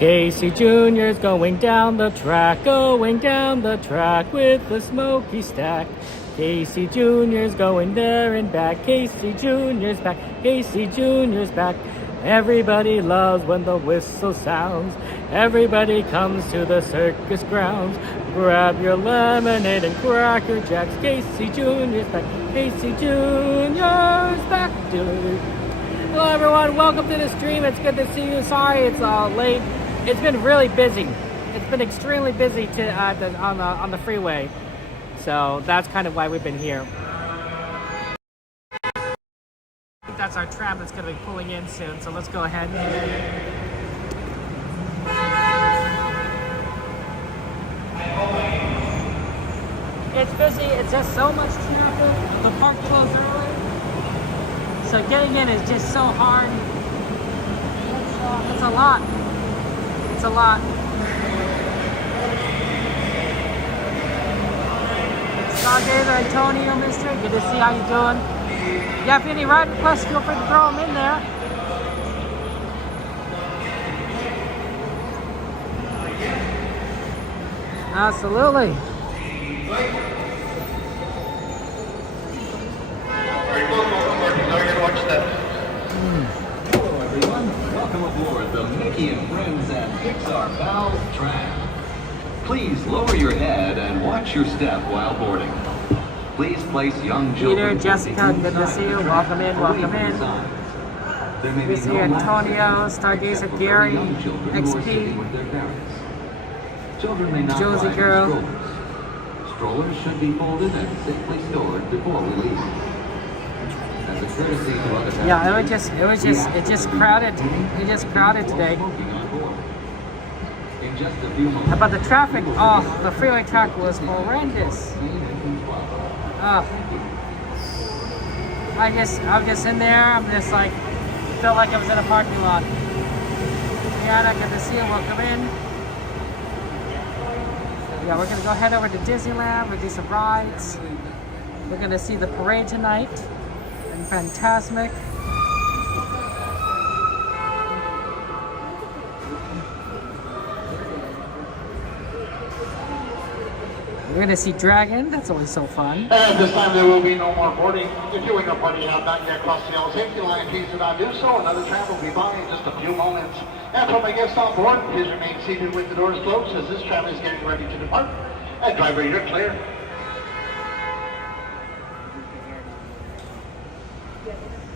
Casey Jr.'s going down the track with the smoky stack. Casey Jr.'s going there and back. Casey Jr.'s back. Casey Jr.'s back. Everybody loves when the whistle sounds. Everybody comes to the circus grounds. Grab your lemonade and Cracker Jacks. Casey Jr.'s back. Casey Jr.'s back. Hello everyone, welcome to the stream. It's good to see you. Sorry it's late. It's been really busy. It's been extremely busy on the freeway. So that's kind of why we've been here. I think that's our tram that's going to be pulling in soon. So let's go ahead. It's busy. It's just so much traffic. The park closed early. So getting in is just so hard. It's a lot. It's a lot. David, Antonio, mister. Good to see how you doing. If you have any ride requests, feel free to throw them in there. Absolutely. Hello everyone. Welcome aboard the Mickey and Friends and Pixar Pals Tram. Please lower your head and watch your step while boarding. Please place young children. Peter, Jessica, good to see you. Welcome in, welcome in. We see Antonio, Stargazer, Gary, XP, Josie Girl. Strollers should be folded and safely stored before we leave. As a courtesy to other passengers, Yeah, it just crowded. It just crowded today. But the traffic, the freeway traffic was horrendous. I'm just in there. I'm just like, felt like I was in a parking lot. Yeah, good to see you. Welcome in. Yeah, we're gonna go head over to Disneyland. We'll do some rides. We're gonna see the parade tonight and Fantasmic. We're gonna see Dragon. That's always so fun. At this time, there will be no more boarding. If you and your party have not yet crossed the yellow safety line, please do not do so. Another tram will be by in just a few moments. And from my guests on board, please remain seated with the doors closed as this tram is getting ready to depart. And driver, you're clear.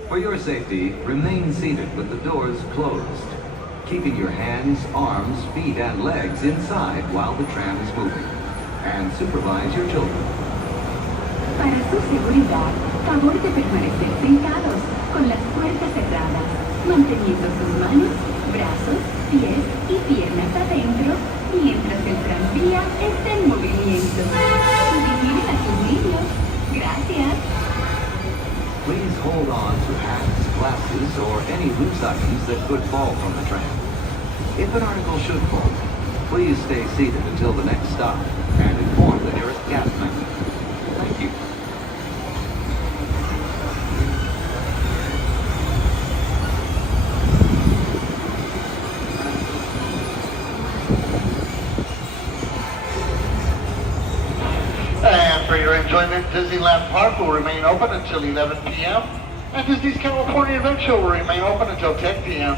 For your safety, remain seated with the doors closed, keeping your hands, arms, feet, and legs inside while the tram is moving. And supervise your children. Para su seguridad, favor de permanecer sentados, con las puertas cerradas, manteniendo sus manos, brazos, pies y piernas adentro, mientras el tranvía está en movimiento. Vigilen a sus niños. Gracias. Please hold on to hats, glasses, or any loose items that could fall from the tram. If an article should fall, please stay seated until the next stop and inform the nearest gas man. Thank you. And for your enjoyment, Disneyland Park will remain open until 11 p.m. And Disney's California Adventure will remain open until 10 p.m.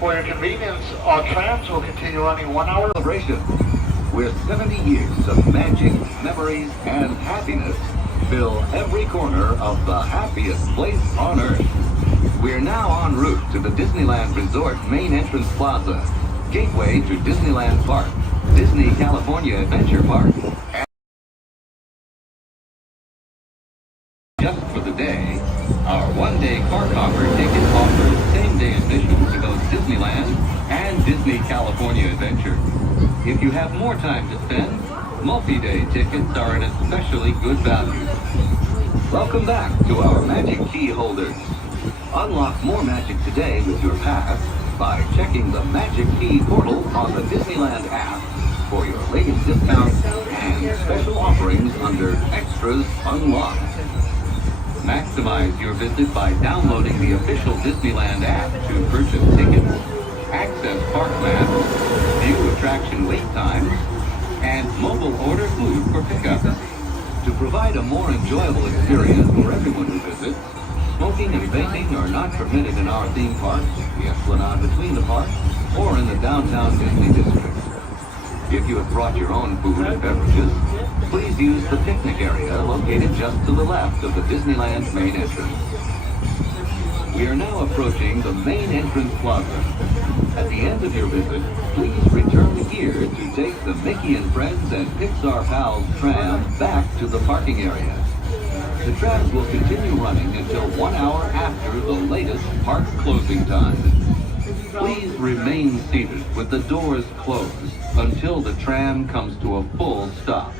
For your convenience, all trams will continue running 1 hour Celebration. With 70 years of magic, memories, and happiness, fill every corner of the happiest place on Earth. We're now en route to the Disneyland Resort main entrance plaza, gateway to Disneyland Park, Disney California Adventure Park. And just for the day, our one-day car hopper ticket offers same-day admission to both Disneyland and Disney California Adventure. If you have more time to spend, multi-day tickets are an especially good value. Welcome back to our Magic Key holders. Unlock more magic today with your pass by checking the Magic Key portal on the Disneyland app for your latest discounts and special offerings under Extras Unlocked. Maximize your visit by downloading the official Disneyland app to purchase tickets, access park maps, view attraction wait times, and mobile order food for pickup. To provide a more enjoyable experience for everyone who visits, smoking and vaping are not permitted in our theme parks, the Esplanade between the parks, or in the downtown Disney district. If you have brought your own food and beverages, please use the picnic area located just to the left of the Disneyland main entrance. We are now approaching the main entrance plaza. At the end of your visit, please return here to take the Mickey and Friends and Pixar Pals tram back to the parking area. The trams will continue running until 1 hour after the latest park closing time. Please remain seated with the doors closed until the tram comes to a full stop.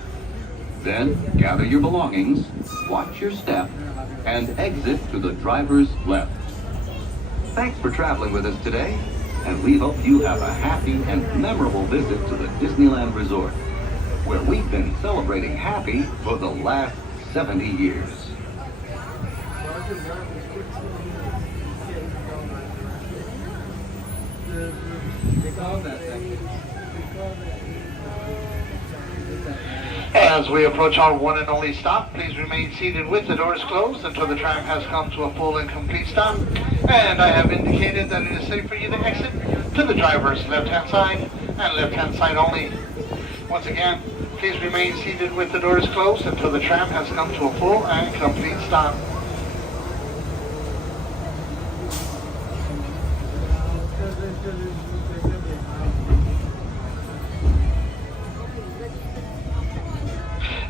Then gather your belongings, watch your step, and exit to the driver's left. Thanks for traveling with us today, and we hope you have a happy and memorable visit to the Disneyland Resort, where we've been celebrating happy for the last 70 years. As we approach our one and only stop, please remain seated with the doors closed until the tram has come to a full and complete stop. And I have indicated that it is safe for you to exit to the driver's left-hand side and left-hand side only. Once again, please remain seated with the doors closed until the tram has come to a full and complete stop.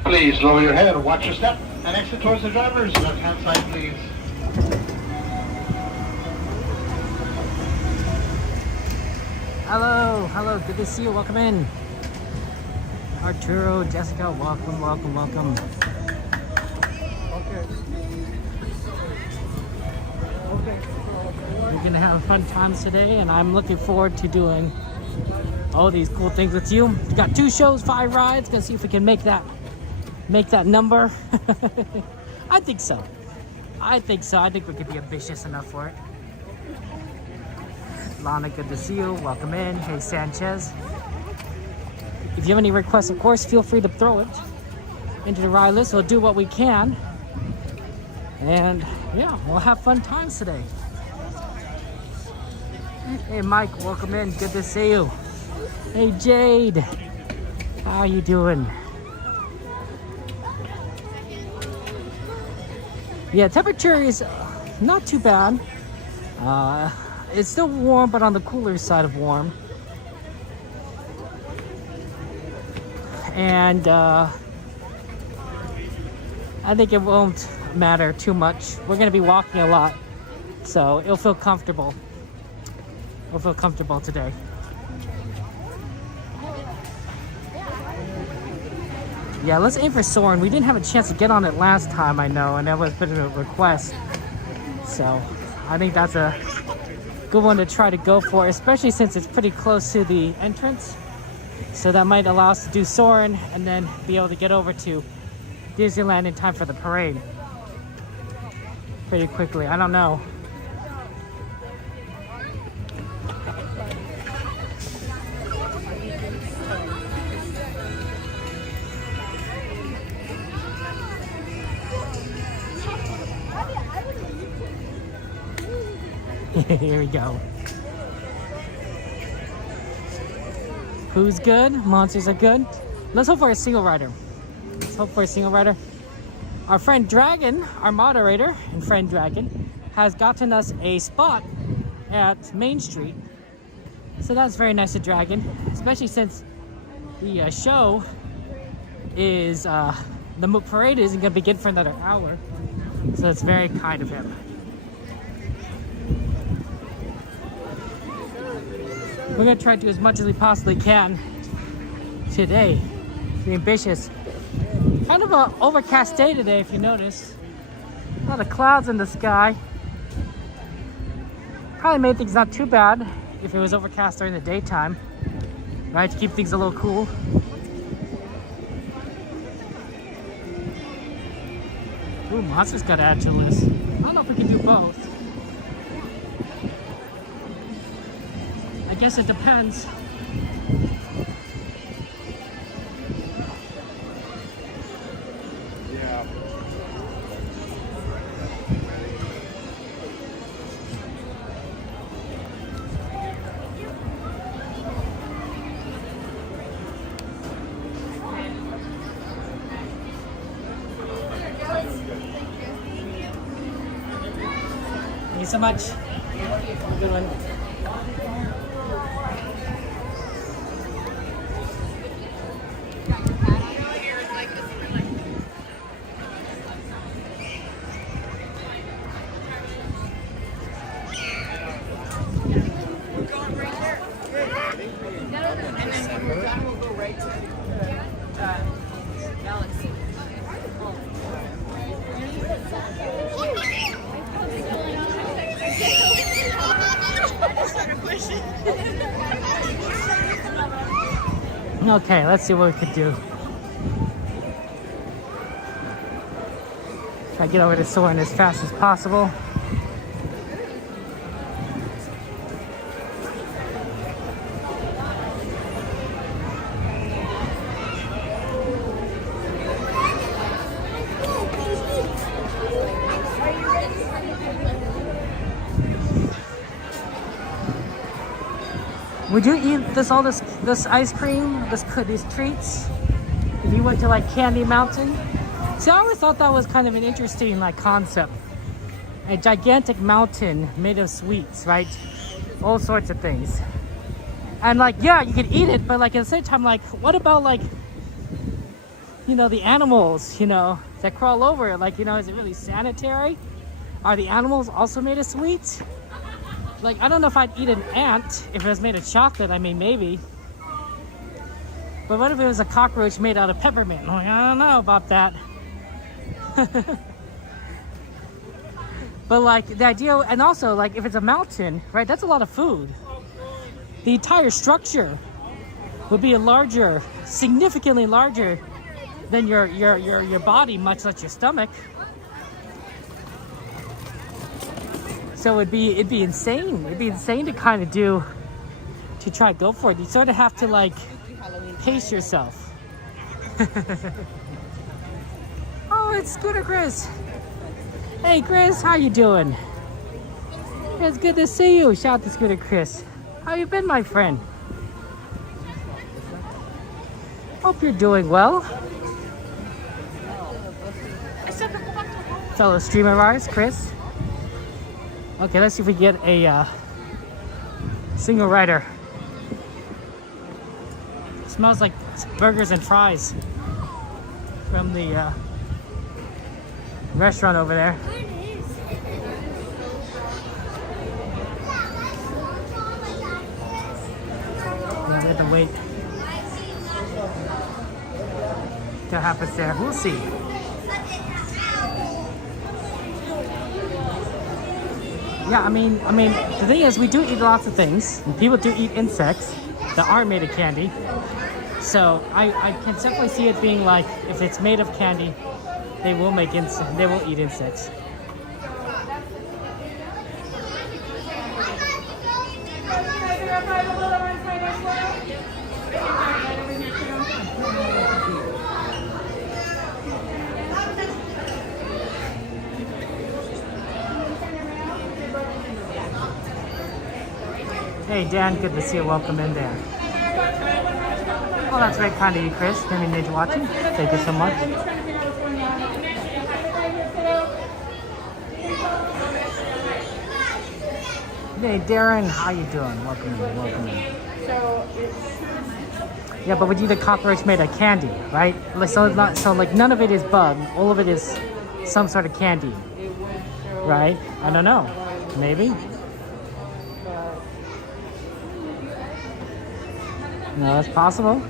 Please lower your head, watch your step, and exit towards the driver's left-hand side, please. Hello, good to see you, welcome in. Arturo, Jessica, welcome. We're gonna have fun times today, and I'm looking forward to doing all these cool things with you. We got 2 shows, 5 rides, gonna see if we can make that number. I think so. I think we could be ambitious enough for it. Lana, good to see you. Welcome in. Hey, Sanchez. If you have any requests, of course, feel free to throw it into the ride list. We'll do what we can. And yeah, we'll have fun times today. Hey, Mike, welcome in. Good to see you. Hey, Jade. How you doing? Yeah, temperature is not too bad. It's still warm, but on the cooler side of warm. And I think it won't matter too much. We're gonna be walking a lot, so it'll feel comfortable. We'll feel comfortable today. Yeah, let's aim for Soarin'. We didn't have a chance to get on it last time, I know, and that was a bit of a request. So I think that's a good one to try to go for, especially since it's pretty close to the entrance. So that might allow us to do Soarin' and then be able to get over to Disneyland in time for the parade pretty quickly. I don't know. Here we go. Who's good? Monsters are good. Let's hope for a single rider. Our friend Dragon, our moderator, and friend Dragon, has gotten us a spot at Main Street. So that's very nice of Dragon, especially since the show is, the parade isn't going to begin for another hour. So it's very kind of him. We're going to try to do as much as we possibly can today. Be ambitious. Kind of an overcast day today, if you notice. A lot of clouds in the sky. Probably made things not too bad if it was overcast during the daytime. Right, to keep things a little cool. Ooh, Monsters got to add to the list. I don't know if we can do both. guess it depends. Yeah. Thank you so much. Have a good one. Okay, let's see what we could do. Try to get over to Soarin' as fast as possible. Would you eat this ice cream, these treats, if you went to like Candy Mountain? See, I always thought that was kind of an interesting like concept. A gigantic mountain made of sweets, right? All sorts of things. And like, yeah, you could eat it, but like at the same time, like, what about like, you know, the animals, you know, that crawl over it? Like, you know, is it really sanitary? Are the animals also made of sweets? Like, I don't know if I'd eat an ant if it was made of chocolate. I mean, maybe. But what if it was a cockroach made out of peppermint? Like, I don't know about that. But like the idea, and also like if it's a mountain, right? That's a lot of food. The entire structure would be larger, significantly larger than your body, much like your stomach. So it'd be insane. It'd be insane to kind of try to go for it. You sort of have to like pace yourself. Oh, it's Scooter Chris. Hey Chris, how you doing? It's good to see you. Shout out to Scooter Chris. How you been, my friend? Hope you're doing well. Fellow streamer of ours, Chris. Okay, let's see if we get a single rider. Smells like burgers and fries from the restaurant over there. Yeah, we have to wait. What happens there? We'll see. Yeah, I mean, the thing is, we do eat lots of things. And people do eat insects that aren't made of candy. So I can definitely see it being like, if it's made of candy, they will eat insects. Hey Dan, good to see you. Welcome in there. Oh, that's very kind of you, Chris. Maybe Ninja watching. Thank you so much. Hey Darren, how you doing? Welcome in. Yeah, but would you eat a cockroach made of candy, right? So like none of it is bug. All of it is some sort of candy, right? I don't know. Maybe. No, that's possible.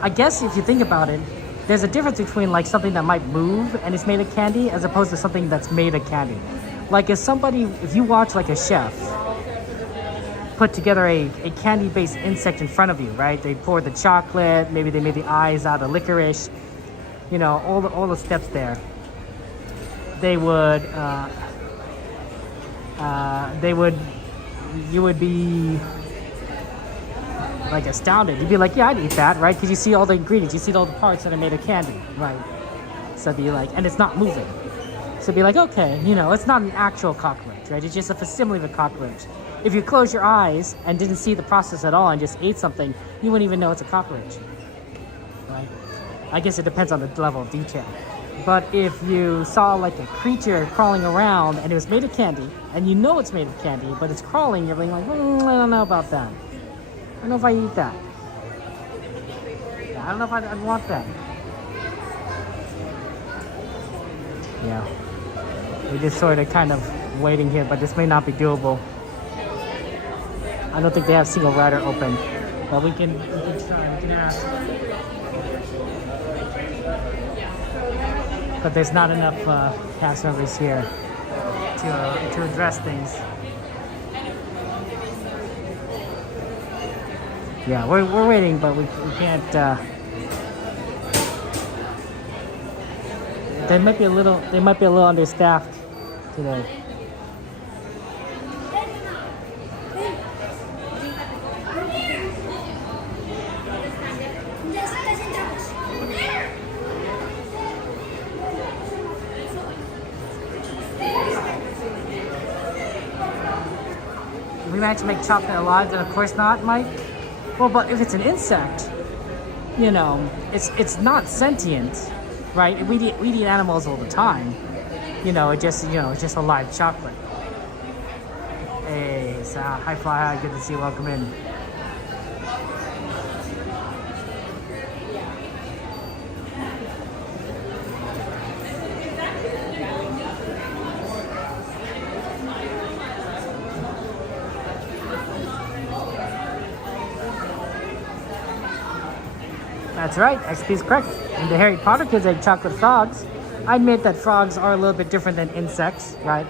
I guess if you think about it, there's a difference between like something that might move and is made of candy as opposed to something that's made of candy. Like if you watch like a chef, put together a candy-based insect in front of you, right? They poured the chocolate, maybe they made the eyes out of licorice, you know, all the steps there. They would, you would be like astounded. You'd be like, yeah, I'd eat that, right? Because you see all the ingredients, you see all the parts that are made of candy, right? So it'd be like, and it's not moving. So it'd be like, okay, you know, it's not an actual cockroach, right? It's just a facsimile of a cockroach. If you close your eyes and didn't see the process at all and just ate something, you wouldn't even know it's a cockroach, right? I guess it depends on the level of detail. But if you saw like a creature crawling around and it was made of candy, and you know it's made of candy, but it's crawling, you're being like, I don't know about that. I don't know if I eat that. Yeah, I don't know if I'd want that. Yeah. We're just sort of kind of waiting here, but this may not be doable. I don't think they have single rider open, but we can try, we can ask. But there's not enough cast members here to address things. Yeah, we're waiting, but we can't. They might be a little understaffed today. We managed to make chocolate alive, then of course not, Mike. Well, but if it's an insect, you know, it's not sentient, right? We eat animals all the time. You know, it's just a live chocolate. Hey, so hi Fly, good to see you. Welcome in. That's right, XP is correct. And the Harry Potter kids ate chocolate frogs. I admit that frogs are a little bit different than insects, right?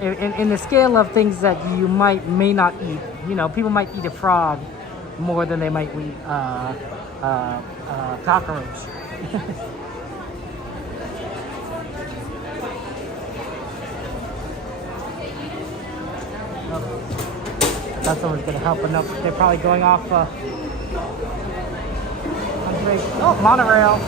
In the scale of things that you may not eat, you know, people might eat a frog more than they might eat cockroach. I thought someone was going to help, but no, they're probably going off. Oh, monorail.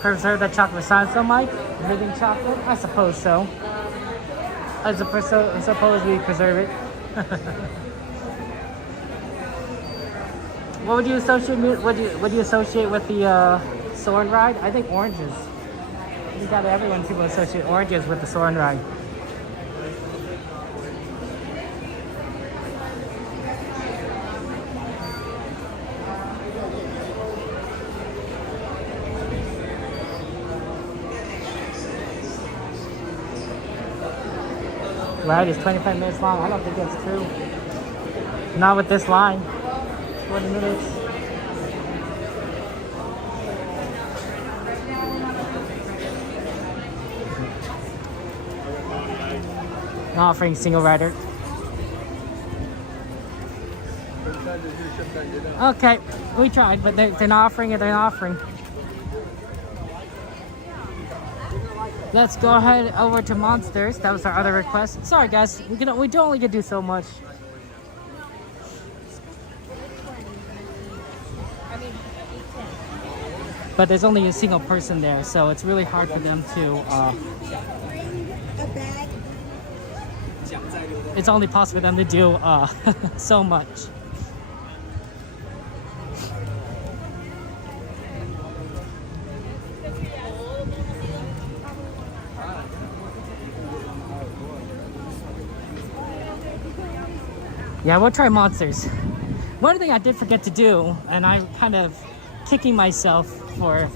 Preserve that chocolate science though, Mike? Living chocolate? I suppose so. I suppose we preserve it. What would you associate with the Soarin' ride? I think oranges. You got everyone people associate oranges with the Soarin' ride. Ride is 25 minutes long. I don't think that's true. Not with this line. 20 minutes. Not offering single rider. Okay, we tried, but they're not offering it. They're not offering. Let's go ahead over to Monsters. That was our other request. Sorry, guys, we don't only get to do so much. But there's only a single person there, so it's really hard for them to. It's only possible for them to do so much. Yeah, we'll try Monsters. One thing I did forget to do, and I'm kind of kicking myself for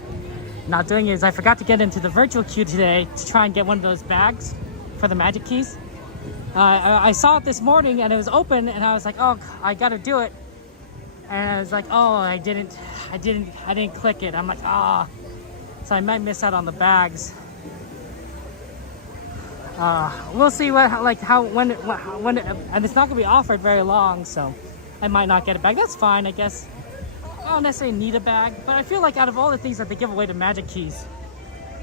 not doing it, is I forgot to get into the virtual queue today to try and get one of those bags for the magic keys. I saw it this morning and it was open, and I was like, oh, I gotta do it. And I was like, oh, I didn't click it. I'm like, ah, so I might miss out on the bags. We'll see when, and it's not gonna be offered very long, so I might not get a bag. That's fine, I guess. I don't necessarily need a bag, but I feel like out of all the things that they give away to Magic Keys,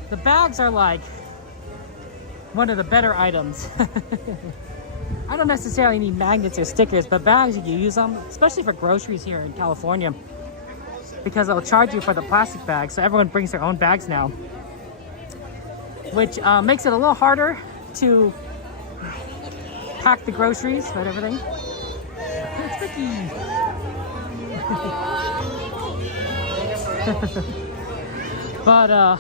the bags are like one of the better items. I don't necessarily need magnets or stickers, but bags, you can use them, especially for groceries here in California, because they'll charge you for the plastic bags. So everyone brings their own bags now, which makes it a little harder to pack the groceries and everything. It's tricky. But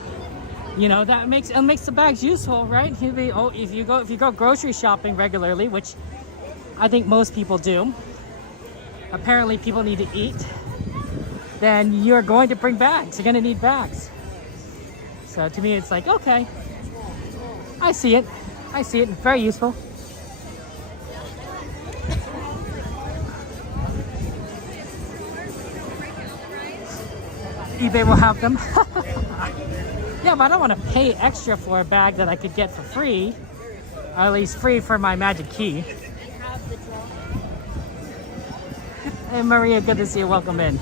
you know, that makes the bags useful, right? If you go grocery shopping regularly, which I think most people do, apparently people need to eat, then you're going to bring bags. You're going to need bags. So to me, it's like, okay, I see it. Very useful. eBay will have them. Yeah, but I don't want to pay extra for a bag that I could get for free. Or at least free for my Magic Key. Hey Maria, good to see you. Welcome in.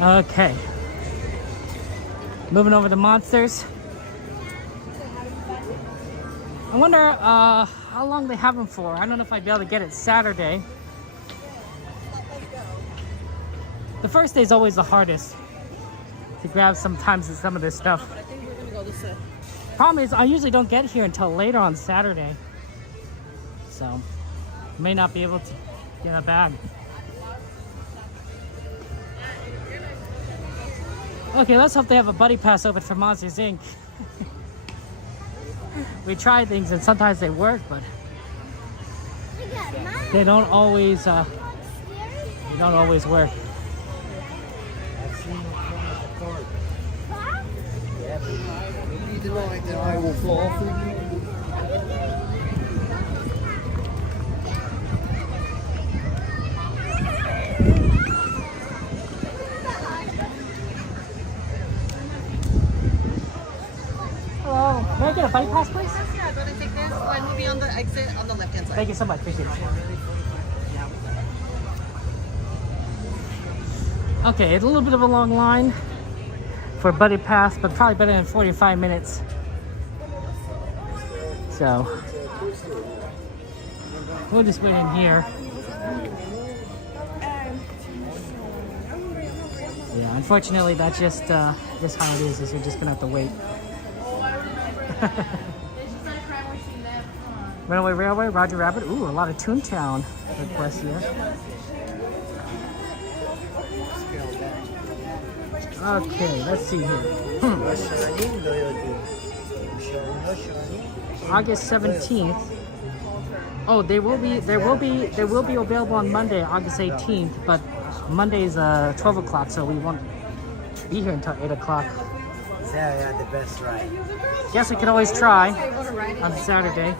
Okay. Moving over to Monsters. I wonder how long they have them for. I don't know if I'd be able to get it Saturday. The first day is always the hardest to grab sometimes some of this stuff. I think we're gonna go this way. Problem is, I usually don't get here until later on Saturday. So, may not be able to get a bag. Okay, let's hope they have a buddy pass open for Monsters Inc. We try things and sometimes they work, but they don't always work. I will fall for you. Hello, may I get a buddy pass, please? Yeah, go to take this one. We'll be on the exit on the left hand side. Thank you so much, appreciate it. Okay, it's a little bit of a long line for buddy pass, but probably better than 45 minutes. So we'll just wait in here. Yeah, unfortunately, that's just how it is you're just gonna have to wait. Runaway Railway, Roger Rabbit. Ooh, a lot of Toontown requests here. Okay, let's see here. August 17th. Oh, they will be available on Monday, August 18th, but Monday is 12 o'clock, so we won't be here until 8 o'clock. Yeah, the best ride. Guess we can always try on Saturday.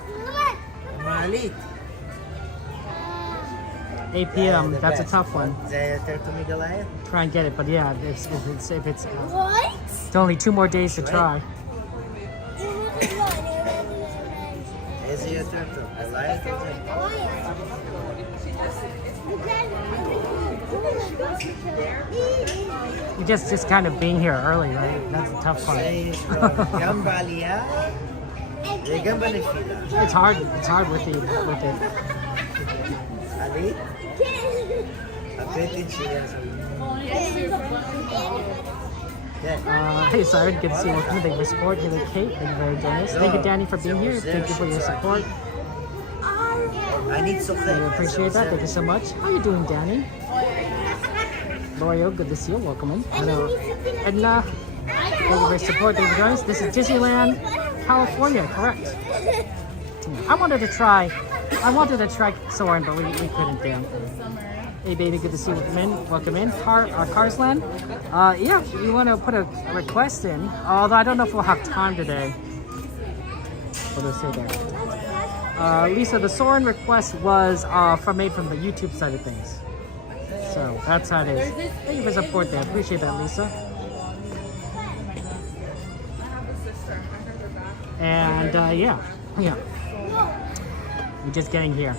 8 p.m. That's a tough one. Try and get it, but yeah, if it's only 2 more days to try. Just kind of being here early, right? That's a tough part. It's hard with it. Hey Siren, good to see you. Welcome. Thank you for support. Thank you, Kate. Thank you very generous. Thank you, Danny, for being here. Thank you for your support. I need something. I appreciate that. Thank you so much. How are you doing, Danny? L'Oreal, good to see you. Welcome in. Hello. Edna, thank you for your support. Thank you, guys. This is Disneyland, California, correct? I wanted to try Soarin', but we couldn't do. Hey baby, good to see you. Welcome in. Carsland. Yeah, you want to put a request in, although I don't know if we'll have time today. what does it say there? Lisa, the Soren request was made from the YouTube side of things. So that's how it is. Thank you for support there. Appreciate that, Lisa. And yeah. We're just getting here.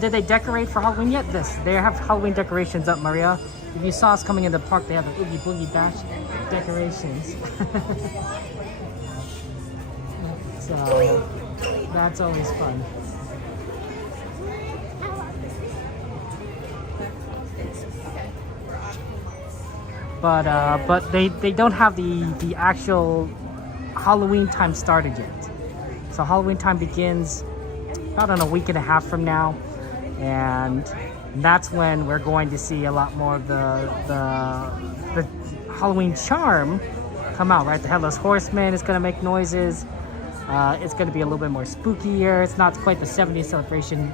Did they decorate for Halloween yet? They have Halloween decorations up, Maria. If you saw us coming in the park, they have the Oogie Boogie Bash decorations. So that's always fun. But they don't have the actual Halloween time started yet. So Halloween time begins about in a week and a half from now, and that's when we're going to see a lot more of the Halloween charm come out, right? The Headless Horseman is going to make noises. It's going to be a little bit more spookier. It's not quite the 70th celebration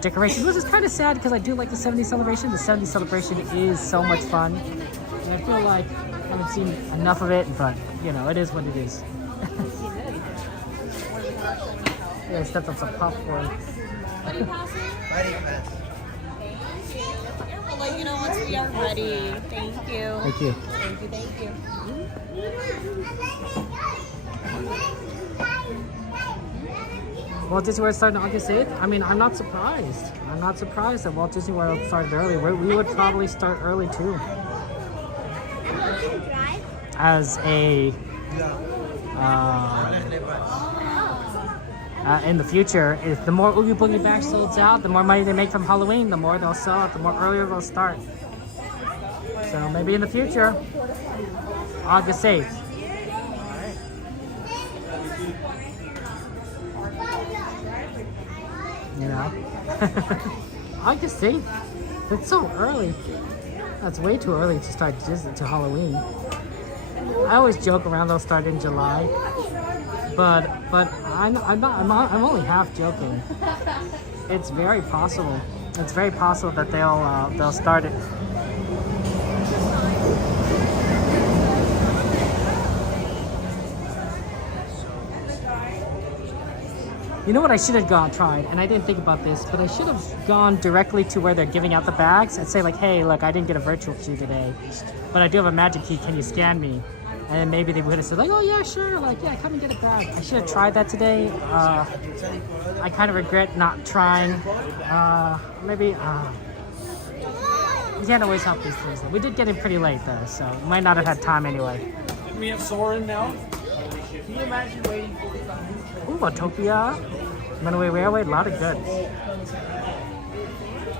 decoration, which is kind of sad because I do like the 70th celebration. The 70th celebration is so much fun, and I feel like I haven't seen enough of it, but you know, it is what it is. Yeah, I stepped on some popcorn. Ready pass. I'll let you know once we are ready. Thank you. Thank you. Thank you, thank you. Walt Disney World started on August 8th? I mean, I'm not surprised. I'm not surprised that Walt Disney World started early. We would probably start early too. As a in the future, if the more Oogie Boogie Bash sells out, the more money they make from Halloween, the more they'll sell it, the more earlier they'll start. So maybe in the future, August 8th. You know? August 8th? That's so early. That's way too early to start to Halloween. I always joke around they'll start in July, but I'm only half joking. It's very possible. It's very possible that they'll start it. You know what I should have tried, and I didn't think about this, but I should have gone directly to where they're giving out the bags and say like, hey, look, I didn't get a virtual queue today, but I do have a magic key, can you scan me? And then maybe they would have said like, oh yeah, sure, like, yeah, come and get a bag. I should have tried that today. I kind of regret not trying. Maybe, you can't always help these things though. We did get in pretty late though, so we might not have had time anyway. We have Soren now. Can you imagine waiting for this on Ooh, Autopia, Runaway Railway, a lot of good. A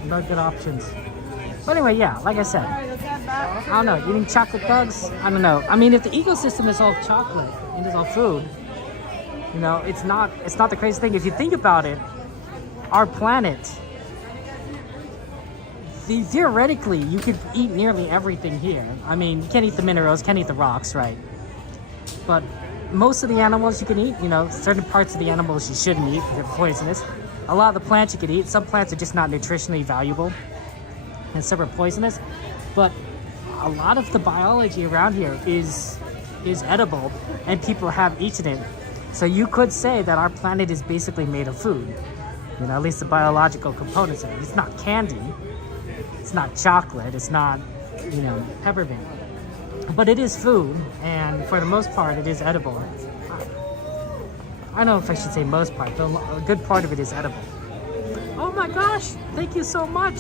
lot of good options. But anyway, yeah, like I said, I don't know, eating chocolate bugs, I don't know. I mean, if the ecosystem is all chocolate and it's all food, you know, it's not the crazy thing. If you think about it, our planet, theoretically, you could eat nearly everything here. I mean, you can't eat the minerals, can't eat the rocks, right? But most of the animals you can eat, you know, certain parts of the animals you shouldn't eat because they're poisonous. A lot of the plants you can eat, some plants are just not nutritionally valuable and some are poisonous. But a lot of the biology around here is edible and people have eaten it. So you could say that our planet is basically made of food. You know, at least the biological components of it. It's not candy, it's not chocolate, it's not, you know, peppermint. But it is food, and for the most part, it is edible. I don't know if I should say most part, but a good part of it is edible. Oh my gosh, thank you so much.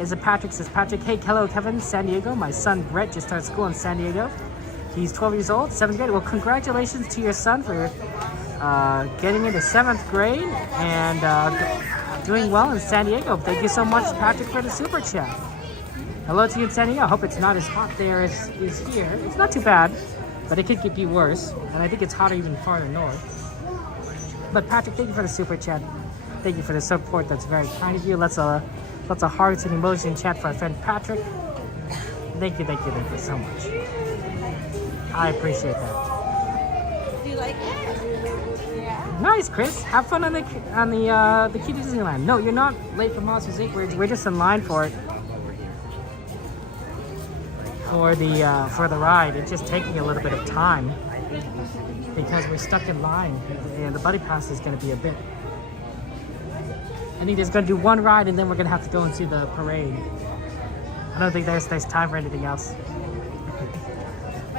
Is it Patrick says, Patrick, hey, hello, Kevin, San Diego. My son, Brett, just started school in San Diego. He's 12 years old, 7th grade. Well, congratulations to your son for getting into 7th grade and doing well in San Diego. Thank you so much, Patrick, for the super chat. Hello to you in San Diego. I hope it's not as hot there as is here. It's not too bad, but it could be worse. And I think it's hotter even farther north. But Patrick, thank you for the super chat. Thank you for the support. That's very kind of you. Lots of hearts and emoji in chat for our friend Patrick. Thank you so much. I appreciate that. Do you like it? Yeah. Nice, Chris. Have fun on the key to Disneyland. No, you're not late for Monsters Inc. We're just in line for it. for the ride. It's just taking a little bit of time because we're stuck in line, and the buddy pass is going to be a bit. I think there's going to do one ride, and then we're going to have to go and see the parade. I don't think there's time for anything else.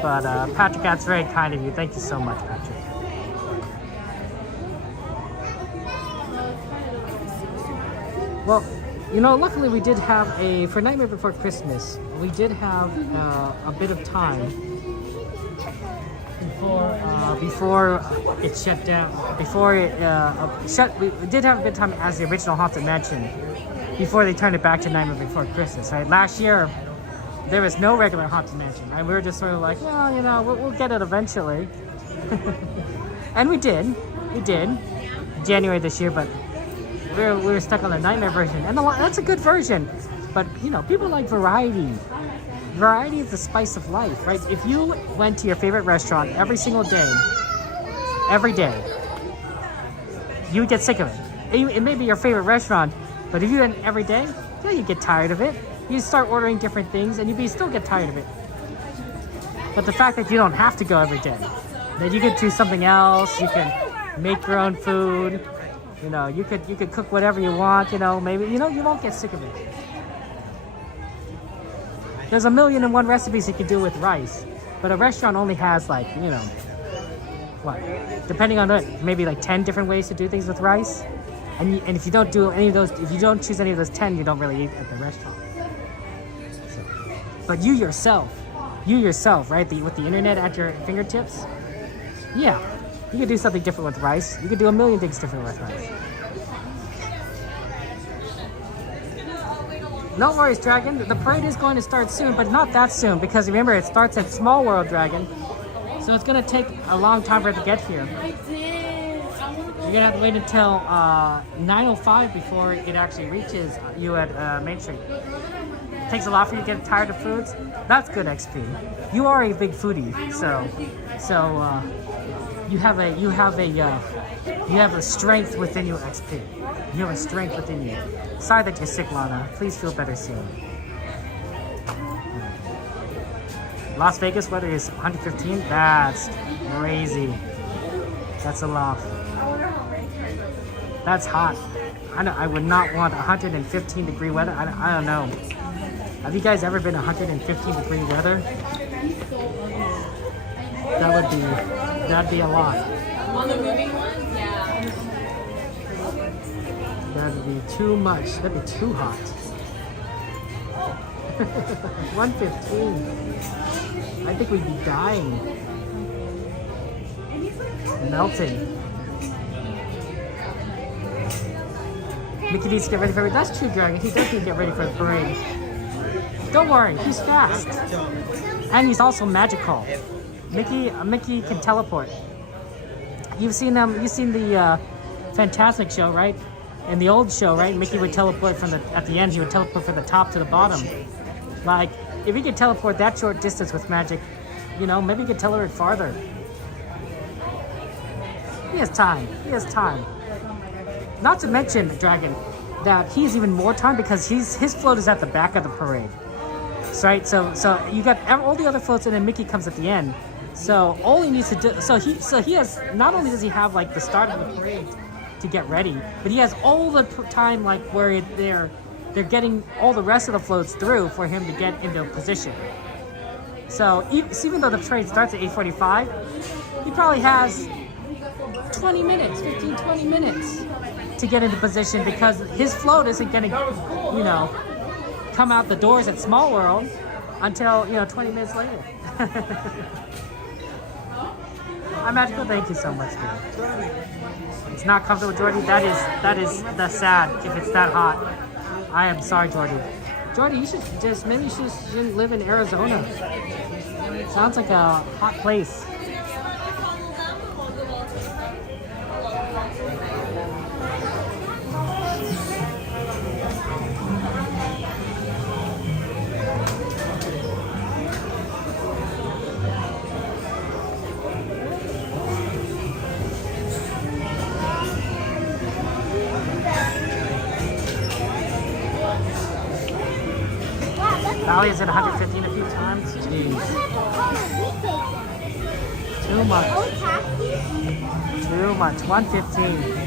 But Patrick, that's very kind of you. Thank you so much, Patrick. Well, you know, luckily we did have for Nightmare Before Christmas, we did have a bit of time before it shut down. Before it shut, we did have a bit of time as the original Haunted Mansion before they turned it back to Nightmare Before Christmas. Right, last year there was no regular Haunted Mansion, right? We were just sort of like, well, you know, we'll get it eventually, and we did. January this year, but we were stuck on the Nightmare version, and that's a good version. But you know, people like variety. Variety is the spice of life, right? If you went to your favorite restaurant every single day, every day, you would get sick of it. It may be your favorite restaurant, but if you went every day, yeah, you get tired of it. You start ordering different things, and you still get tired of it. But the fact that you don't have to go every day, that you could do something else, you can make your own food. You know, you could cook whatever you want. You know, maybe you won't get sick of it. There's 1,000,001 recipes you can do with rice, but a restaurant only has like, you know, what? Depending on maybe like 10 different ways to do things with rice. And if you don't do any of those, if you don't choose any of those 10, you don't really eat at the restaurant. So, but you yourself, right? With the internet at your fingertips, yeah, you could do something different with rice. You could do 1,000,000 things different with rice. No worries, Dragon. The parade is going to start soon, but not that soon, because remember, it starts at Small World, Dragon. So it's going to take a long time for it to get here. You're going to have to wait until 9:05 before it actually reaches you at Main Street. It takes a lot for you to get tired of foods. That's good XP. You are a big foodie, so you have a strength within you, XP. You have a strength within you. Sorry that you're sick, Lana. Please feel better soon. Las Vegas weather is 115. That's crazy. That's a lot. That's hot. I would not want 115 degree weather. I don't know. Have you guys ever been 115 degree weather? That'd be a lot. On the moving ones, yeah. That'd be too much. That'd be too hot. 115. I think we'd be dying. Melting. Mickey needs to get ready for it. That's true, Dragon. He does need to get ready for the parade. Don't worry, he's fast. And he's also magical. Mickey can teleport. You've seen the Fantasmic show, right? In the old show, right? Mickey would teleport at the end, he would teleport from the top to the bottom. Like, if he could teleport that short distance with magic, you know, maybe he could teleport farther. He has time. Not to mention, Dragon, that he has even more time because his float is at the back of the parade. So, right? So you got all the other floats, and then Mickey comes at the end. So all he needs to do, so he has, not only does he have like the start of the parade to get ready, but he has all the time like where they're getting all the rest of the floats through for him to get into a position. So even though the parade starts at 8:45, he probably has 20 minutes to get into position because his float isn't going to, you know, come out the doors at Small World until, 20 minutes later. I'm Magical, thank you so much, dude. It's not comfortable, Jordy. That's sad if it's that hot. I am sorry, Jordy. Jordy, you shouldn't live in Arizona. Sounds like a hot place. Valley is at 115 a few times. Jeez. Too much. Too much. 115.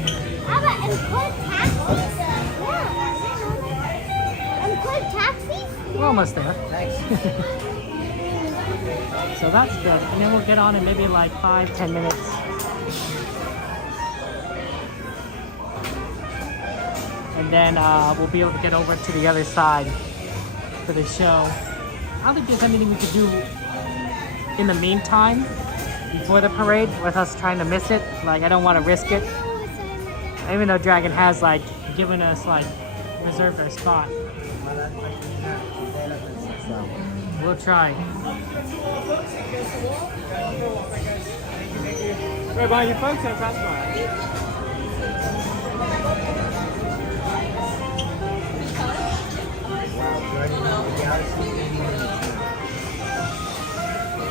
We're almost there. So that's good. And then we'll get on in maybe like 5-10 minutes. And then we'll be able to get over to the other side for the show. I don't think there's anything we could do in the meantime before the parade with us trying to miss it. Like, I don't want to risk it. Even though Dragon has like given us like reserved our spot. We'll try. Right behind you folks, that's Fantasmic.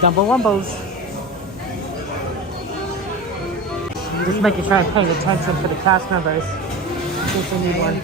Dumbo Wumbos. Just making sure I'm paying attention for the cast members. In case they need one.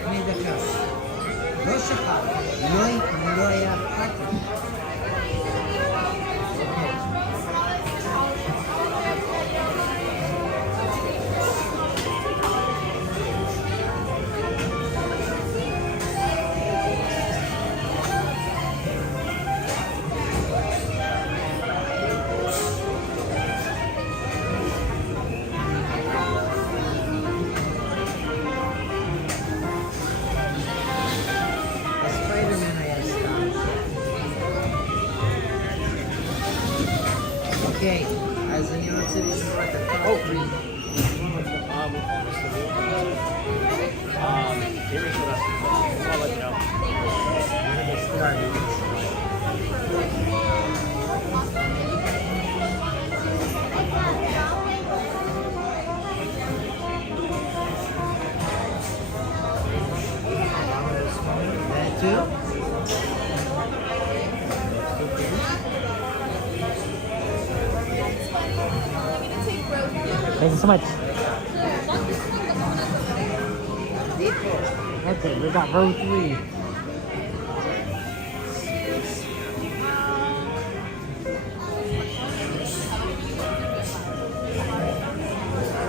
Okay, as the New York City Resort, the top three. Here's what I'll let you know. That too? Thank you so much. Okay, we got row 3.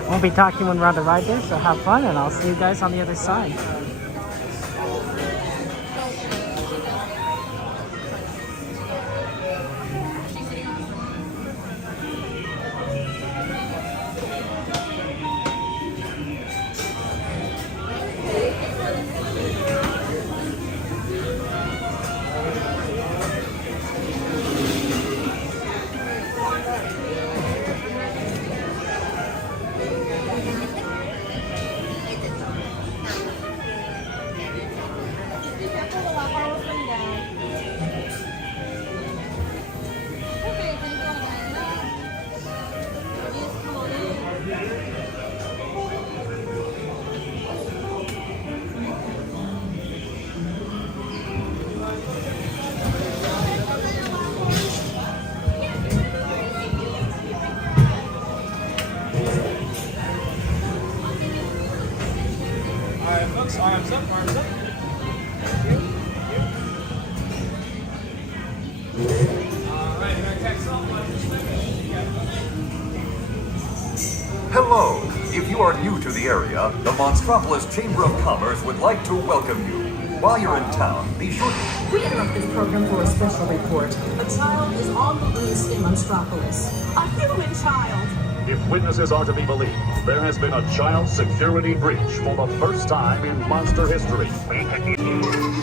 Won't be talking when we're on the ride there, so have fun, and I'll see you guys on the other side. Folks, arms up, arms up. Alright, we're text off. Hello! If you are new to the area, the Monstropolis Chamber of Commerce would like to welcome you. While you're in town, be sure to... We interrupt this program for a special report. A child is on the loose in Monstropolis. A human child! If witnesses are to be believed, there has been a child security breach for the first time in monster history.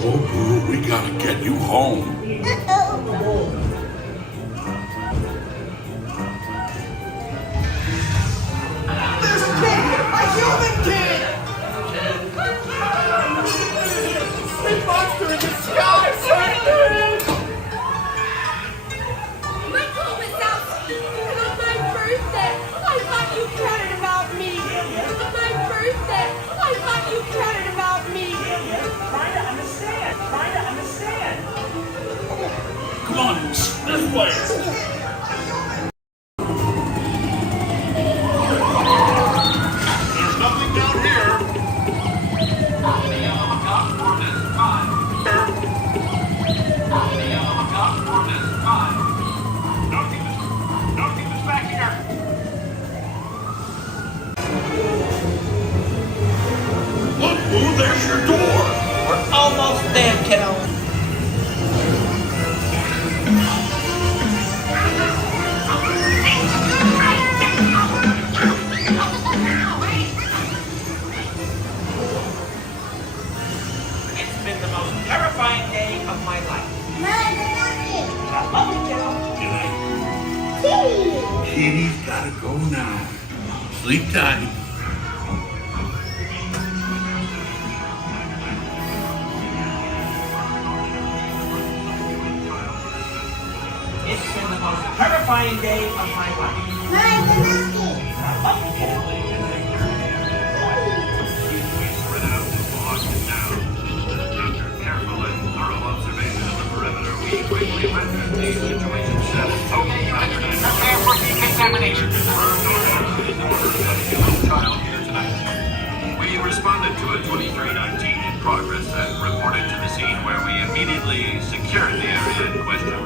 Oh, Pooh, we gotta get you home. This kid! A human kid! Big monster in disguise! My home is out, and on my birthday, I thought you cared about me. And on my birthday, I thought you cared about me. Trying to understand. Come on, this way. There's nothing down here. gotta go now. Sleep tight. It's been the most terrifying day of my life. Prepare for decontamination. We responded to a 2319 in progress and reported to the scene where we immediately secured the area in question.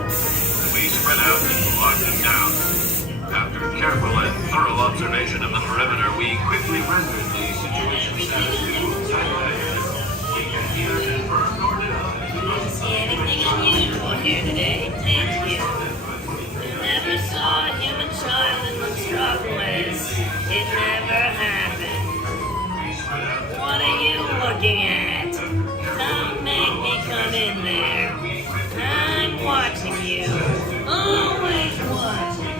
We spread out and locked them down. After careful and thorough observation of the perimeter, we quickly rendered the situation status quo. We can hear and confirm or deny. Didn't see anything unusual here today. Thank you. Never saw a human child in Monstropolis. It never happened. What are you looking at? Don't make me come in there. I'm watching you. Always watching.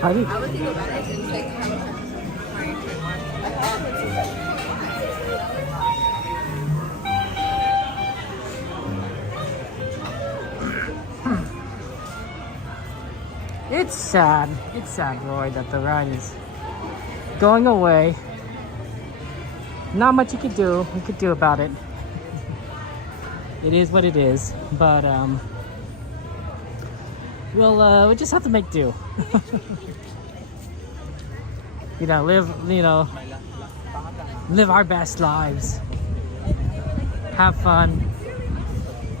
How do you? I would think about it and like how It's sad. It's sad, Roy, that the ride is going away. Not much you could do. We could do about it. It is what it is. But we'll just have to make do. Live our best lives. Have fun.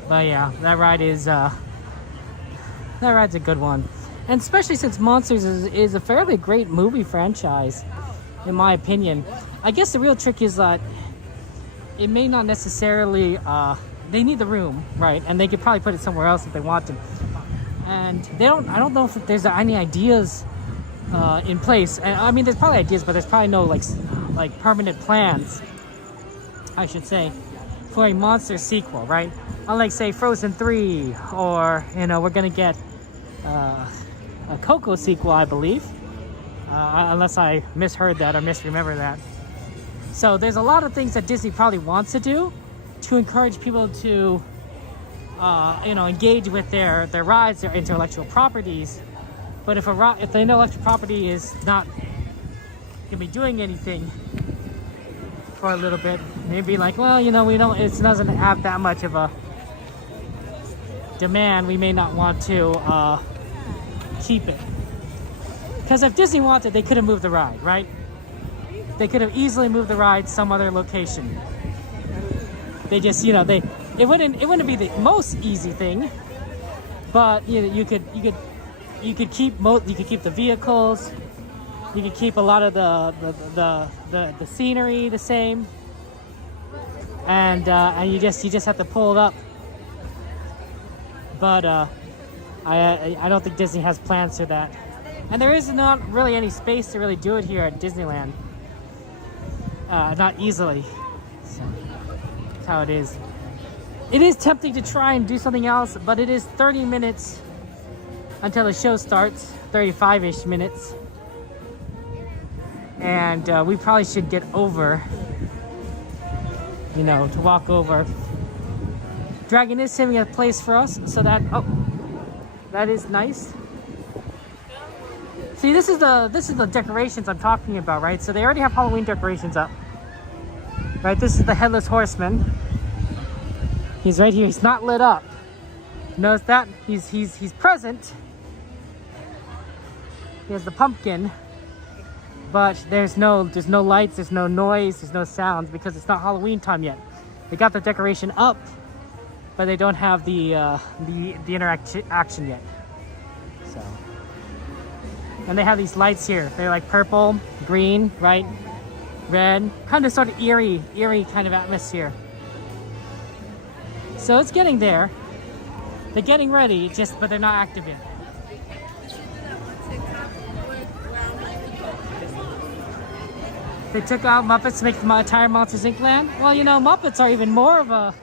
But yeah, that ride's a good one. And especially since Monsters is a fairly great movie franchise, in my opinion. I guess the real trick is that it may not necessarily, they need the room, right? And they could probably put it somewhere else if they want to. And I don't know if there's any ideas in place. And I mean, there's probably ideas, but there's probably no like permanent plans, I should say, for a monster sequel, right? Unlike say Frozen 3, or we're gonna get a Coco sequel, I believe, unless I misheard that or misremember that. So there's a lot of things that Disney probably wants to do to encourage people to engage with their rides, their intellectual properties. But if the intellectual property is not gonna be doing anything for a little bit, maybe like, well, it doesn't have that much of a demand, we may not want to keep it. Because if Disney wanted, they could have moved the ride, right? They could have easily moved the ride some other location. They just, it wouldn't be the most easy thing, but you could keep the vehicles, you could keep a lot of the scenery the same, and you just have to pull it up. But I don't think Disney has plans for that, and there is not really any space to really do it here at Disneyland. Not easily. So that's how it is. It is tempting to try and do something else, but it is 30 minutes until the show starts, 35-ish minutes. And we probably should get over, to walk over. Dragon is saving a place for us, so that is nice. See, this is the decorations I'm talking about, right? So they already have Halloween decorations up, right? This is the Headless Horseman. He's right here. He's not lit up. Notice that he's present. He has the pumpkin, but there's no lights, there's no noise, there's no sounds because it's not Halloween time yet. They got the decoration up, but they don't have the interaction yet. So, and they have these lights here. They're like purple, green, right, red, kind of sort of eerie kind of atmosphere. So it's getting there. They're getting ready, but they're not active yet. They took out Muppets to make the entire Monsters Inc. land. Well, you know, Muppets are even more of a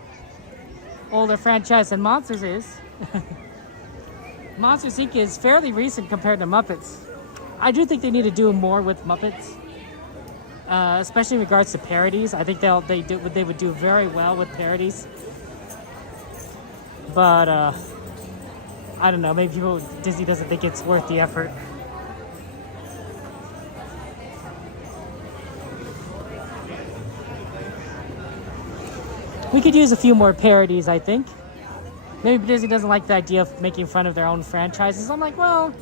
older franchise than Monsters is. Monsters Inc. is fairly recent compared to Muppets. I do think they need to do more with Muppets, especially in regards to parodies. I think they would do very well with parodies. But I don't know. Maybe Disney doesn't think it's worth the effort. We could use a few more parodies, I think. Maybe Disney doesn't like the idea of making fun of their own franchises. I'm like, well,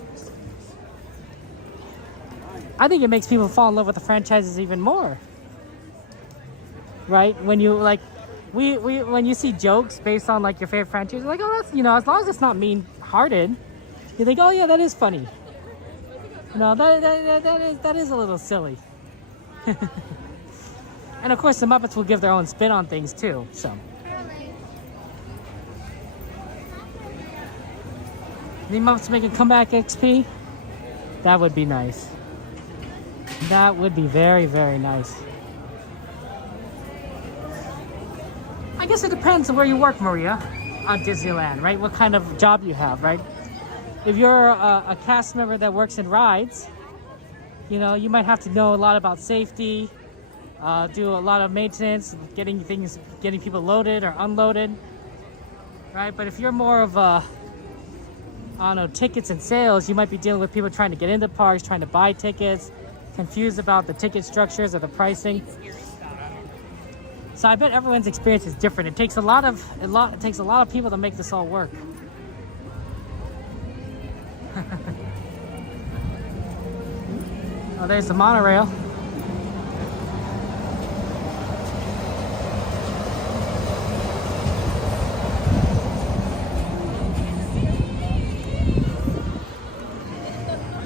I think it makes people fall in love with the franchises even more. Right? When you like, when you see jokes based on like your favorite franchise, you're like, oh, that's, you know, as long as it's not mean-hearted, you think, oh yeah, that is funny. You know, that is a little silly. And of course, the Muppets will give their own spin on things too, so. The Muppets make a comeback XP? That would be nice. That would be very, very nice. I guess it depends on where you work, Maria, on Disneyland, right? What kind of job you have, right? If you're a cast member that works in rides, you know, you might have to know a lot about safety, do a lot of maintenance, getting people loaded or unloaded, right? But if you're more of I don't know, tickets and sales, you might be dealing with people trying to get into parks, trying to buy tickets, confused about the ticket structures or the pricing. So I bet everyone's experience is different. It takes a lot of people to make this all work. Oh, there's the monorail.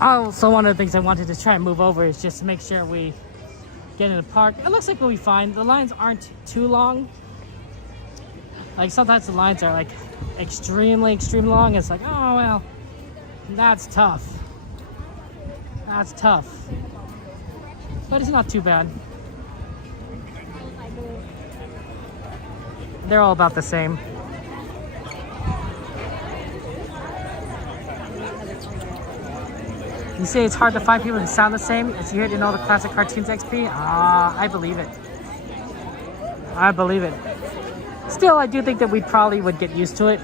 Also, one of the things I wanted to try and move over is just to make sure we get in the park. It looks like we'll be fine. The lines aren't too long. Like sometimes the lines are like extremely long. It's like, oh well, that's tough. That's tough. But it's not too bad. They're all about the same. You say it's hard to find people who sound the same as you heard in all the classic cartoons XP? I believe it. I believe it. Still, I do think that we probably would get used to it.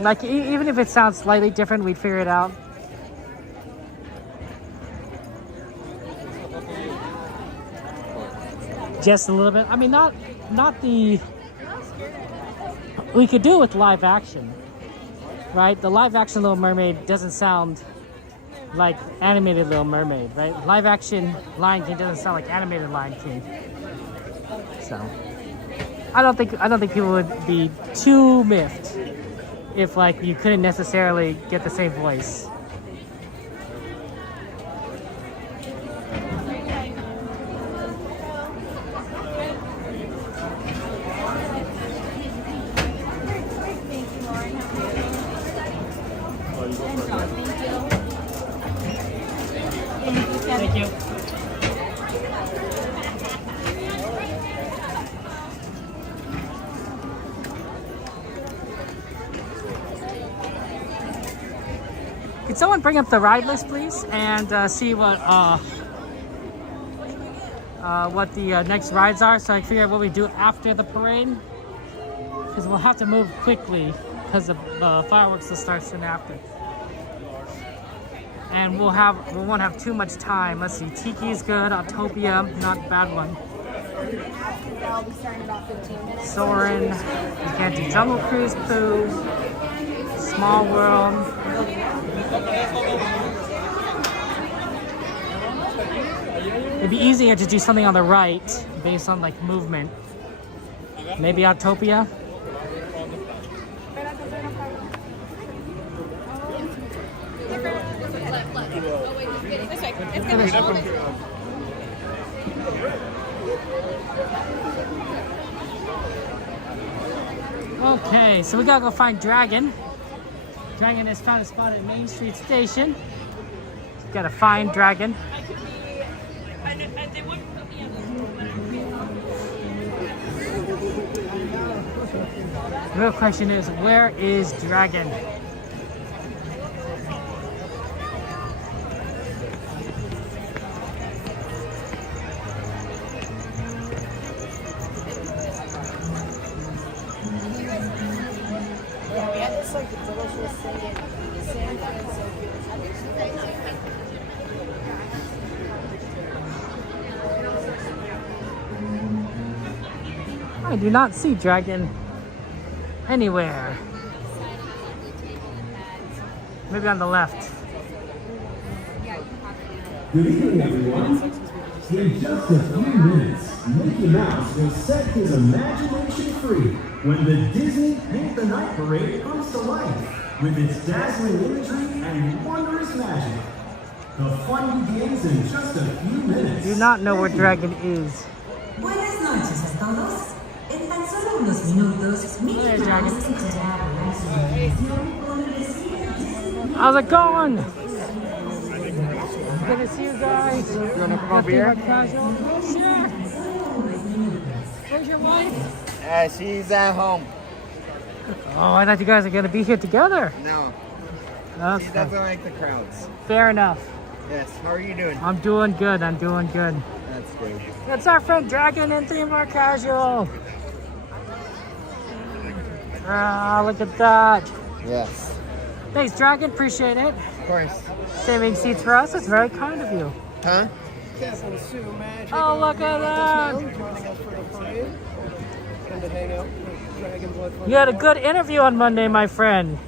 Like, even if it sounds slightly different, we'd figure it out. Just a little bit. I mean, not the... We could do it with live action, right? The live action Little Mermaid doesn't sound like animated Little Mermaid, right? Live action Lion King doesn't sound like animated Lion King. So I don't think people would be too miffed if like you couldn't necessarily get the same voice. Thank you. Could someone bring up the ride list, please, and see what the next rides are, so I can figure out what we do after the parade? Because we'll have to move quickly because the fireworks will start soon after. And we won't have too much time. Let's see, Tiki's good, Autopia, not a bad one. I'll be starting about 15 minutes. Soarin', you can't do Jungle Cruise, Pooh, Small World. It'd be easier to do something on the right based on like movement. Maybe Autopia. This way. It's gonna be Okay, so we gotta go find Dragon. Dragon has found a spot at Main Street Station. Gotta find Dragon. The real question is, where is Dragon? I do not see Dragon anywhere. Maybe on the left. Good evening, everyone. In just a few minutes, Mickey Mouse will set his imagination free when the Disney Paint the Night Parade comes to life with its dazzling imagery and wondrous magic. The fun begins in just a few minutes. Do not know where Dragon is. Buenas noches a todos. En tan solo unos minutos, Mickey Mouse entrará su imaginación con el estilo Disney. How's it going? Good to see you guys. You wanna come over here? Sure. Where's your wife? She's at home. Oh, I thought you guys are gonna be here together. No. Okay. She doesn't like the crowds. Fair enough. Yes. How are you doing? I'm doing good. I'm doing good. That's great. It's our friend Dragon in Theme Park Casual. Ah, look at that. Yes. Thanks, Dragon. Appreciate it. Of course. Saving seats for us. It's very kind of you. Huh? Oh, look at that. You had a good interview on Monday, my friend.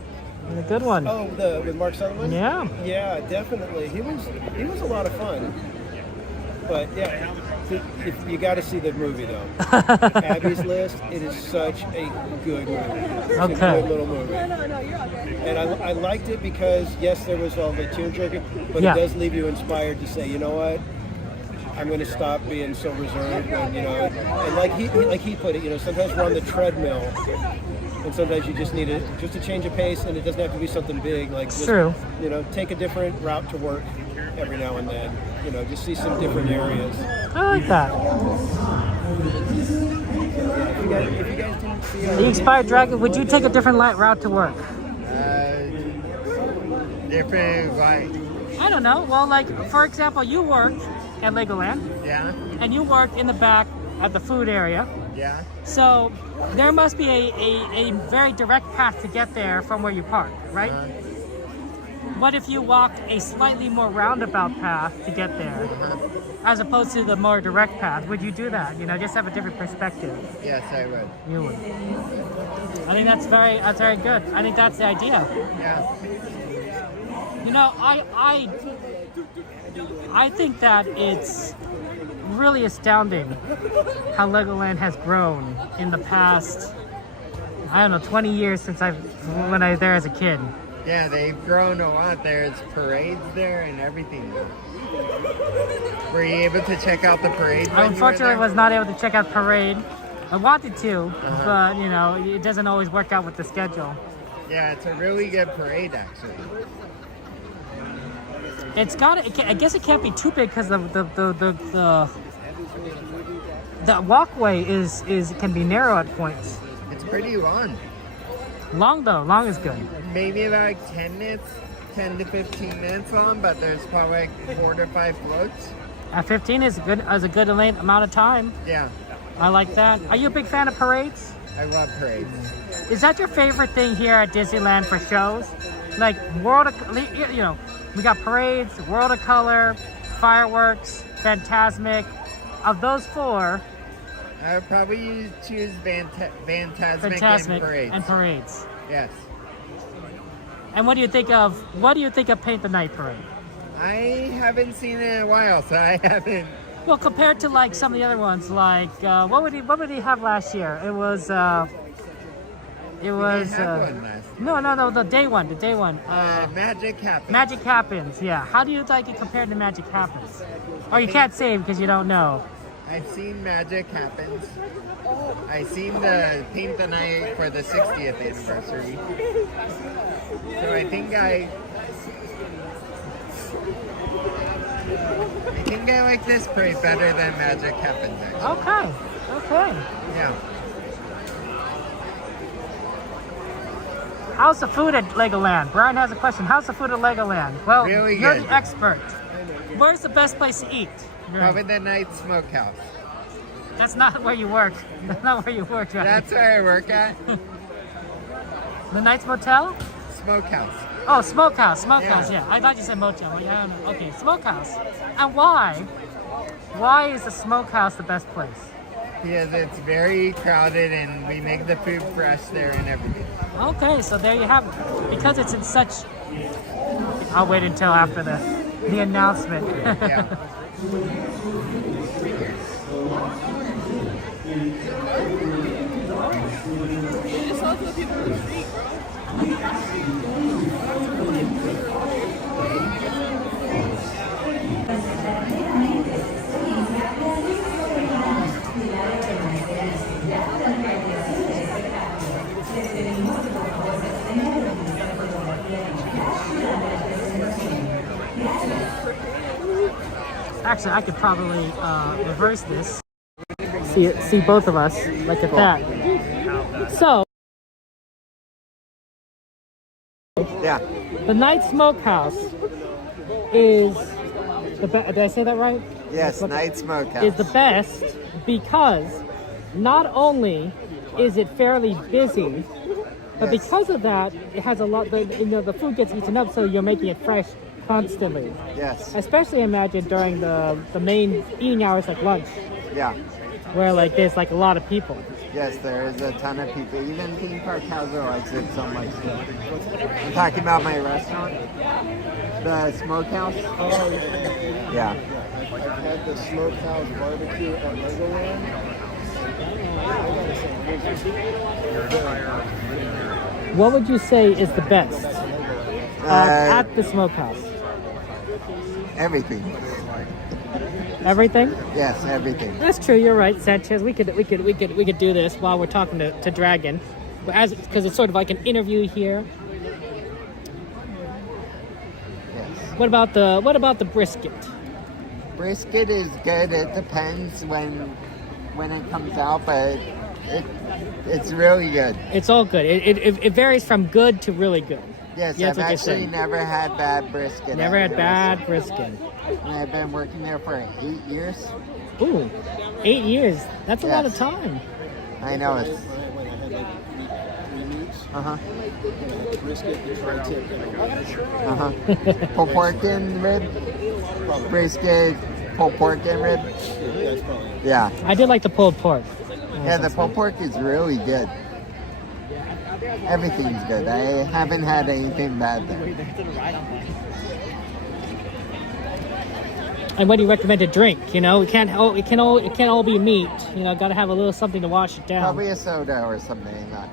A good one. Oh, with Mark Sutherland? Yeah. Yeah, definitely. He was a lot of fun. But yeah, you got to see the movie though. Abby's List. It is such a good movie. It's a good little movie. No, you're all good. And I liked it because yes, there was all the tear jerking, but it does leave you inspired to say, you know what, I'm going to stop being so reserved. And and like he put it, sometimes we're on the treadmill, and sometimes you just need just a change of pace, and it doesn't have to be something big. Like just, true. Take a different route to work every now and then. Just see some different areas. I like that. If you guys didn't see The Expired Dragon, would you take a different route to work? Different, like? I don't know. Well, like, for example, you worked at Legoland. Yeah. And you worked in the back at the food area. Yeah. So there must be a very direct path to get there from where you park, right? What if you walked a slightly more roundabout path to get there, as opposed to the more direct path? Would you do that? Just have a different perspective. Yes, I would. You would. I think that's very good. I think that's the idea. Yeah. I think that it's really astounding how Legoland has grown in the past, 20 years since when I was there as a kid. Yeah, they've grown a lot. There's parades there and everything. Were you able to check out the parade? I unfortunately was not able to check out parade. I wanted to, but it doesn't always work out with the schedule. Yeah, it's a really good parade actually. I guess it can't be too big because the walkway can be narrow at points. It's pretty long. Long though. Long is good. Maybe like 10 to 15 minutes long, but there's probably like 4 to 5 floats. 15 is a good amount of time. Yeah. I like that. Are you a big fan of parades? I love parades. Is that your favorite thing here at Disneyland for shows? Like we got parades, World of Color, fireworks, Fantasmic. Of those four, I would probably choose Fantasmic and parades. Yes. And what do you think of Paint the Night Parade? I haven't seen it in a while, so I haven't. Well, compared to like some of the other ones, like what would he have last year? It was. We didn't have one last No, the day one. Magic Happens. Magic Happens, yeah. How do you like it compared to Magic Happens? Oh, you can't say because you don't know. I've seen Magic Happens. I've seen the Paint the Night for the 60th anniversary. So I think I like this place better than Magic Happens, actually. Okay. Yeah. How's the food at Legoland? Brian has a question. How's the food at Legoland? Well, really you're good. the expert. Where's the best place to eat? Probably the Night Smokehouse. That's not where you work. That's not where you work, right? That's where I work at. The Knight's Motel? Smokehouse. Oh, Smokehouse. Yeah. I thought you said motel. Well, yeah, I don't know. Okay, Smokehouse. And why? Why is the Smokehouse the best place? Because it's very crowded and we make the food fresh there and everything. Okay, so there you have it. Because it's in such... I'll wait until after the announcement. Yeah. Actually, I could probably reverse this. See both of us. Look at that. So, yeah, the Night Smokehouse is the best. Did I say that right? Yes, Night Smokehouse is the best because not only is it fairly busy, but because of that, it has a lot. The food gets eaten up, so you're making it fresh constantly. Yes. Especially imagine during the main eating hours like lunch. Yeah. Where like there's like a lot of people. Yes, there is a ton of people. Even Theme Park Casual likes it so much too. I'm talking about my restaurant, the Smokehouse. Oh, yeah. I've had the Smokehouse barbecue at Legoland. What would you say is the best at the Smokehouse? Everything. Everything? Yes, everything. That's true. You're right, Sanchez. We could do this while we're talking to Dragon, because it's sort of like an interview here. Yes. What about the brisket? Brisket is good. It depends when it comes out, but it's really good. It's all good. It varies from good to really good. Yes, Yeah, I've actually never had bad brisket. Never had bad brisket. And I've been working there for 8 years. Ooh, 8 years. That's a lot of time. I know it's. Brisket, the tri-tip. Pulled pork and rib. Brisket, pulled pork and rib. Yeah. I did like the pulled pork. Yeah, the pulled pork is really good. Everything's good. I haven't had anything bad there. And what do you recommend to drink? You know, it can't all be meat. You know, got to have a little something to wash it down. Probably a soda or something like that.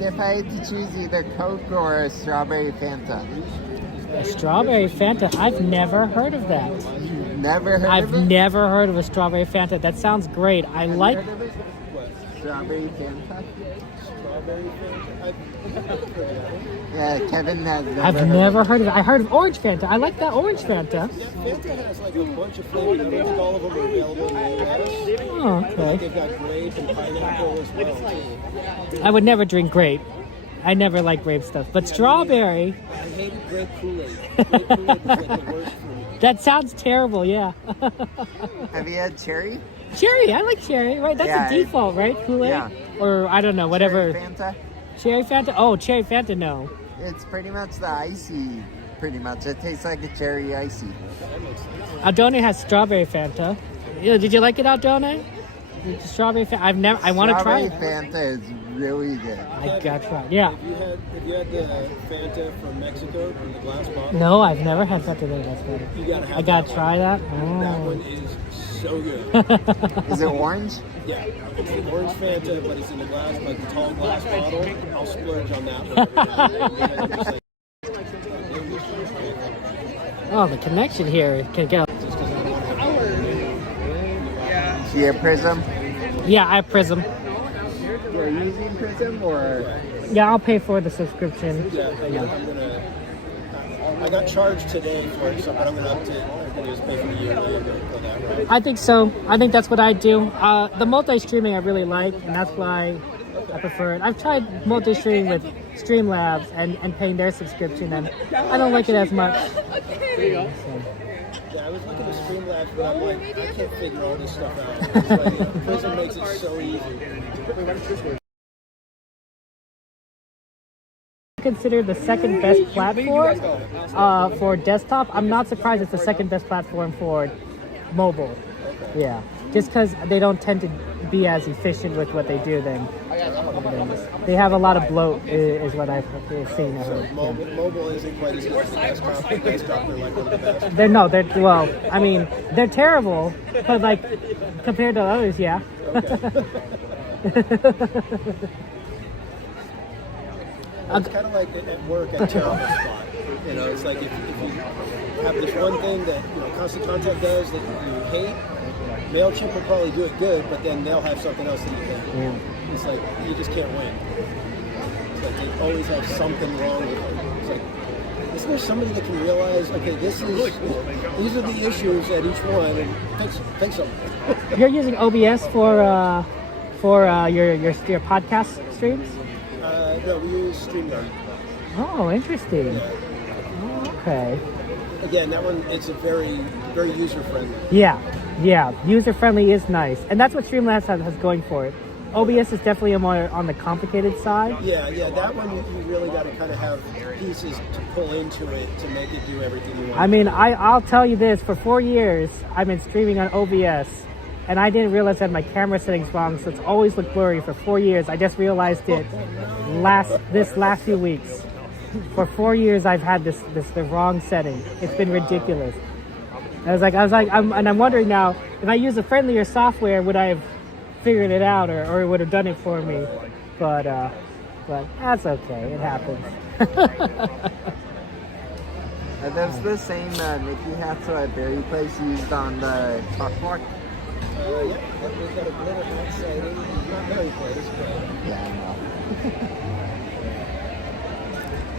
If I had to choose either Coke or a strawberry Fanta. A strawberry Fanta? I've never heard of that. Never heard of it? I've never heard of a strawberry Fanta. That sounds great. I like... Strawberry Fanta? Strawberry Fanta? Yeah, Kevin has never I've never heard of it. I heard of orange Fanta. I like that orange Fanta. Fanta has like a bunch of flavors. I don't think all of them are available in the US. Oh, okay. They've got grape and pineapple as well, too. I would never drink grape. I never like grape stuff. But strawberry... I hated grape Kool-Aid. Grape Kool-Aid was like the worst for me. That sounds terrible, yeah. Have you had cherry? Cherry, I like cherry, right? That's a default, right? Kool-Aid? Yeah. Or, I don't know, whatever. Cherry Fanta? Cherry Fanta? Oh, cherry Fanta, no. It's pretty much the icy, pretty much. It tastes like a cherry icy. Aldone has strawberry Fanta. Did you like it, Aldone? Strawberry Fanta? I want to try it. Strawberry Fanta is really good. I gotta try. Yeah. Have you had the Fanta from Mexico from the glass bottle? No, I've never had Fanta in glass bottle. You gotta have. I gotta try that. That Oh. one is so good. Is it orange? Yeah, it's the orange Fanta, but it's in the glass, like the tall glass bottle. I'll splurge on that one. Oh, the connection here can get. Yeah, Prism. Yeah, I have Prism. You're using Prism or? Yeah, I'll pay for the subscription. I got charged today for it, but I'm gonna up to. I'm gonna just pay for the year and go that route. I think so. I think that's what I do. The multi-streaming I really like, and that's why I prefer it. I've tried multi-streaming with Streamlabs and paying their subscription, and I don't like it as much. There you go. Yeah, I was looking at Streamlabs, but I'm like, I can't figure all this stuff out. It's like, Prism makes it so easy. Considered the second best platform for desktop. I'm not surprised it's the second best platform for mobile. Yeah, just because they don't tend to be as efficient with what they do. Then they have a lot of bloat, is what I've seen. Mobile isn't quite as good as the desktop. The desktop are like one of the best. They're terrible, but like compared to others, yeah. It's kind of like at work at terrible spot. You know, it's like if you have this one thing that Constant Contact does that you hate, MailChimp will probably do it good, but then they'll have something else that you hate. Yeah. It's like you just can't win. It's like they always have something wrong with it. It's like, isn't there somebody that can realize, okay, these are the issues at each one, and fix them. You're using OBS for your podcast streams? No, we use StreamYard. Oh, interesting. Oh, okay. Again, that one, it's a very, very user-friendly. Yeah. User-friendly is nice. And that's what Streamlabs has going for it. OBS is definitely more on the complicated side. Yeah, that one you really got to kind of have pieces to pull into it to make it do everything you want. I mean, I'll tell you this, for 4 years, I've been streaming on OBS, and I didn't realize that my camera setting's wrong, so it's always looked blurry for 4 years. I just realized it this last few weeks. For 4 years, I've had the wrong setting. It's been ridiculous. I'm wondering now, if I use a friendlier software, would I have figured it out, or it would have done it for me? But that's okay. It happens. That's the same Mickey hats that Barry Place used on the chalkboard. Yeah, we've got a glitter hat sighting. Not very close, but... Yeah, I know.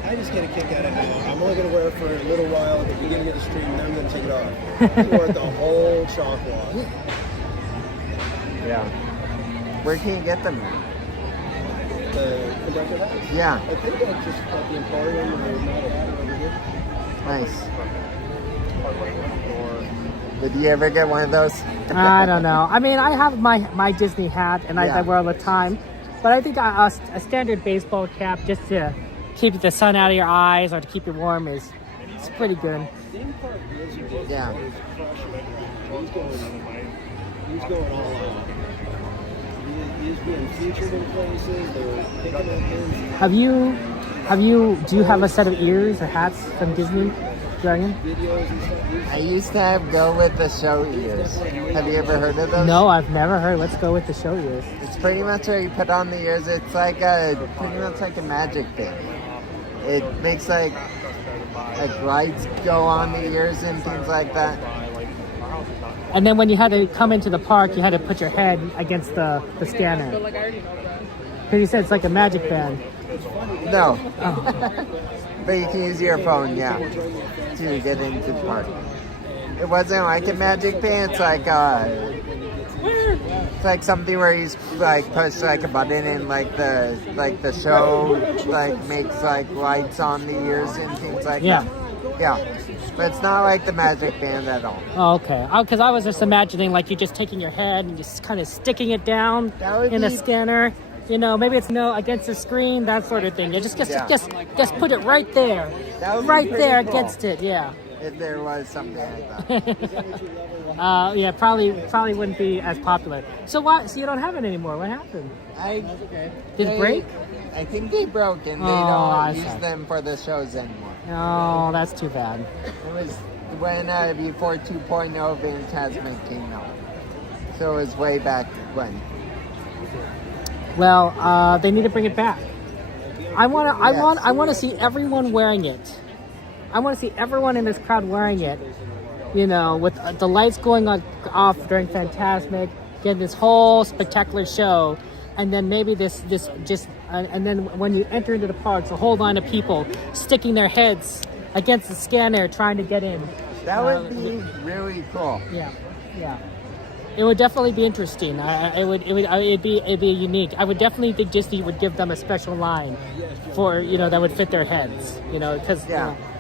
I just get a kick out of it. I'm only going to wear it for a little while at the beginning of the stream, and then I'm going to take it off. I wore it the whole chalk walk. Yeah. Where can you get them? The conductor hats? Yeah. I think I just got the Emporium and the United Hat over here. Nice. Did you ever get one of those? I don't know. I mean, I have my Disney hat, and I wear all the time. But I think a standard baseball cap, just to keep the sun out of your eyes or to keep you warm, it's pretty good. Yeah. He's going all out. He's being featured in places. They're picking up things. Do you have a set of ears or hats from Disney, Dragon? I used to have Go With The Show ears. Have you ever heard of those? No, I've never heard. Let's Go With The Show ears. It's pretty much where you put on the ears. It's like pretty much like a magic thing. It makes like lights go on the ears and things like that. And then when you had to come into the park, you had to put your head against the scanner. Because you said it's like a magic band. No. Oh. But you can use your phone, to get into the park. It wasn't like a magic band. It's like something where you like push like a button and like the show like makes like lights on the ears and things like that. Yeah. But it's not like the magic band at all. Oh, okay. Because I was just imagining like you just taking your head and just kind of sticking it down in a scanner. You know, maybe it's against the screen, that sort of thing. You just put it right there, right there against it. Yeah. if there was something like that. Yeah, probably wouldn't be as popular. So why? So you don't have it anymore? What happened? Did it break? I think they broke and they I don't use see. them for the shows anymore. Oh, that's too bad. It was when before 2.0 Fantasmic came out. So it was way back when. Well, they need to bring it back. I want to see everyone wearing it. I want to see everyone in this crowd wearing it. You know, with the lights going off during Fantasmic, get this whole spectacular show, and then maybe this just and then when you enter into the parks, a whole line of people sticking their heads against the scanner trying to get in. That would be really cool. Yeah. It would definitely be interesting. It'd be unique. I would definitely think Disney would give them a special line for that would fit their heads. Because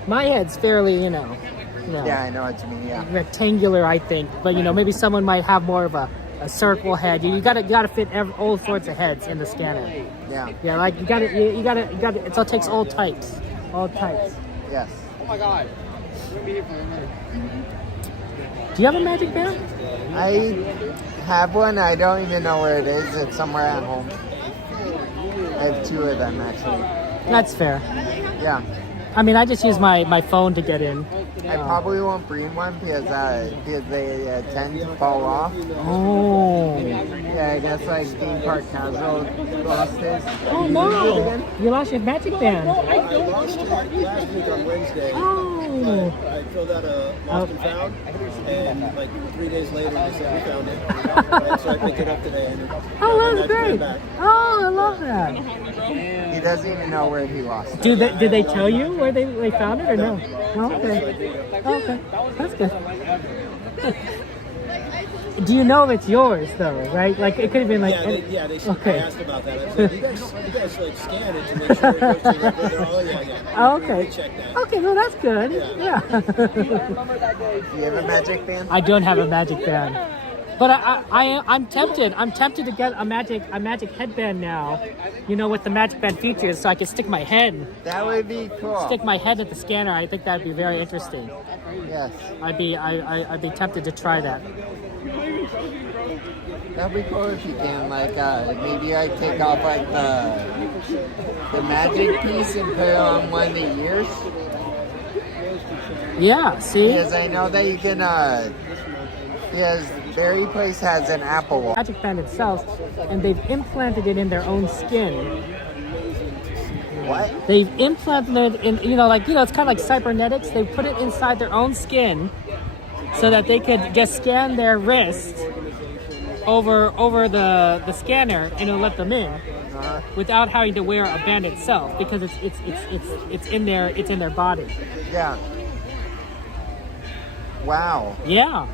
my head's fairly Yeah, I know what you mean. Yeah. rectangular, I think. But maybe someone might have more of a circle head. You gotta fit all sorts of heads in the scanner. Yeah. Yeah, like you gotta. It all takes all types. All types. Yes. Oh my God. Do you have a magic band? I have one. I don't even know where it is. It's somewhere at home. I have two of them actually. That's fair. Yeah. I mean, I just use my phone to get in. I probably won't bring one because they tend to fall off. Oh. Yeah, I guess like theme park casual lost his. Oh no! You lost your magic band. I lost it last week on Wednesday. Oh. I filled out a lost and found, and like 3 days later they said we found it. And so I picked it up today. And Oh, that's great! Oh, I love that. He doesn't even know where he lost it. Did they tell you where they found it or no? Oh, okay. Okay, that's good. Do you know if it's yours though? Right? Like it could have been like. They okay. asked about that. I said, you guys like scan it to make sure it goes to the record. Oh yeah. Oh, okay. We checked that. Okay, well that's good. Yeah. Do you have a magic band? I don't have a magic band, but I'm tempted. I'm tempted to get a magic headband now. With the magic band features, so I can stick my head. That would be cool. Stick my head at the scanner. I think that'd be very interesting. Yes. I'd be tempted to try that. That'd be cool if you can, like, maybe I take off, like, the magic piece and put it on one of the ears. Yeah, see? Because I know that you can, because every place has an Apple Watch. Magic band itself, and they've implanted it in their own skin. What? They've implanted it in, it's kind of like cybernetics. They put it inside their own skin so that they could just scan their wrist over the scanner and it'll let them in without having to wear a band itself because it's in their body. Yeah. Wow. Yeah.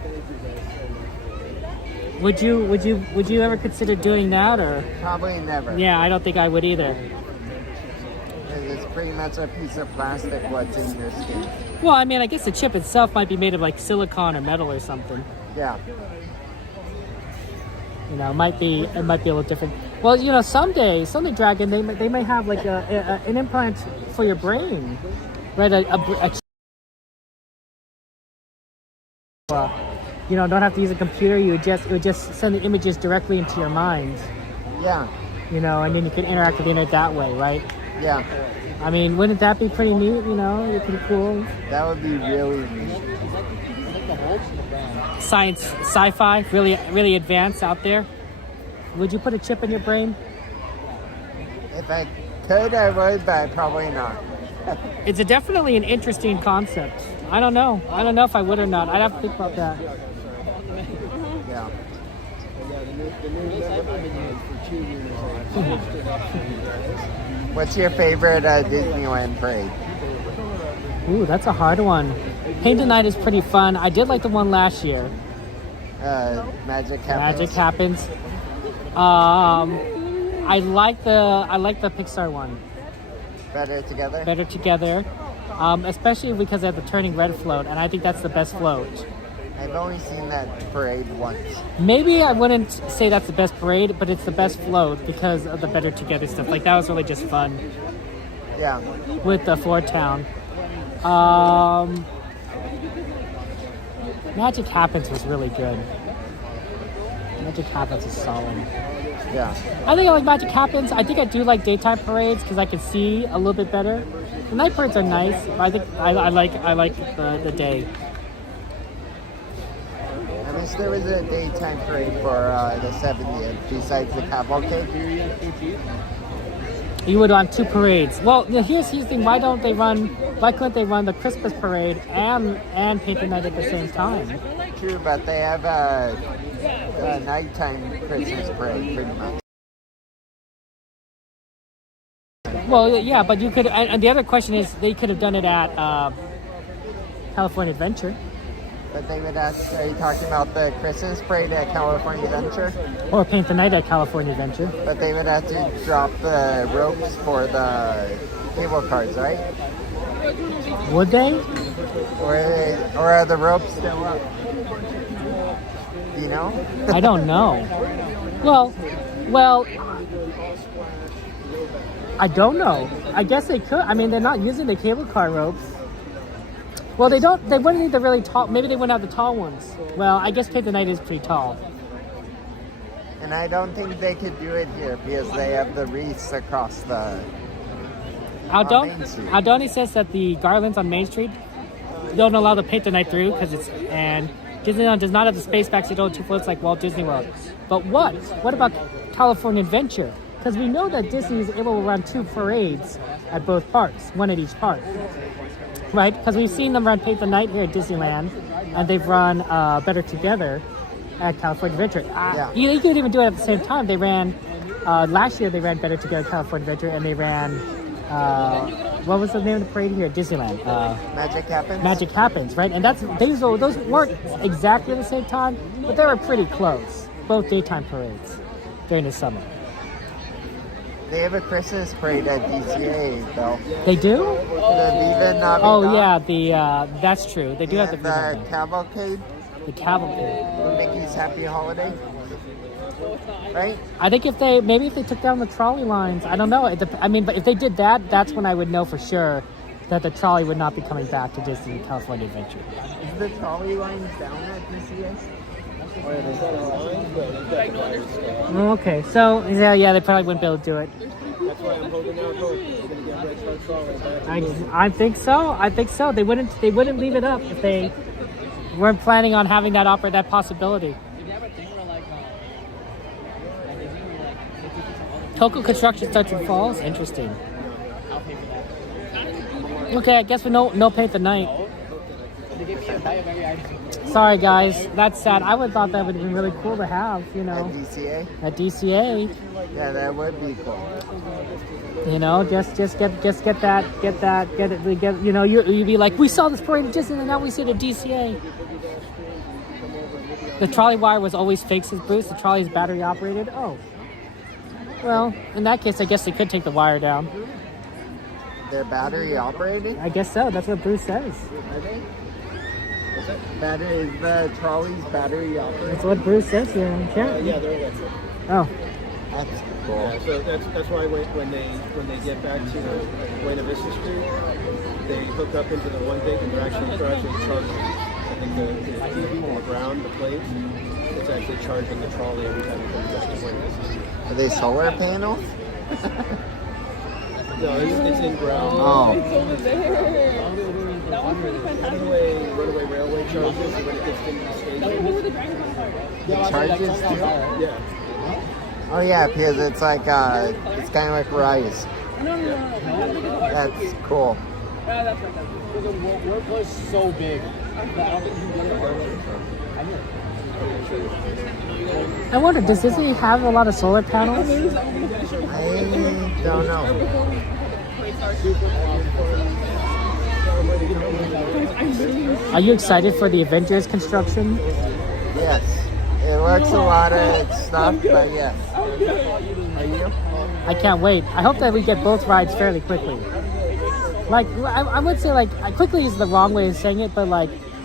Would you ever consider doing that or? Probably never. Yeah, I don't think I would either. It's pretty much a piece of plastic what's in your skin. Well, I mean, I guess the chip itself might be made of like silicone or metal or something. Yeah. It might be a little different. Well, someday Dragon, they may have like an implant for your brain, right? Don't have to use a computer. It would just send the images directly into your mind. Yeah. And then you can interact with the internet that way, right? Yeah. I mean, wouldn't that be pretty neat? It'd be pretty cool. That would be really neat. Science, sci-fi, really, really advanced out there. Would you put a chip in your brain? If I could, I would, but probably not. It's definitely an interesting concept. I don't know if I would or not. I'd have to think about that. Yeah. What's your favorite Disneyland parade? Ooh, that's a hard one. Painted Night is pretty fun. I did like the one last year. Magic Happens. Magic Happens. I like the Pixar one. Better Together? Better Together. Especially because they have the turning red float, and I think that's the best float. I've only seen that parade once. Maybe I wouldn't say that's the best parade, but it's the best float because of the Better Together stuff. Like, that was really just fun. Yeah. With the Floor Town. Magic Happens was really good. Magic Happens is solid. Yeah. I think I like Magic Happens. I think I do like daytime parades because I can see a little bit better. The night parades are nice, but I think I like the day. I wish there was a daytime parade for the 70th besides the cavalcade. You would want 2 parades. Well, here's the thing. Why couldn't they run the Christmas parade and Paint the Night at the same time? True, but they have a nighttime Christmas parade pretty much. Well, yeah, but you could. And the other question is, they could have done it at California Adventure. But they would ask, are you talking about the Christmas parade at California Adventure? Or Paint the Night at California Adventure. But they would have to drop the ropes for the cable cars, right? Would they? Or are the ropes still up? Do you know? I don't know. Well, I don't know. I guess they could. I mean, they're not using the cable car ropes. Well, they wouldn't need the really tall. Maybe they wouldn't have the tall ones. Well, I guess Paint the Night is pretty tall. And I don't think they could do it here because they have the wreaths across the Main Street. Aldoni says that the garlands on Main Street don't allow the Paint the Night through and Disneyland does not have the space back to go 2 floats like Walt Disney World. But what? What about California Adventure? Because we know that Disney is able to run 2 parades at both parks, 1 at each park. Right? Because we've seen them run Paint the Night here at Disneyland, and they've run Better Together at California Adventure. You could even do it at the same time. They ran, last year they ran Better Together at California Adventure, and they ran, what was the name of the parade here at Disneyland? Magic Happens? Magic Happens, right? And those weren't exactly the same time, but they were pretty close. Both daytime parades during the summer. They have a Christmas parade at DCA, though. They do? The Viva Navidad. Oh, yeah, that's true. They do have the Viva Cavalcade. The Cavalcade. For Mickey's Happy Holiday. Right? I think if they took down the trolley lines, I don't know. But if they did that, that's when I would know for sure that the trolley would not be coming back to Disney California Adventure. Is the trolley lines down at DCA? Okay, so yeah, they probably wouldn't be able to do it. That's why I'm holding out hope they're going to get Red Star Trolley. I think so. They wouldn't leave it up if they weren't planning on having that possibility. Coco construction starts in falls. Interesting. Okay, I guess we no Paint the Night. Sorry, guys. That's sad. I would have thought that would have been really cool to have, At DCA? At DCA. Yeah, that would be cool. Just get it. You'd be like, we saw this parade at Disney, and now we see it at DCA. The trolley wire was always fake, says Bruce. The trolley is battery operated. Oh. Well, in that case, I guess they could take the wire down. They're battery operated? I guess so. That's what Bruce says. Are they? The trolley's battery operated? That's what Bruce says here. Yeah, they're electric. Oh. That's cool. Yeah, so that's why when they get back to Buena Vista Street, they hook up into the one thing and they're actually charging. I think the on the ground, the plates, it's actually charging the trolley every time it comes back to Buena Vista Street. Are they solar panels? No, it's in ground. Oh. Runaway railway charges when it gets into the station. The charges too? Yeah. Oh yeah, because it's like it's kind of like Rise. That's cool. Yeah, that's right. Because the workplace is so big. I don't think you can get it. I wonder, does Disney have a lot of solar panels? I don't know. Are you excited for the Avengers construction? Yes. It looks a lot of stuff, but yes. Are you? I can't wait. I hope that we get both rides fairly quickly. Like, I would say, quickly is the wrong way of saying it, but,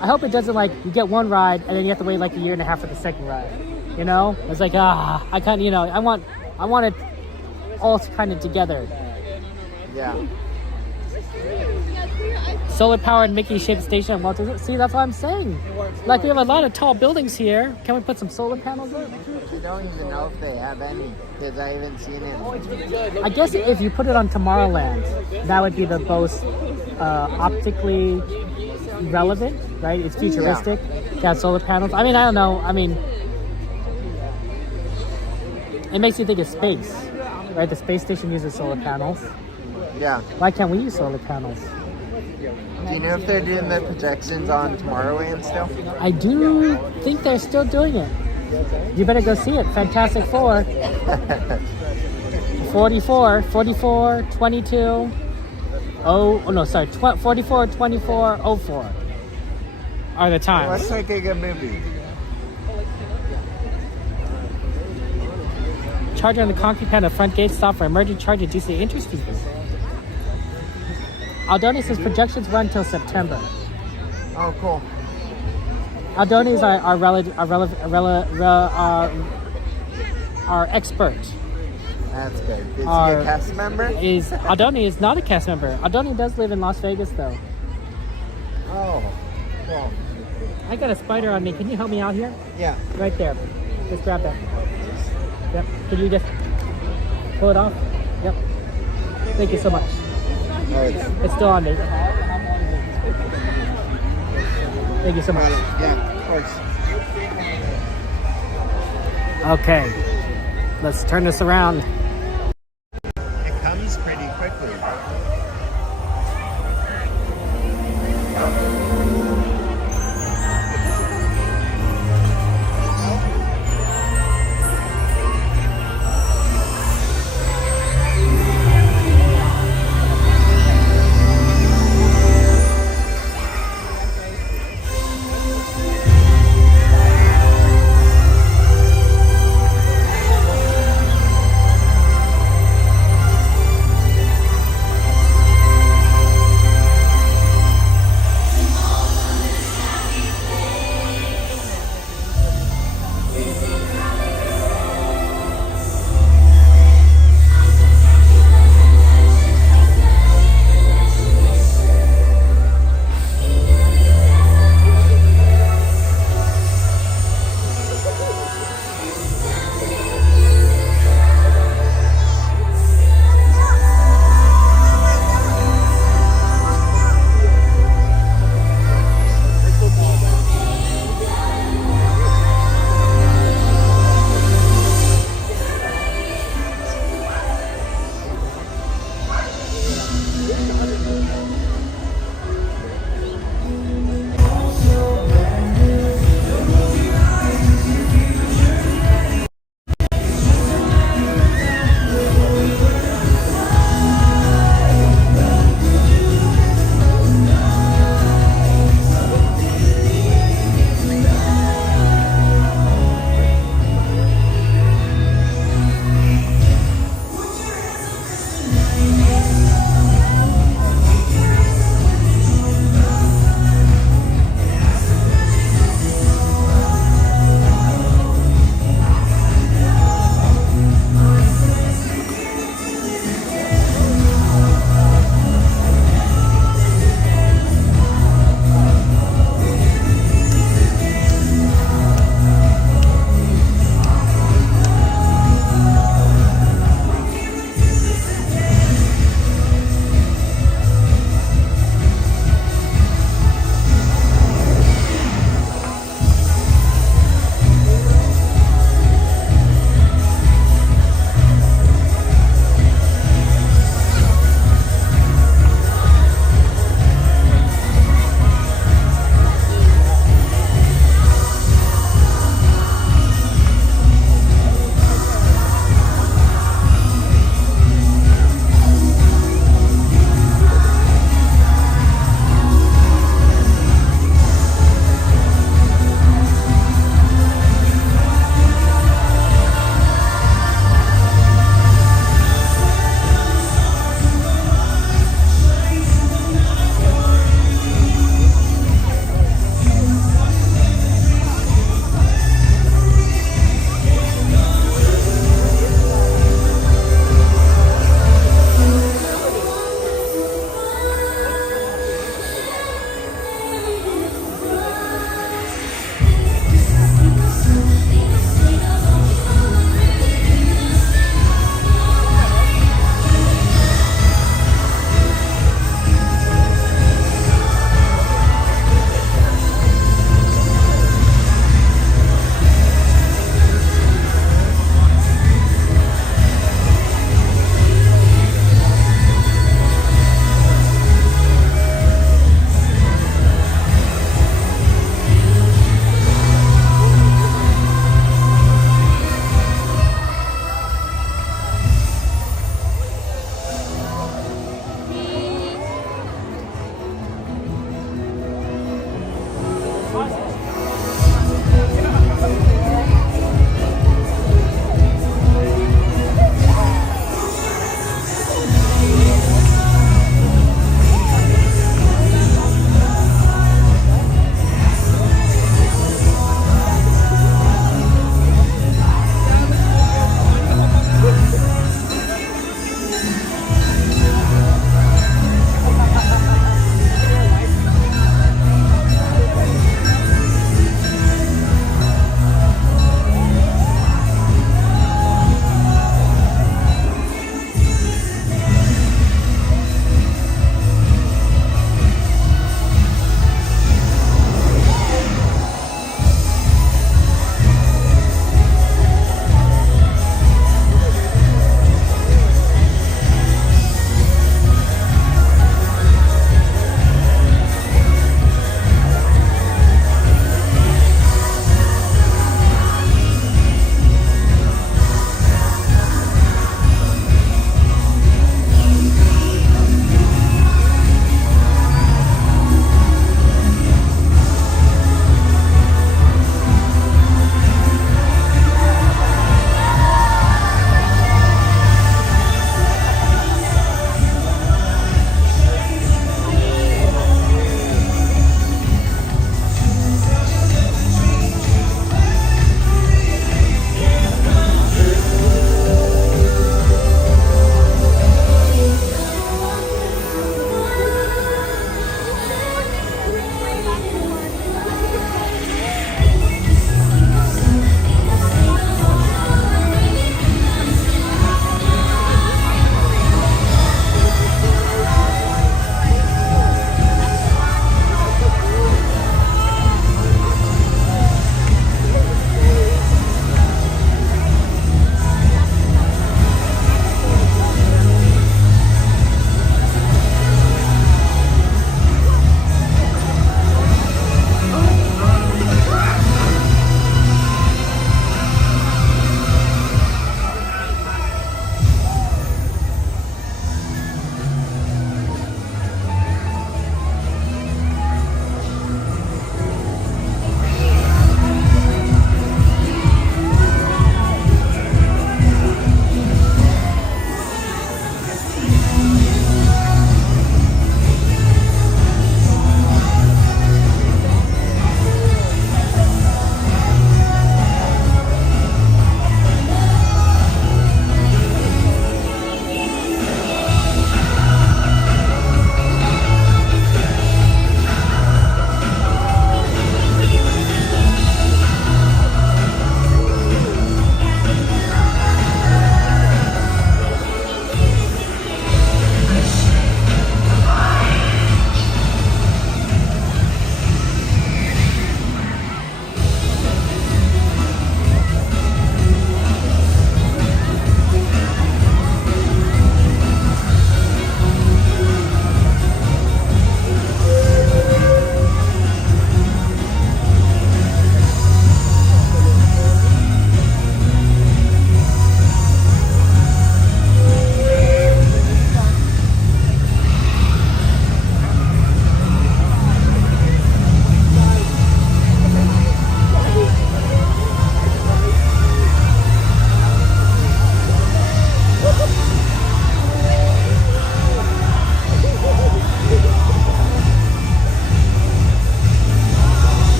I hope it doesn't, you get one ride, and then you have to wait, a year and a half for the second ride. It's I kind of, I want it all kind of together. Yeah. Solar powered Mickey shaped station at Walt Disney. See, that's what I'm saying. Like, we have a lot of tall buildings here. Can we put some solar panels up? I don't even know if they have any because I haven't seen it. I guess if you put it on Tomorrowland, that would be the most optically relevant, right? It's futuristic. Got solar panels. I mean, I don't know. I mean, it makes you think of space, right? The space station uses solar panels. Yeah. Why can't we use solar panels? Do you know if they're doing the projections on Tomorrowland still? I do think they're still doing it. You better go see it. Fantastic Four. 44, 22. Oh, no, sorry. 44, 24, 04 are the times. Looks like a good movie. Charger on the concrete pad at front gate stop for emergent charge at DC intercity. Aldoni says projections run till September. Oh, cool. Aldoni is our expert. That's good. Is he a cast member? Aldoni is not a cast member. Aldoni does live in Las Vegas, though. Oh, cool. I got a spider on me. Can you help me out here? Yeah. Right there. Just grab that. Yep. Can you just pull it off? Yep. Thank you so much. Right. It's still on me. Thank you so much. Yeah, of course. Okay. Let's turn this around. It comes pretty quickly.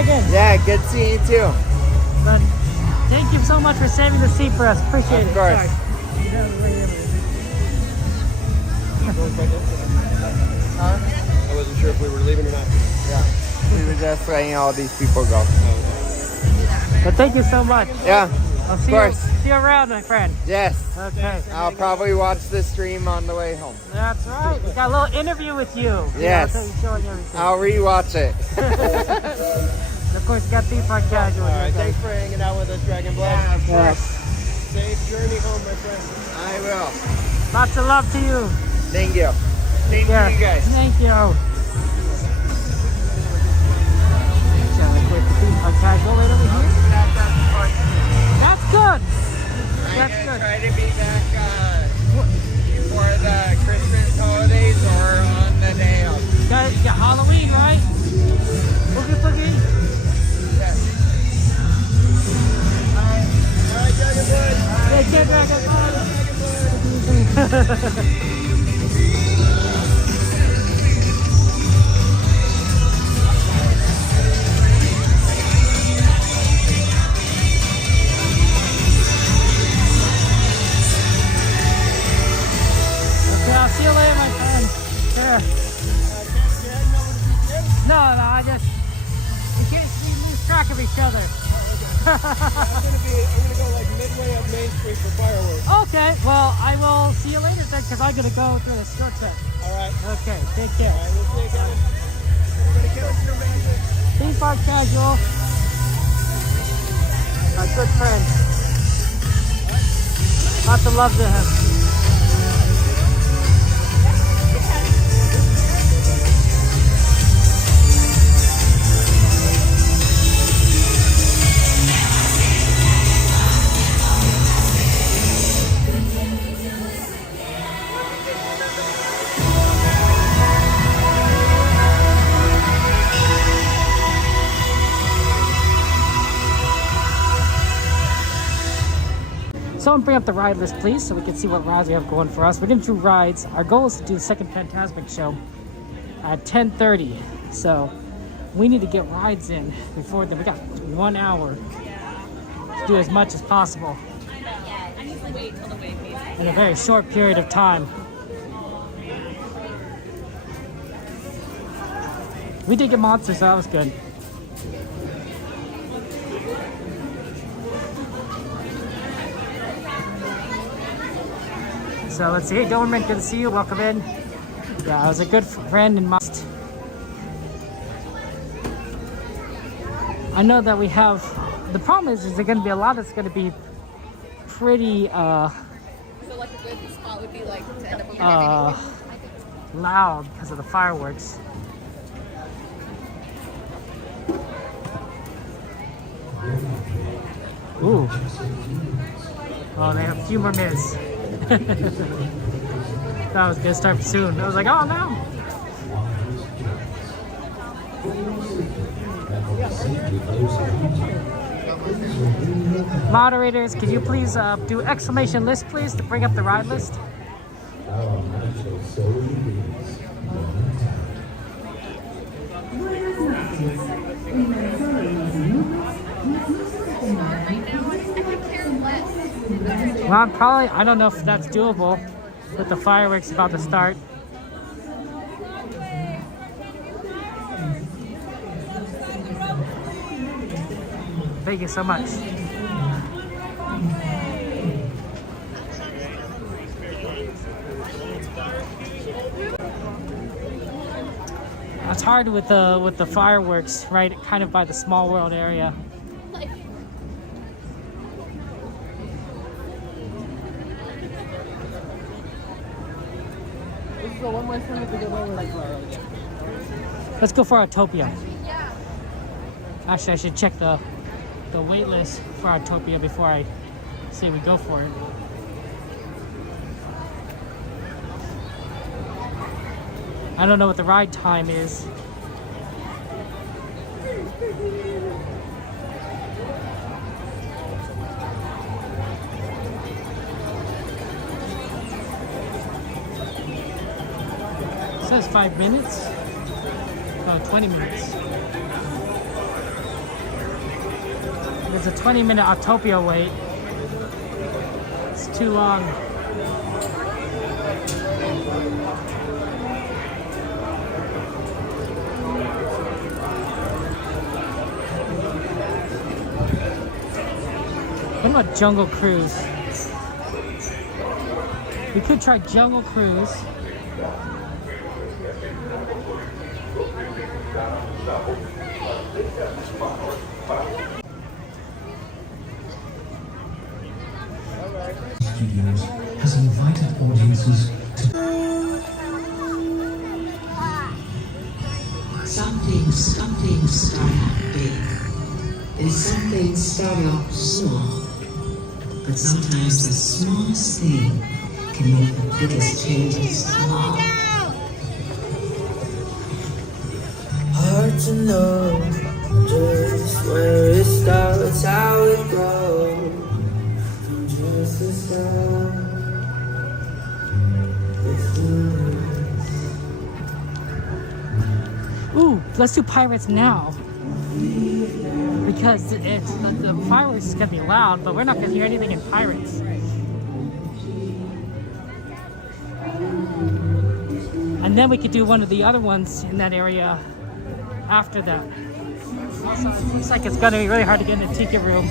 again. Yeah, good seeing you too. But thank you so much for saving the seat for us. Appreciate it. Of course. Sorry. I wasn't sure if we were leaving or not. Yeah. We were just letting all these people go. But thank you so much. Yeah. I'll of see course. See you around, my friend. Yes. Okay. I'll probably watch the stream on the way home. That's right. We got a little interview with you. Yes. Showing everything. I'll rewatch it. And of course, you got Theme Park Casual. All right, thanks for hanging out with us, Dragon Blood. Yeah, of course. Safe journey home, my friend. I will. Lots of love to you. Thank you. Thank you, guys. Thank you. Shall we quit the Theme Park Casual right over here? That's good. I'm going to try to be back for the Christmas holidays or on the day of. You got Halloween, right? Boogie Boogie. Yes. All right, Dragon Blood. Take care, Dragon Blood. I'll see you later, my friend. Here. No, I just, in case we lose track of each other. I'm gonna go like midway up Main Street for fireworks. Okay, well, I will see you later then, because I'm gonna go through the shortcut. All right. Okay, take care. All right, we'll see you again. Everybody catch your magic. Theme Park Casual. My good friend. Lots of love to him. Someone bring up the ride list, please, so we can see what rides we have going for us. We're going to do rides. Our goal is to do the second Fantasmic show at 10:30. So we need to get rides in before then. We got 1 hour to do as much as possible in a very short period of time. We did get monsters, so that was good. So let's see. Hey, Doberman, good to see you. Welcome in. Yeah, I was a good friend and must. I know that we have. The problem is there's going to be a lot that's going to be pretty. So like a good spot would be like to end up over loud because of the fireworks. Ooh. Oh, they have a few more minutes. That was gonna start soon. I was like, oh no. Moderators, could you please do exclamation list, please, to bring up the ride list? Well, I don't know if that's doable with the fireworks about to start. Thank you so much. It's hard with the fireworks, right? Kind of by the Small World area. So one more time to go over like Let's go for Autopia. Actually, I should check the wait list for Autopia before I say we go for it. I don't know what the ride time is. It says 5 minutes. 20 minutes. There's a 20-minute Autopia wait. It's too long. What about Jungle Cruise? We could try Jungle Cruise. Studios has invited audiences to Some things start out big, and some things start out small. But sometimes the smallest thing can make the biggest changes of all. Hard to know just where it starts, how it grows. Just the start. Ooh, let's do Pirates now. Because the fireworks is gonna be loud, but we're not gonna hear anything in Pirates. And then we could do one of the other ones in that area after that. Also, it looks like it's gonna be really hard to get in the ticket room.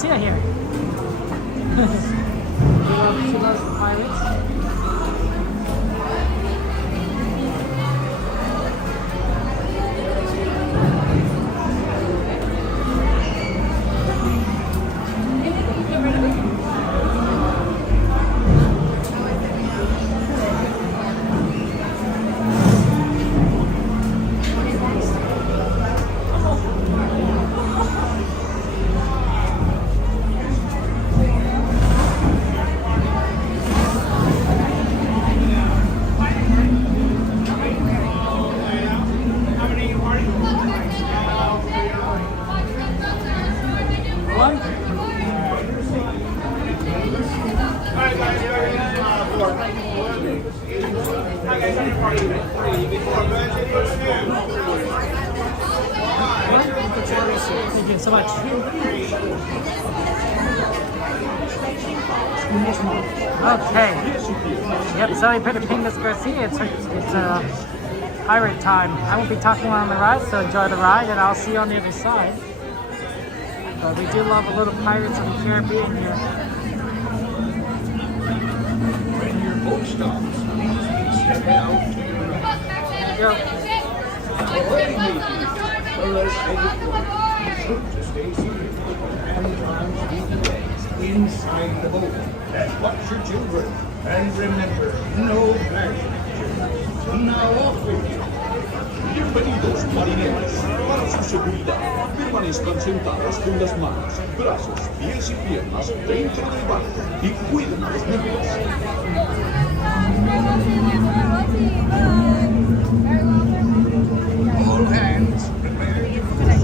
Garcia here. She loves the pirates. Thank you so much. Okay. Yep, so we put a Pingus Garcia. It's pirate time. I won't be talking on the ride, so enjoy the ride, and I'll see you on the other side. But we do love a little Pirates of the Caribbean here. When your boat stops, please step out to your right. There you go. Ahoy, mateys! The rest of the boat. Be sure to stay seated and arms lead the way inside the boat. And watch your children. And remember, no flashing pictures. Now off with you. Bienvenidos, marineros. Para su seguridad, permanezcan sentados con las manos, brazos, pies y piernas dentro del barco y cuiden a los niños. All hands, prepare to cruise.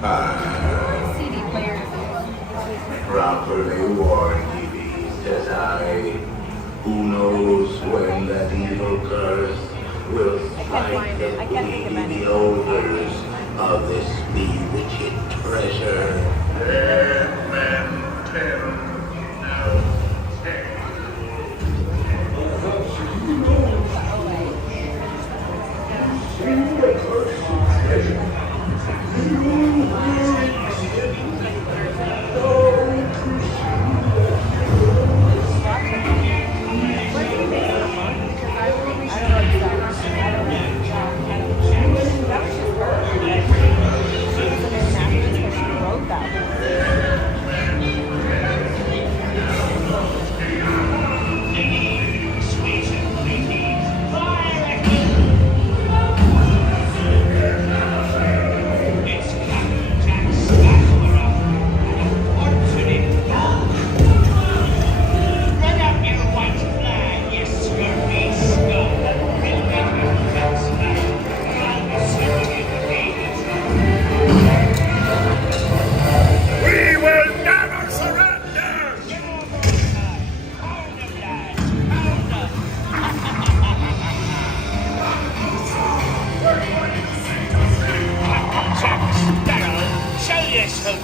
CD player. Properly warned TVs, says I. Who knows when that evil curse will strike the bleeding odors of this bewitched treasure. Dead men tell no tale.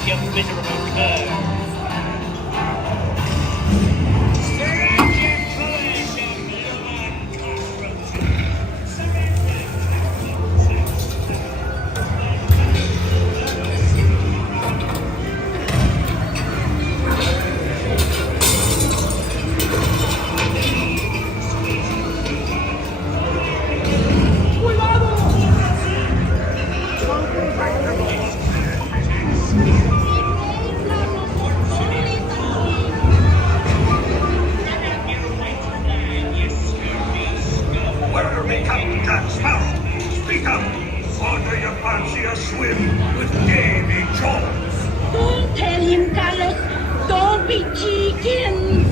You miserable cur. Don't tell him, Carlos. Don't be cheeky.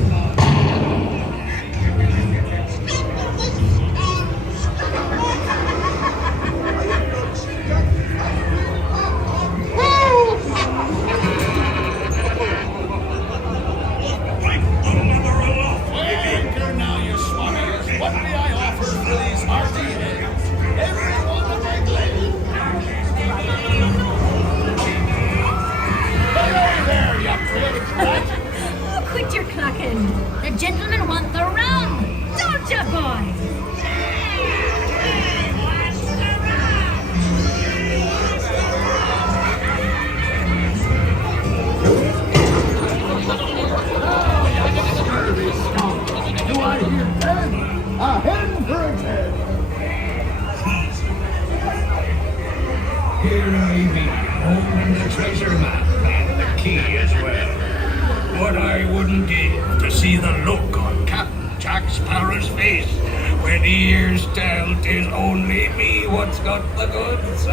Quit your clucking. The gentlemen want the rum. Don't ya, boys? Do I hear 10? A hen for a 10. Here I be, holding the treasure map and the key as well. What I wouldn't give to see the look on Captain Jack Sparrow's face when he hears tell 'tis only me what's got the goods.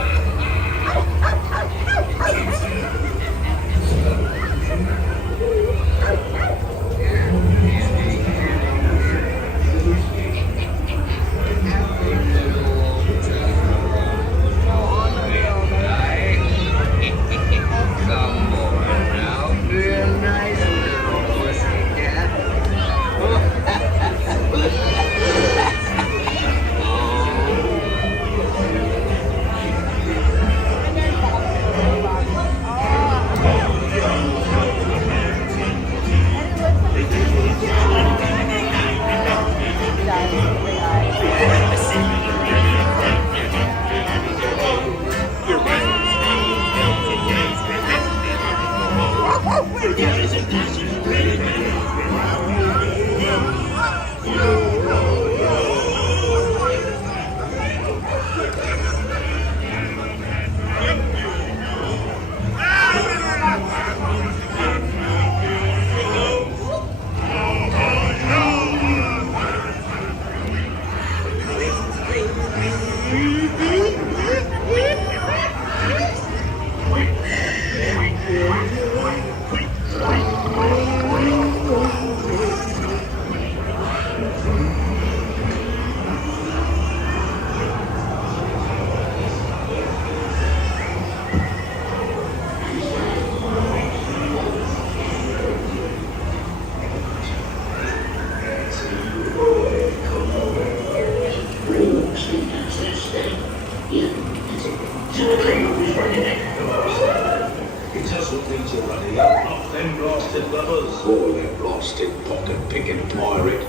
It doesn't need to run up. Off them blasted lovers. Oh, that blasted pocket-picking pirate.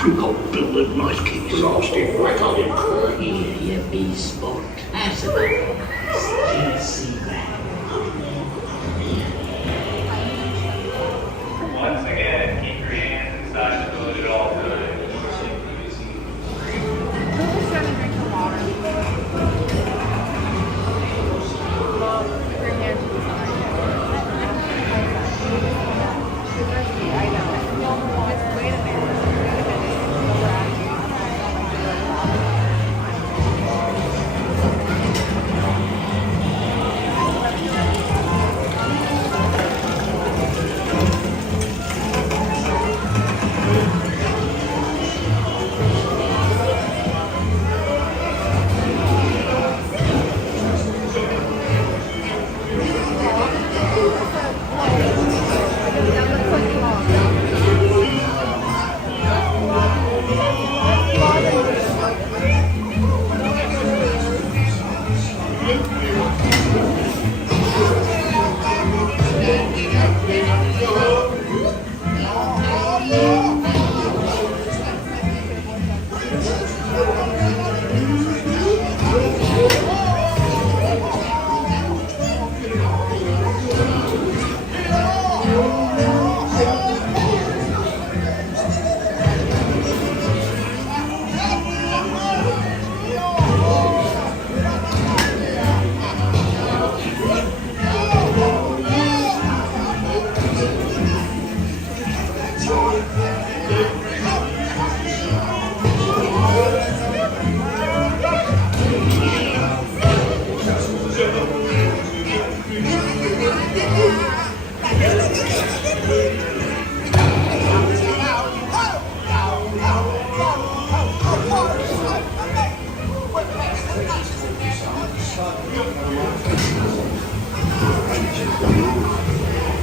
Bring on Bill and Knife Keys. Blasted whack on him. Here, you be sport. Have some easy rag. Once again, keep your hands inside the hood at all times.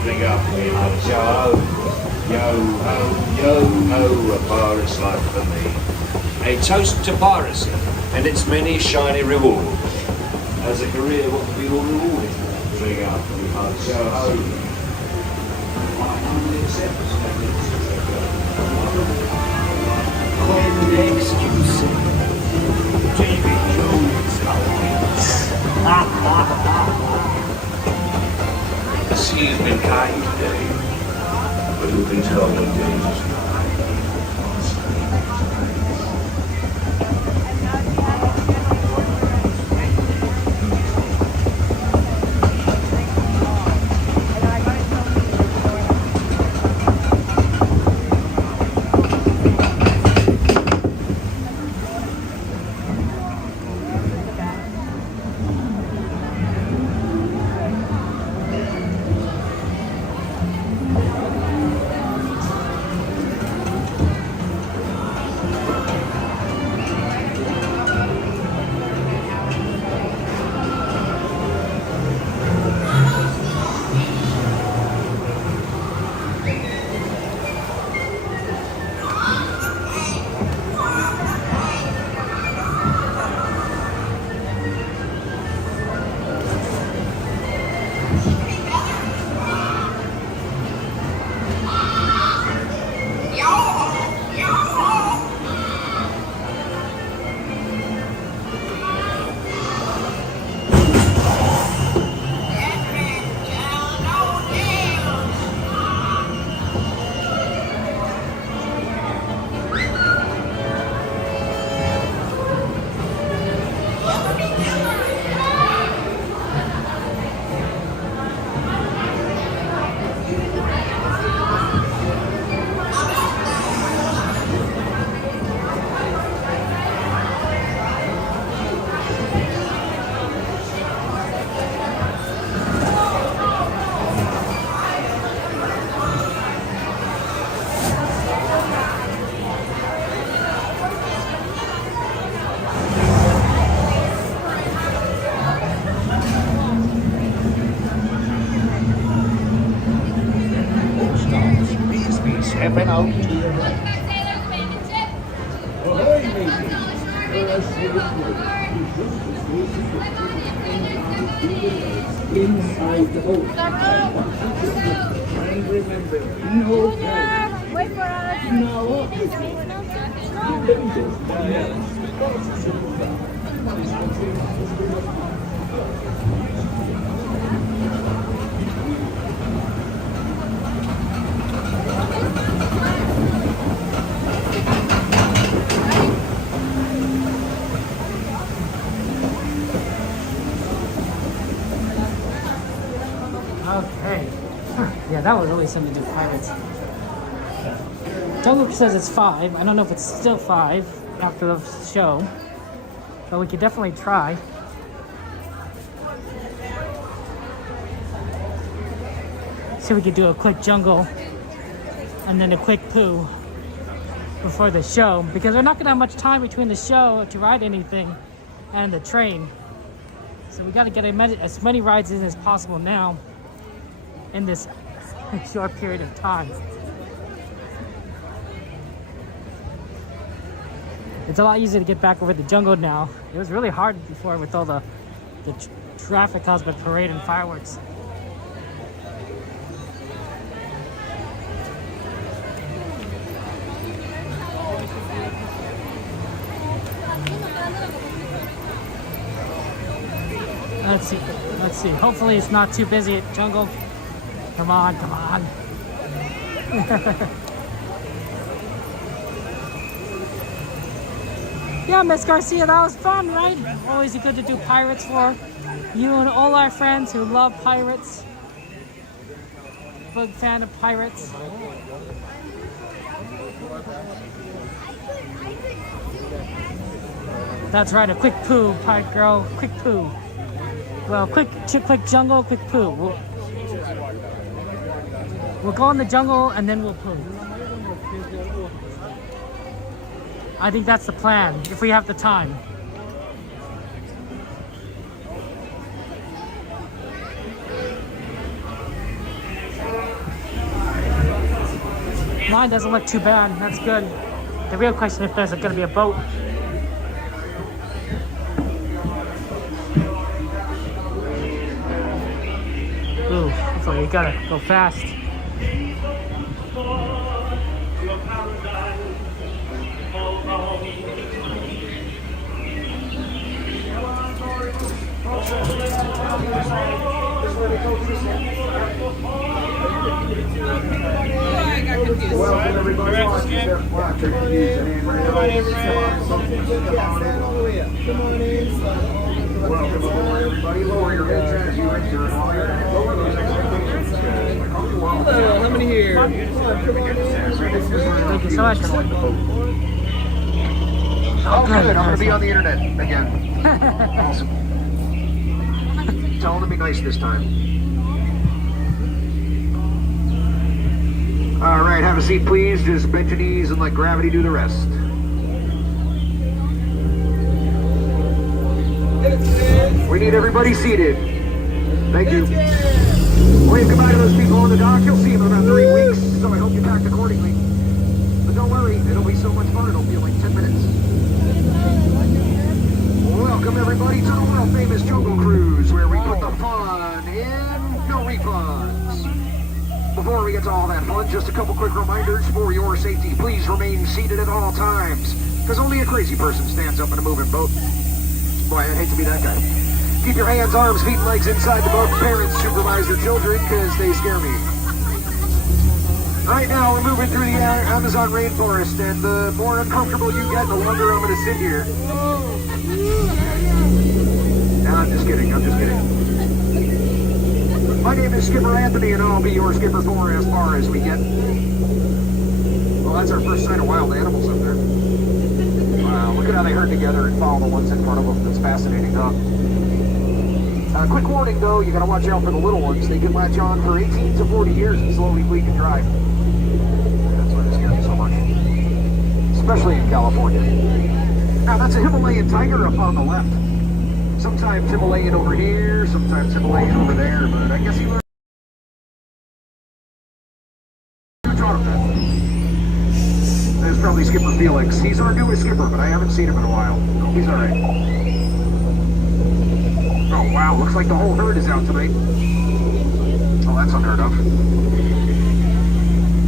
Bring up me heart, yo-ho, a pirate's life for me. A toast to piracy and its many shiny rewards. As a career, what could be more rewarding? Bring up me heart, yo-ho. When excuse TV Jones The sea has been kind today, but who can tell what day is stepping out to your right. Ahoy, matey! Where I say it would. inside the boat. And remember, no panic. Wait for us. Now up. Okay. Yeah, that was really something with pirates. Jungle says it's 5. I don't know if it's still 5 after the show, but we could definitely try. See if we could do a quick jungle and then a quick poo before the show, because we're not gonna have much time between the show to ride anything and the train. So we gotta get as many rides in as possible now in this short period of time. It's a lot easier to get back over the jungle now. It was really hard before with all the traffic caused by parade and fireworks. Let's see. Hopefully it's not too busy at jungle. Come on. Yeah, Miss Garcia, that was fun, right? Always good to do pirates for you and all our friends who love pirates. Big fan of pirates. That's right, a quick poo, pirate girl, quick poo. Well, quick jungle, quick poo. We'll go in the jungle and then we'll poo. I think that's the plan, if we have the time. Mine doesn't look too bad, that's good. The real question is if there's going to be a boat. Ooh, so you gotta go fast. Welcome everybody. Welcome aboard everybody. Lower your heads as you enter and lower those expectations. Hello, how many here? Thank you so much. Oh, good. I'm going to be on the internet again. Awesome. Tell them to be nice this time. All right, have a seat, please. Just bend your knees and let gravity do the rest. We need everybody seated. Thank you. Wave goodbye to those people on the dock. You'll see them in about 3 weeks, so I hope you packed accordingly. But don't worry, it'll be so much fun, it'll feel like 10 minutes. Welcome everybody to the world famous Jungle Cruise, where we put the fun in, no refunds. Before we get to all that fun, just a couple quick reminders for your safety. Please remain seated at all times, because only a crazy person stands up in a moving boat. Boy, I'd hate to be that guy. Keep your hands, arms, feet, and legs inside the boat. Parents supervise your children, because they scare me. Right now, we're moving through the Amazon rainforest, and the more uncomfortable you get, the longer I'm going to sit here. No, I'm just kidding. My name is Skipper Anthony, and I'll be your skipper for as far as we get. Well, that's our first sight of wild animals up there. Wow, look at how they herd together and follow the ones in front of them. That's fascinating, huh? Quick warning, though, you gotta watch out for the little ones. They can latch on for 18 to 40 years and slowly bleed and dry. That's why they scare me so much. Especially in California. Now, that's a Himalayan tiger up on the left. Sometimes Himalayan over here, sometimes Himalayan over there, but I guess he learned. There's probably Skipper Felix. He's our newest skipper, but I haven't seen him in a while. He's alright. Oh, wow. Wow, looks like the whole herd is out tonight. Oh, that's unheard of.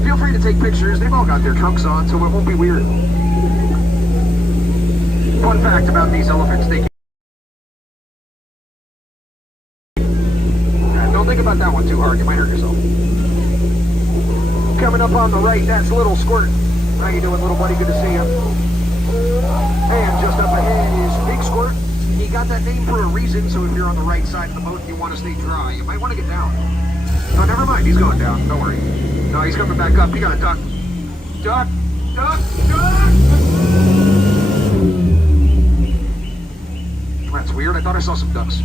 Feel free to take pictures. They've all got their trunks on, so it won't be weird. Fun fact about these elephants, they don't think about that one too hard, you might hurt yourself. Coming up on the right, that's Little Squirt. How you doing, little buddy? Good to see you. And just up ahead is Big Squirt. He got that name for a reason, so if you're on the right side of the boat and you want to stay dry, you might want to get down. No, never mind, he's going down, don't worry. No, he's coming back up, he got a duck. Duck! Duck! Duck! That's weird, I thought I saw some ducks.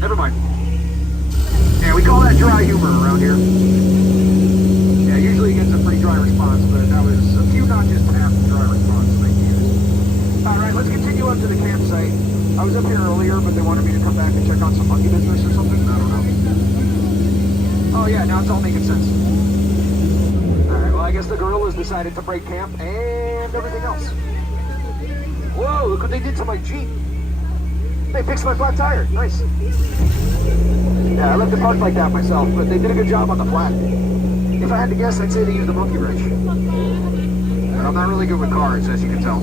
Never mind. Yeah, we call that dry humor around here. Yeah, usually it gets a pretty dry response, but that was a few notches past the dry response. Thank you. Alright, let's continue up to the campsite. I was up here earlier, but they wanted me to come back and check on some monkey business or something. I don't know. Oh yeah, now it's all making sense. Alright, well I guess the gorillas decided to break camp and everything else. Whoa, look what they did to my Jeep. They fixed my flat tire. Nice. Yeah, I left it parked like that myself, but they did a good job on the flat. If I had to guess, I'd say they used a monkey wrench. But I'm not really good with cars, as you can tell.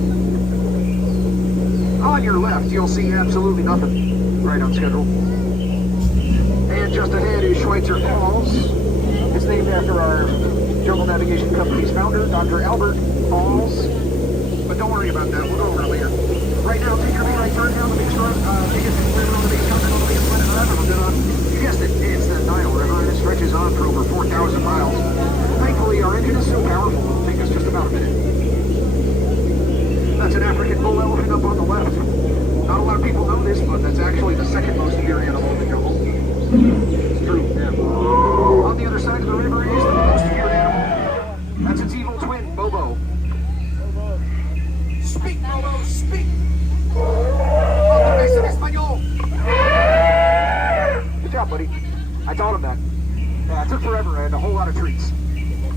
On your left, you'll see absolutely nothing. Right on schedule. And just ahead is Schweitzer Falls. It's named after our jungle navigation company's founder, Dr. Albert Falls. But don't worry about that, we'll go over it later. Right now, take your right turn down the biggest road, biggest river on the biggest continent on the biggest planet Earth. You guessed it, it's the Nile River, and it stretches on for over 4,000 miles. Thankfully, our engine is so powerful, it'll take us just about a minute. That's an African bull elephant up on the left. Not a lot of people know this, but that's actually the second most feared animal in the jungle. It's true, yeah. On the other side of the river is the most feared animal. That's its evil twin, Bobo. Speak, Bobo, speak! Good job, buddy. I taught him that. Yeah, it took forever. I had a whole lot of treats.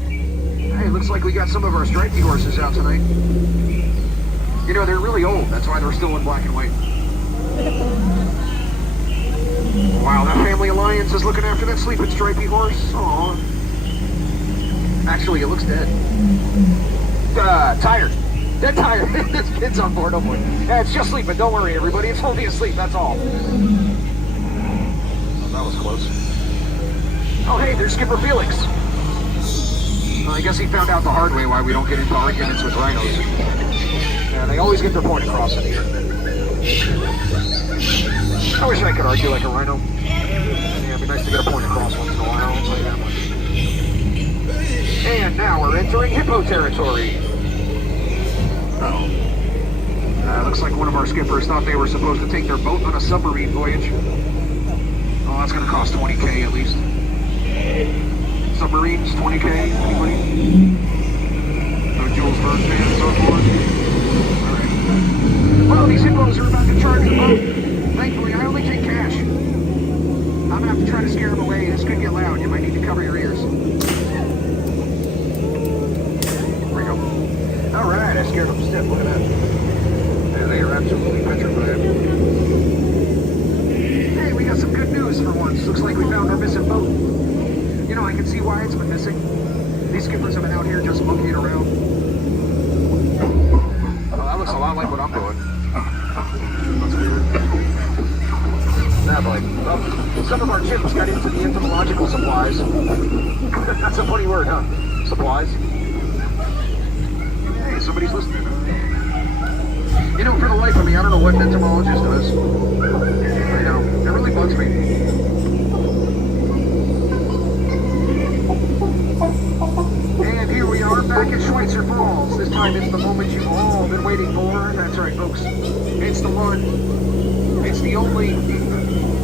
Hey, looks like we got some of our stripey horses out tonight. You know, they're really old. That's why they're still in black and white. Wow, that family alliance is looking after that sleeping stripey horse. Aww. Actually, it looks dead. Tired. Dead tired. This kid's on board, oh boy. Yeah, it's just sleeping. Don't worry, everybody. It's only asleep, that's all. Oh, that was close. Oh, hey, there's Skipper Felix. Well, I guess he found out the hard way why we don't get into arguments with rhinos. Yeah, they always get their point across in here. I wish I could argue like a rhino. Yeah, it'd be nice to get a point across once in a while. I'll tell you that much. And now we're entering hippo territory. Uh-oh. Looks like one of our skippers thought they were supposed to take their boat on a submarine voyage. Oh, that's going to cost 20K at least. Submarines, 20K, anybody? No Jules Verne fans so far? Alright. Well, these hippos are about to charge the boat. Thankfully, I only take cash. I'm going to have to try to scare them away. This could get loud. You might need to cover your ears. There we go. Alright, I scared them stiff. Look at that. Yeah, they are absolutely petrified. Hey, we got some good news for once. Looks like we found our missing boat. You know, I can see why it's been missing. These skippers have been out here just monkeying around. Oh, that looks a lot like what I'm doing. That's weird. Nah, boy. Well, some of our chips got into the entomological supplies. That's a funny word, huh? Supplies. Hey, somebody's listening. You know, for the life of me, I don't know what an entomologist does. I know. It really bugs me. And here we are back at Schweitzer Falls. This time it's the moment you've all been waiting for. That's right, folks. It's the one. It's the only.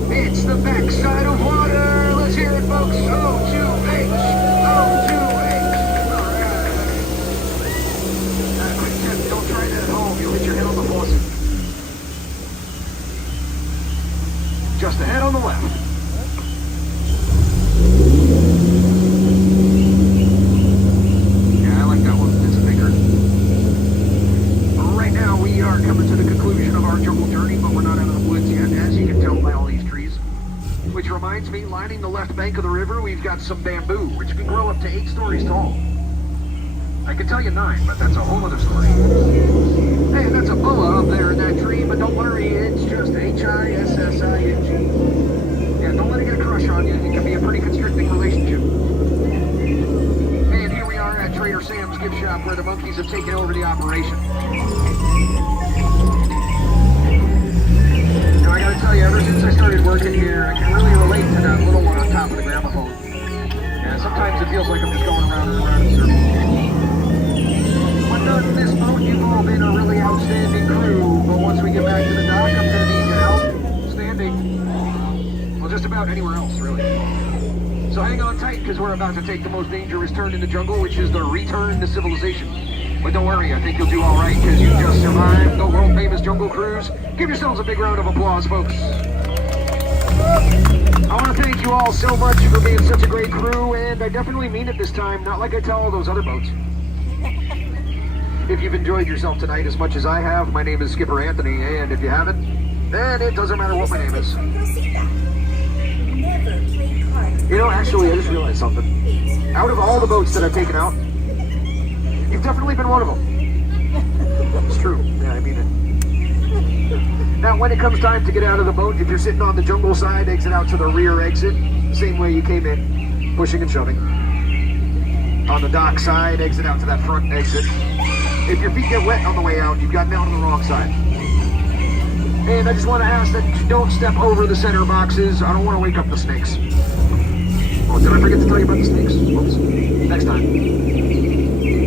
It's the backside of water. Let's hear it, folks. O2H. O2H. All right. Quick tip, don't try that at home. You'll hit your head on the faucet. Just ahead on the left. Right now we are coming to the conclusion of our jungle journey, but we're not out of the woods yet. As you can tell by all these trees, which reminds me, lining the left bank of the river, we've got some bamboo, which can grow up to 8 stories tall. I could tell you 9, but that's a whole other story. Hey, that's a boa up there in that tree, but don't worry, it's just H-I-S-S-I-N-G. Yeah, don't let it get a crush on you. It can be a pretty constricting relationship. And here we are at Trader Sam's gift shop where the monkeys have taken over the operation. Now, I gotta tell you, ever since I started working here, I can really relate to that little one on top of the gramophone. Yeah, sometimes it feels like I'm just going around and around in circles. But not in this boat, you've all been a really outstanding crew. But once we get back to the dock, I'm gonna need your help standing. Well, just about anywhere else, really. So hang on tight, because we're about to take the most dangerous turn in the jungle, which is the return to civilization. But don't worry, I think you'll do all right, because you just survived the world-famous jungle cruise. Give yourselves a big round of applause, folks. I want to thank you all so much for being such a great crew, and I definitely mean it this time, not like I tell all those other boats. If you've enjoyed yourself tonight as much as I have, my name is Skipper Anthony, and if you haven't, then it doesn't matter what my name is. You know, actually, I just realized something. Out of all the boats that I've taken out, you've definitely been one of them. It's true. Yeah, I mean it. Now, when it comes time to get out of the boat, if you're sitting on the jungle side, exit out to the rear exit, same way you came in, pushing and shoving. On the dock side, exit out to that front exit. If your feet get wet on the way out, you've gotten out on the wrong side. And I just want to ask that you don't step over the center boxes. I don't want to wake up the snakes. Oh, did I forget to tell you about the snakes? Whoops. Next time.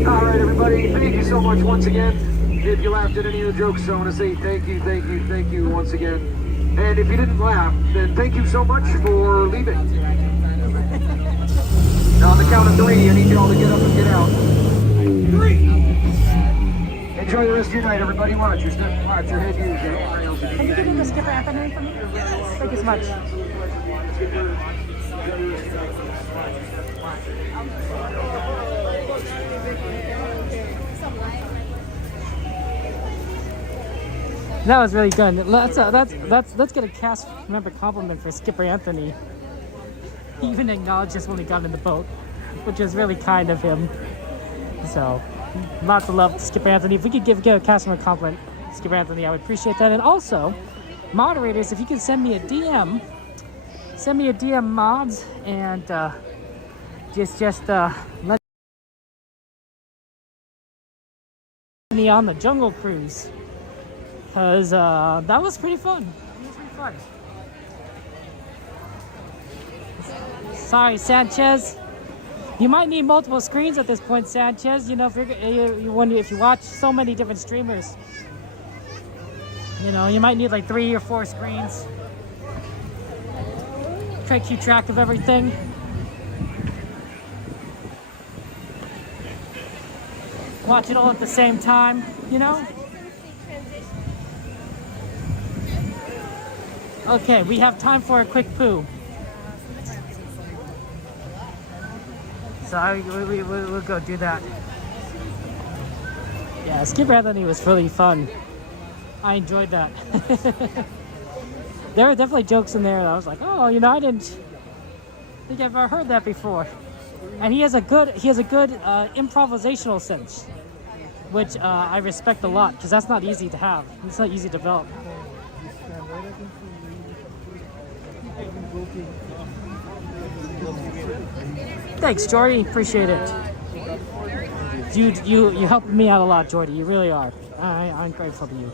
All right, everybody. Thank you so much once again. If you laughed at any of the jokes, I want to say thank you once again. And if you didn't laugh, then thank you so much for leaving. Now, on the count of 3, I need you all to get up and get out. 3. Enjoy the rest of your night, everybody. Watch your step, watch your head, use your handrails. Can you give me the Skipper Anthony for me? Thank you so much. That was really good. Let's get a cast member compliment for Skipper Anthony. He even acknowledged us when we got in the boat, which is really kind of him. So, lots of love to Skipper Anthony. If we could give a cast member compliment, Skipper Anthony, I would appreciate that. And also, moderators, if you could send me a DM mods, and just let me on the jungle cruise, because that was pretty fun. Sorry, Sanchez. You might need multiple screens at this point, Sanchez. You know, if you watch so many different streamers, you know, you might need like 3 or 4 screens. Try to keep track of everything. Watch it all at the same time, you know? Okay, we have time for a quick poo. So we'll go do that. Yeah, Skipper Anthony was really fun. I enjoyed that. There were definitely jokes in there that I was like, oh, you know, I didn't think I've ever heard that before. And he has a good improvisational sense, which I respect a lot, because that's not easy to have. It's not easy to develop. Thanks, Jordy. Appreciate it. You helped me out a lot, Jordy. You really are. I'm grateful to you.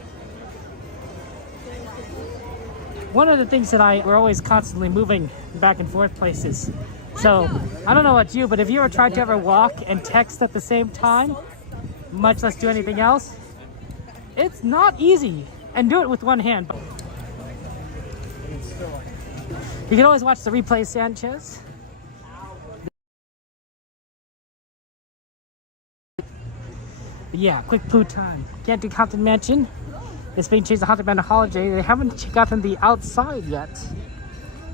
One of the things that we're always constantly moving back and forth places. So I don't know about you, but have you ever tried to ever walk and text at the same time, much less do anything else? It's not easy. And do it with one hand. You can always watch the replay, Sanchez. But yeah, quick poo time. Can't do Haunted Mansion. It's being changed to Haunted Mansion Holiday. They haven't gotten the outside yet.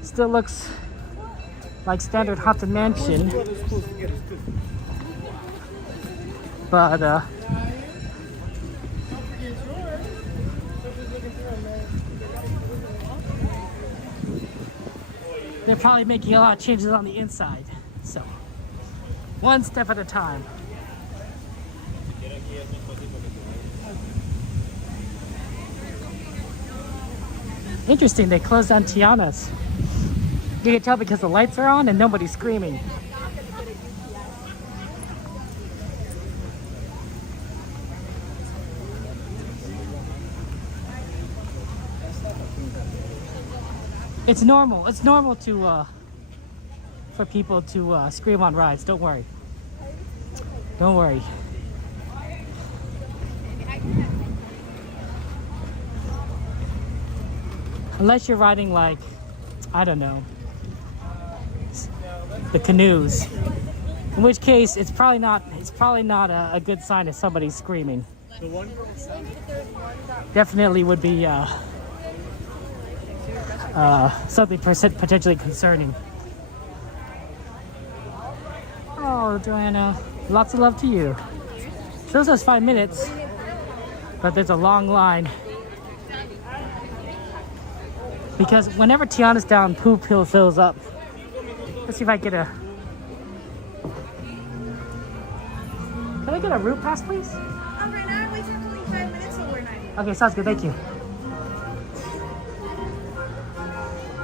Still looks like standard Haunted Mansion. But they're probably making a lot of changes on the inside. So, one step at a time. Interesting, they closed down Tiana's. You can tell because the lights are on and nobody's screaming. It's normal. It's normal to for people to scream on rides. Don't worry. Don't worry. Unless you're riding like, I don't know, the canoes. In which case, it's probably not a good sign if somebody's screaming. Definitely would be something potentially concerning. Oh, Joanna, lots of love to you. Shows us 5 minutes, but there's a long line. Because whenever Tiana's down, Pooh fills up. Let's see if I get a... Can I get a route pass, please? Right now, I'm waiting until 5 minutes, so we're 9. Okay, sounds good, thank you.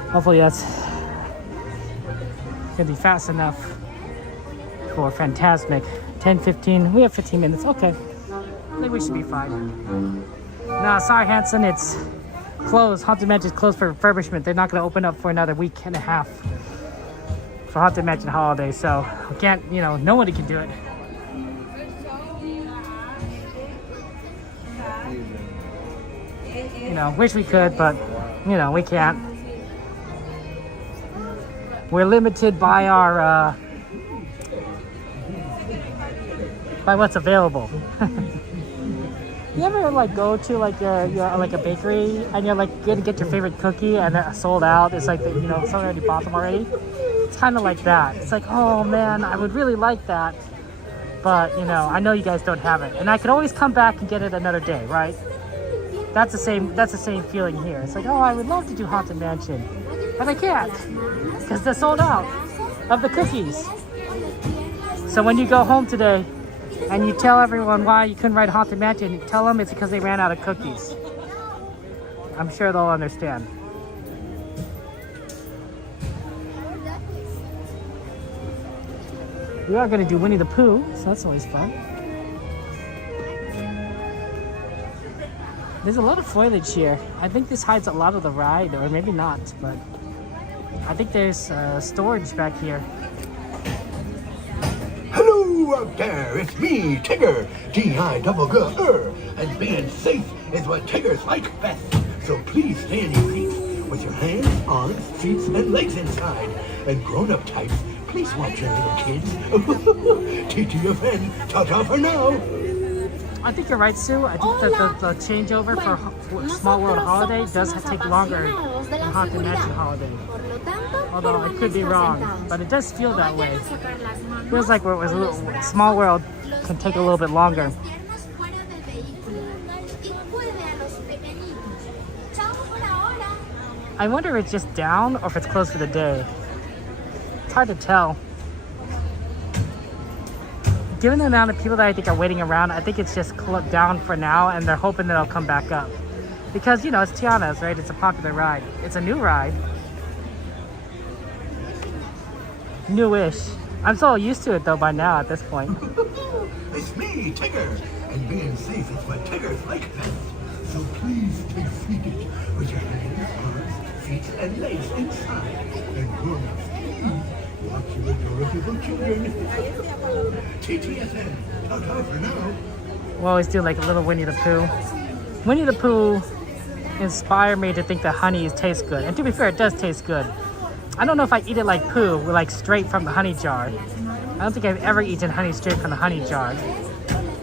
Hopefully that's gonna be fast enough for Fantasmic. 10:15, we have 15 minutes, okay. I think we should be fine. No, sorry Hanson, it's closed. Haunted Mansion's closed for refurbishment. They're not gonna open up for another week and a half for Haunted Mansion holiday, so we can't, you know, nobody can do it. You know, wish we could, but, you know, we can't. We're limited by our, by what's available. You ever like go to like your like a bakery and you're like gonna get your favorite cookie and it's sold out? It's like, you know, someone already bought them already. It's kind of like that. It's like, oh man, I would really like that, but you know, I know you guys don't have it, and I could always come back and get it another day, right? That's the same feeling here. It's like, oh, I would love to do Haunted Mansion, but I can't because they're sold out of the cookies. So when you go home today and you tell everyone why you couldn't ride Haunted Mansion, you tell them it's because they ran out of cookies. I'm sure they'll understand. We are going to do Winnie the Pooh, so that's always fun. There's a lot of foliage here. I think this hides a lot of the ride, or maybe not, but I think there's storage back here. Hello out there, it's me, Tigger, T-I-double-G-R, and being safe is what Tiggers like best. So please stay in your seats with your hands, arms, feet, and legs inside. And grown-up types, please watch your little kids. TTFN, ta-ta for now. I think you're right, Sue. I think that the changeover for Small World Holiday does take longer than Haunted Mansion Holiday. Although I could be wrong, but it does feel that way. It feels like where it was a little, Small World can take a little bit longer. I wonder if it's just down or if it's closed for the day. It's hard to tell. Given the amount of people that I think are waiting around, I think it's just down for now, and they're hoping that it'll come back up. Because, you know, it's Tiana's, right? It's a popular ride. It's a new ride. Newish. I'm so used to it, though, by now at this point. It's me, Tigger, and being safe is what Tiggers like best. So please take seat with your hands, arms, feet, and legs inside. And grown-ups, please watch your adorable children. TTFN, ta-ta for now. We'll always do like a little Winnie the Pooh. Winnie the Pooh inspired me to think that honey tastes good. And to be fair, it does taste good. I don't know if I eat it like Pooh, like straight from the honey jar. I don't think I've ever eaten honey straight from the honey jar.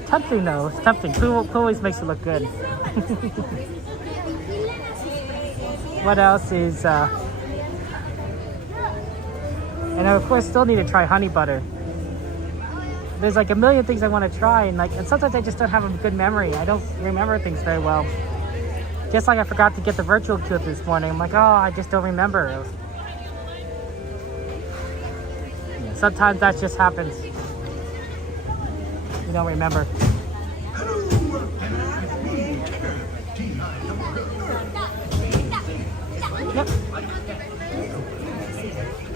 Tempting though, tempting. Pooh always makes it look good. What else is, and I of course still need to try honey butter. There's like a million things I want to try, and sometimes I just don't have a good memory. I don't remember things very well. Just like I forgot to get the virtual queue this morning. I'm like, oh, I just don't remember. sometimes that just happens. You don't remember. Yep.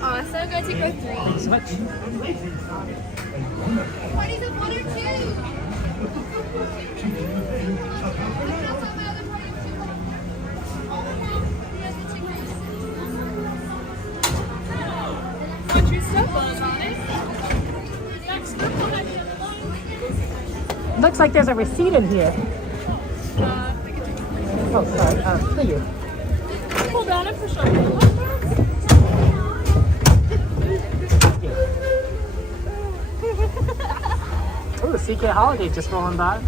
Oh, so good to go 3. Thank you so much. Parties of 1 or 2. Put your stuff on it. Looks like there's a receipt in here. Oh, sorry. For you. Hold on, I'm for sure. Ooh, Secret Holiday just rolling by.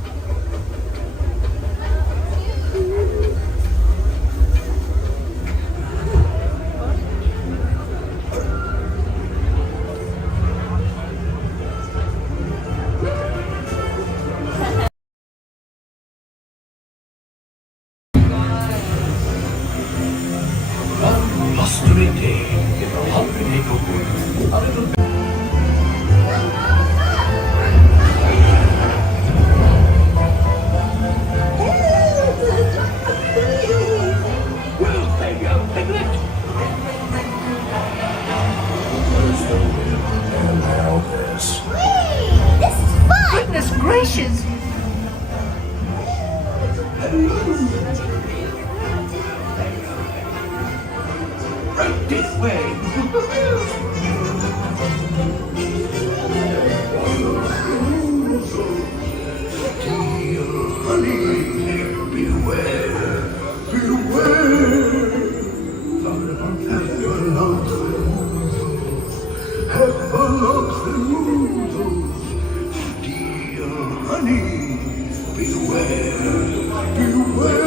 Blustery day in the Hungry neighborhood. A little bit. Well, Peggy, Piglet. Where's the wind and now this? This is fun! Goodness gracious! Right this way! Honey, beware, beware! Have a look dear honey, beware, beware!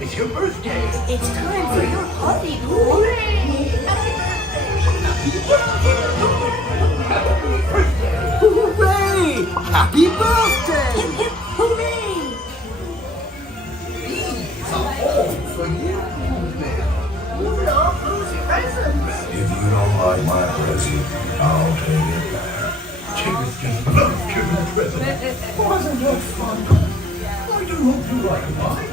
It's your birthday. It's time for your puppy, Pooh. Hooray! Happy birthday! Hip, hip, hooray! These are all for you, man. Rudolph, who's your presents? If you don't like my present, I'll take it back. Chickens just love giving presents. Wasn't that fun? I do hope you like mine.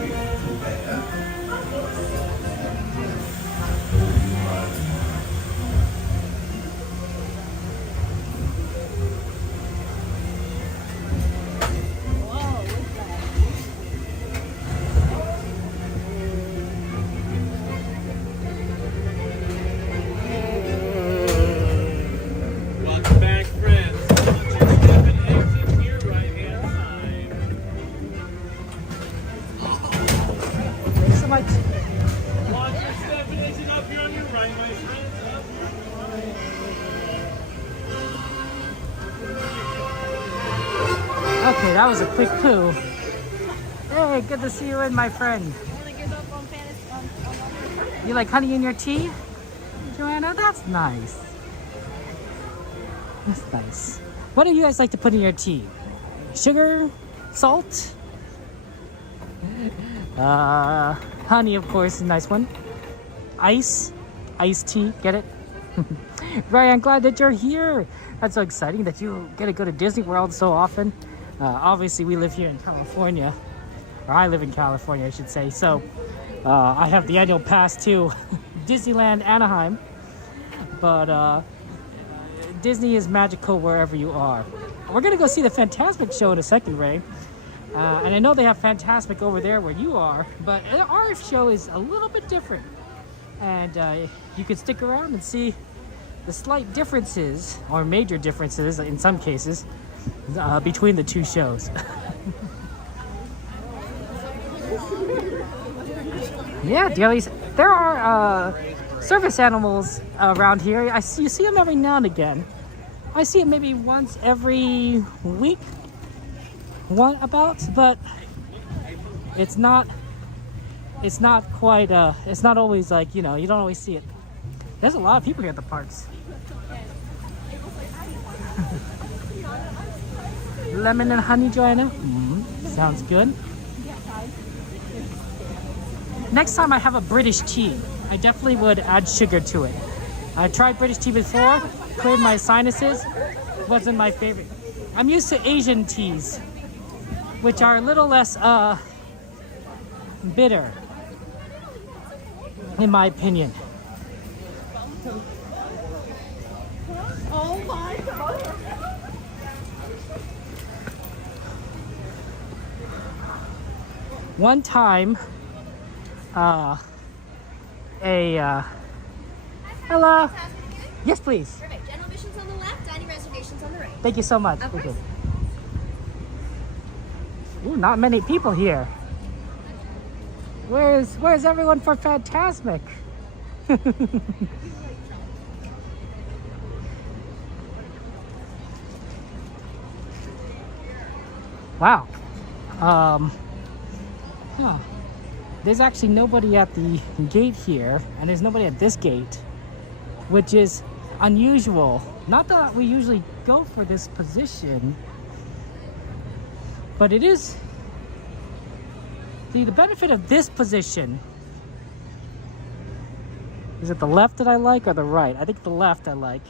Welcome back, friends. Step and exit to your right-hand side. Thanks so much. Watch your step and exit up here on your right, my friends. Up your right. Okay, that was a quick poo. Hey, good to see you in, my friend. You like honey in your tea? Joanna, that's nice. That's nice. What do you guys like to put in your tea? Sugar? Salt? Honey, of course, is a nice one. Ice? Iced tea, get it? Right, I'm glad that you're here. That's so exciting that you get to go to Disney World so often. Obviously, we live here in California. Or I live in California, I should say. So, I have the annual pass to Disneyland Anaheim. But, Disney is magical wherever you are. We're gonna go see the Fantasmic show in a second, Ray. And I know they have Fantasmic over there where you are, but our show is a little bit different. And you can stick around and see the slight differences, or major differences in some cases, between the two shows. Yeah, dearlies, there are service animals around here. You see them every now and again. I see it maybe once every week, but it's not quite, it's not always like, you know, you don't always see it. There's a lot of people here at the parks. Lemon and honey, Joanna? Sounds good. Next time I have a British tea, I definitely would add sugar to it. I tried British tea before, cleared my sinuses, wasn't my favorite. I'm used to Asian teas, which are a little less bitter, in my opinion. Oh my god. One time, hello. Yes, please. Perfect. General admissions on the left, dining reservations on the right. Thank you so much. Of course. Ooh, not many people here. Where's everyone for Fantasmic? Wow. Huh. There's actually nobody at the gate here, and there's nobody at this gate, which is unusual. Not that we usually go for this position, but it is. See, the benefit of this position, is it the left that I like or the right? I think the left I like,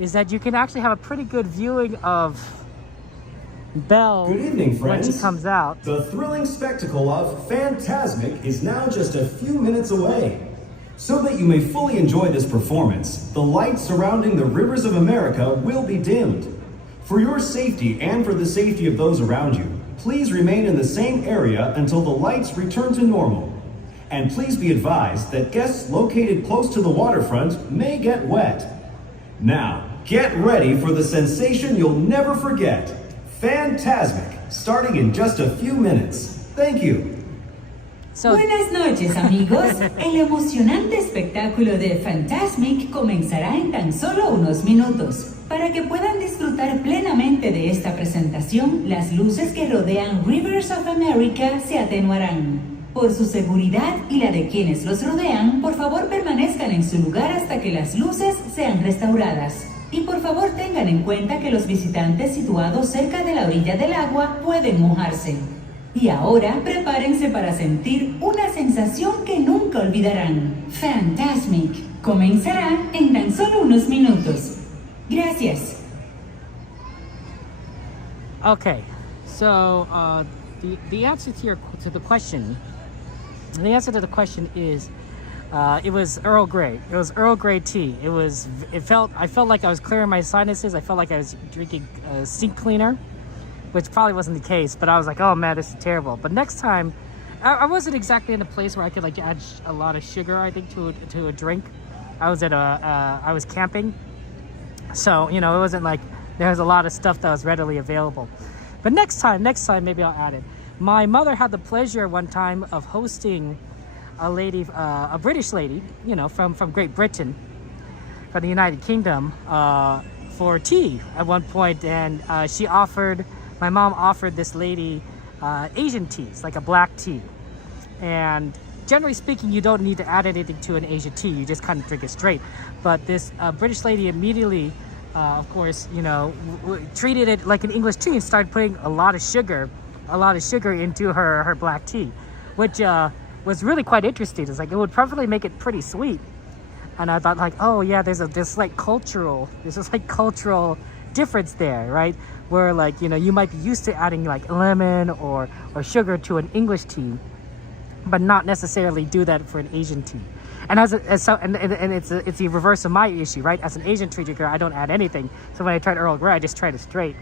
is that you can actually have a pretty good viewing of Belle Good evening, friends. when she comes out. The thrilling spectacle of Fantasmic is now just a few minutes away. So that you may fully enjoy this performance, the lights surrounding the rivers of America will be dimmed. For your safety and for the safety of those around you, please remain in the same area until the lights return to normal. And please be advised that guests located close to the waterfront may get wet. Now, get ready for the sensation you'll never forget. Fantasmic, starting in just a few minutes. Thank you. Buenas noches, amigos. El emocionante espectáculo de Fantasmic comenzará en tan solo unos minutos. Para que puedan disfrutar plenamente de esta presentación, las luces que rodean Rivers of America se atenuarán. Por su seguridad y la de quienes los rodean, por favor permanezcan en su lugar hasta que las luces sean restauradas. Y por favor tengan en cuenta que los visitantes situados cerca de la orilla del agua pueden mojarse. Y ahora prepárense para sentir una sensación que nunca olvidarán. Fantasmic comenzará en tan solo unos minutos. Gracias. Okay, so the answer to the question, the answer to the question is, it was Earl Grey. It was Earl Grey tea. I felt like I was clearing my sinuses. I felt like I was drinking sink cleaner, which probably wasn't the case, but I was like, oh man, this is terrible. But next time, I wasn't exactly in a place where I could like add a lot of sugar, I think, to a drink. I was camping, so, you know, it wasn't like there was a lot of stuff that was readily available. But next time, maybe I'll add it. My mother had the pleasure one time of hosting a British lady, you know, from Great Britain, from the United Kingdom, for tea at one point, and my mom offered this lady Asian teas, like a black tea. And generally speaking, you don't need to add anything to an Asian tea, you just kind of drink it straight. But this British lady immediately, of course, you know, treated it like an English tea and started putting a lot of sugar into her black tea, which was really quite interesting. It's like, it would probably make it pretty sweet. And I thought, like, oh yeah, there's this cultural difference there, right? Where, like, you know, you might be used to adding like lemon or sugar to an English tea, but not necessarily do that for an Asian tea. And it's the reverse of my issue, right? As an Asian tree drinker, I don't add anything. So when I tried Earl Grey, I just tried it straight,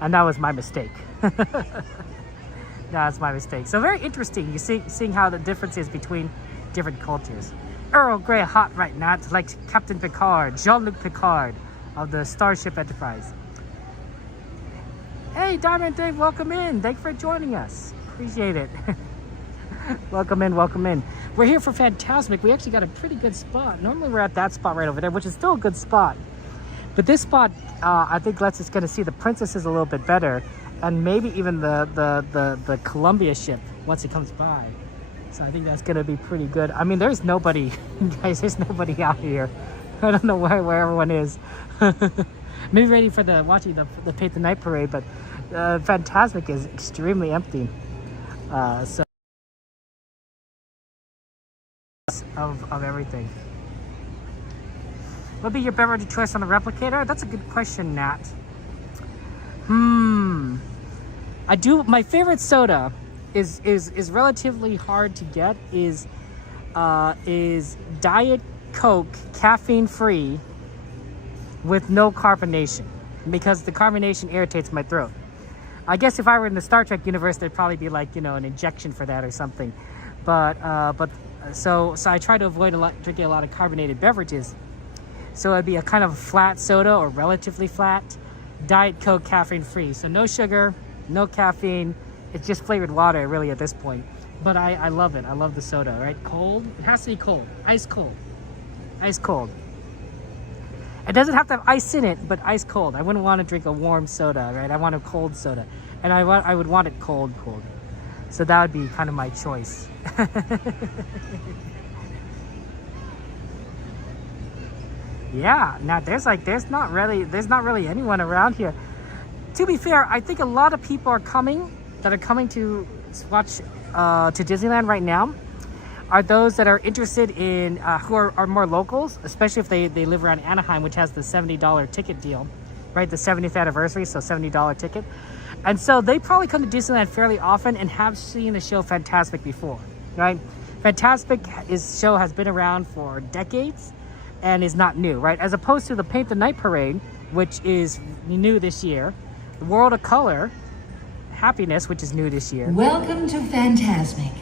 and that was my mistake. That's my mistake. So very interesting. You seeing how the difference is between different cultures. Earl Grey hot right now, it's like Captain Picard, Jean-Luc Picard of the Starship Enterprise. Hey, Diamond Dave, welcome in. Thanks for joining us. Appreciate it. Welcome in, welcome in. We're here for Fantasmic. We actually got a pretty good spot. Normally we're at that spot right over there, which is still a good spot. But this spot, I think, lets us get to see the princesses a little bit better, and maybe even the Columbia ship once it comes by. So I think that's gonna be pretty good. I mean, there's nobody, guys. There's nobody out here. I don't know where everyone is. Maybe ready for watching the Paint the Night parade, but Fantasmic is extremely empty. So of everything. What would be your beverage of choice on the replicator? That's a good question, Nat. My favorite soda is relatively hard to get. Is Diet Coke, caffeine free, with no carbonation, because the carbonation irritates my throat. I guess if I were in the Star Trek universe, there'd probably be like, an injection for that or something. So I try to avoid drinking a lot of carbonated beverages. So it'd be a kind of flat soda, or relatively flat. Diet Coke, caffeine free. So no sugar, no caffeine. It's just flavored water really at this point. But I love it. I love the soda, right? Cold. It has to be cold. Ice cold. Ice cold. It doesn't have to have ice in it, but ice cold. I wouldn't want to drink a warm soda, right? I want a cold soda. And I would want it cold. So that would be kind of my choice. Yeah, now there's not really anyone around here. To be fair, I think a lot of people are coming to watch to Disneyland right now are those that are interested in who are more locals, especially if they live around Anaheim, which has the $70 ticket deal, right? The 70th anniversary, so $70 ticket. And so they probably come to Disneyland fairly often and have seen the show Fantasmic before, right? Fantasmic show has been around for decades and is not new, right? As opposed to the Paint the Night parade, which is new this year, the World of Color, Happiness, which is new this year. Welcome to Fantasmic.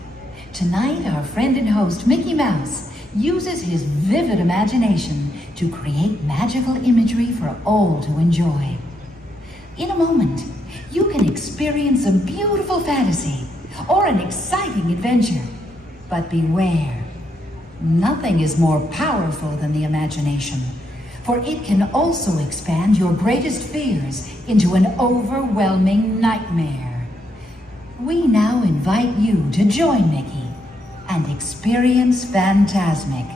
Tonight, our friend and host, Mickey Mouse, uses his vivid imagination to create magical imagery for all to enjoy. In a moment, you can experience a beautiful fantasy or an exciting adventure. But beware, nothing is more powerful than the imagination, for it can also expand your greatest fears into an overwhelming nightmare. We now invite you to join Mickey and experience Fantasmic,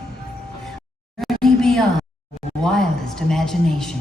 a journey beyond your wildest imagination.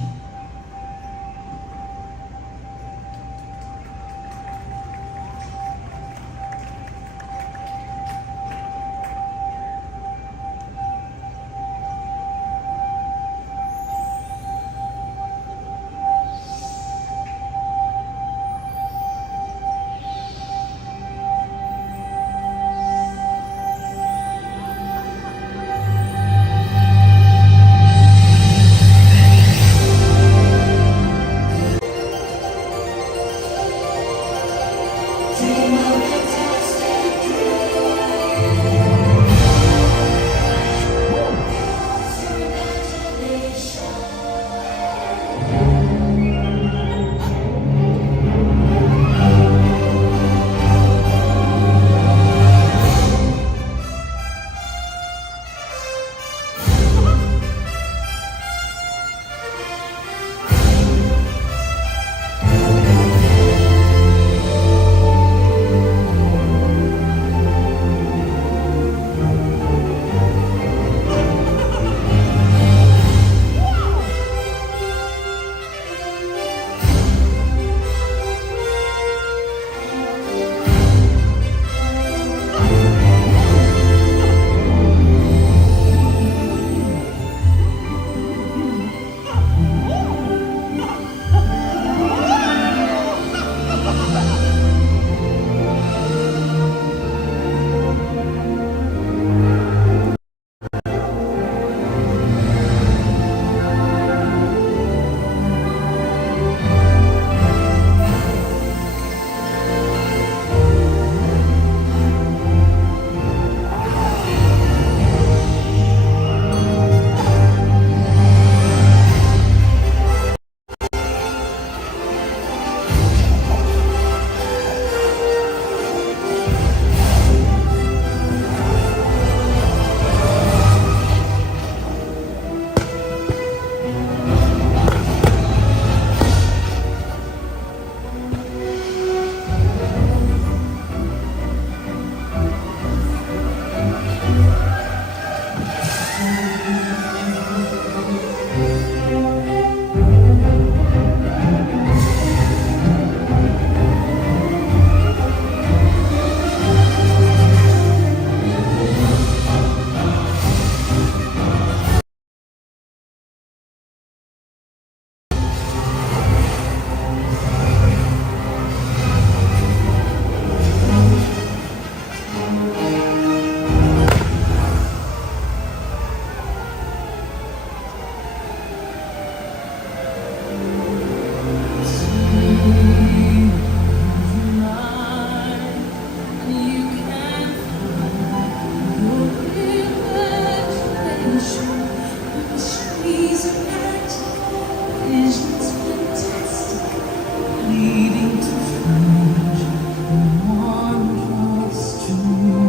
Visions fantastic, leading to strange and wondrous dreams.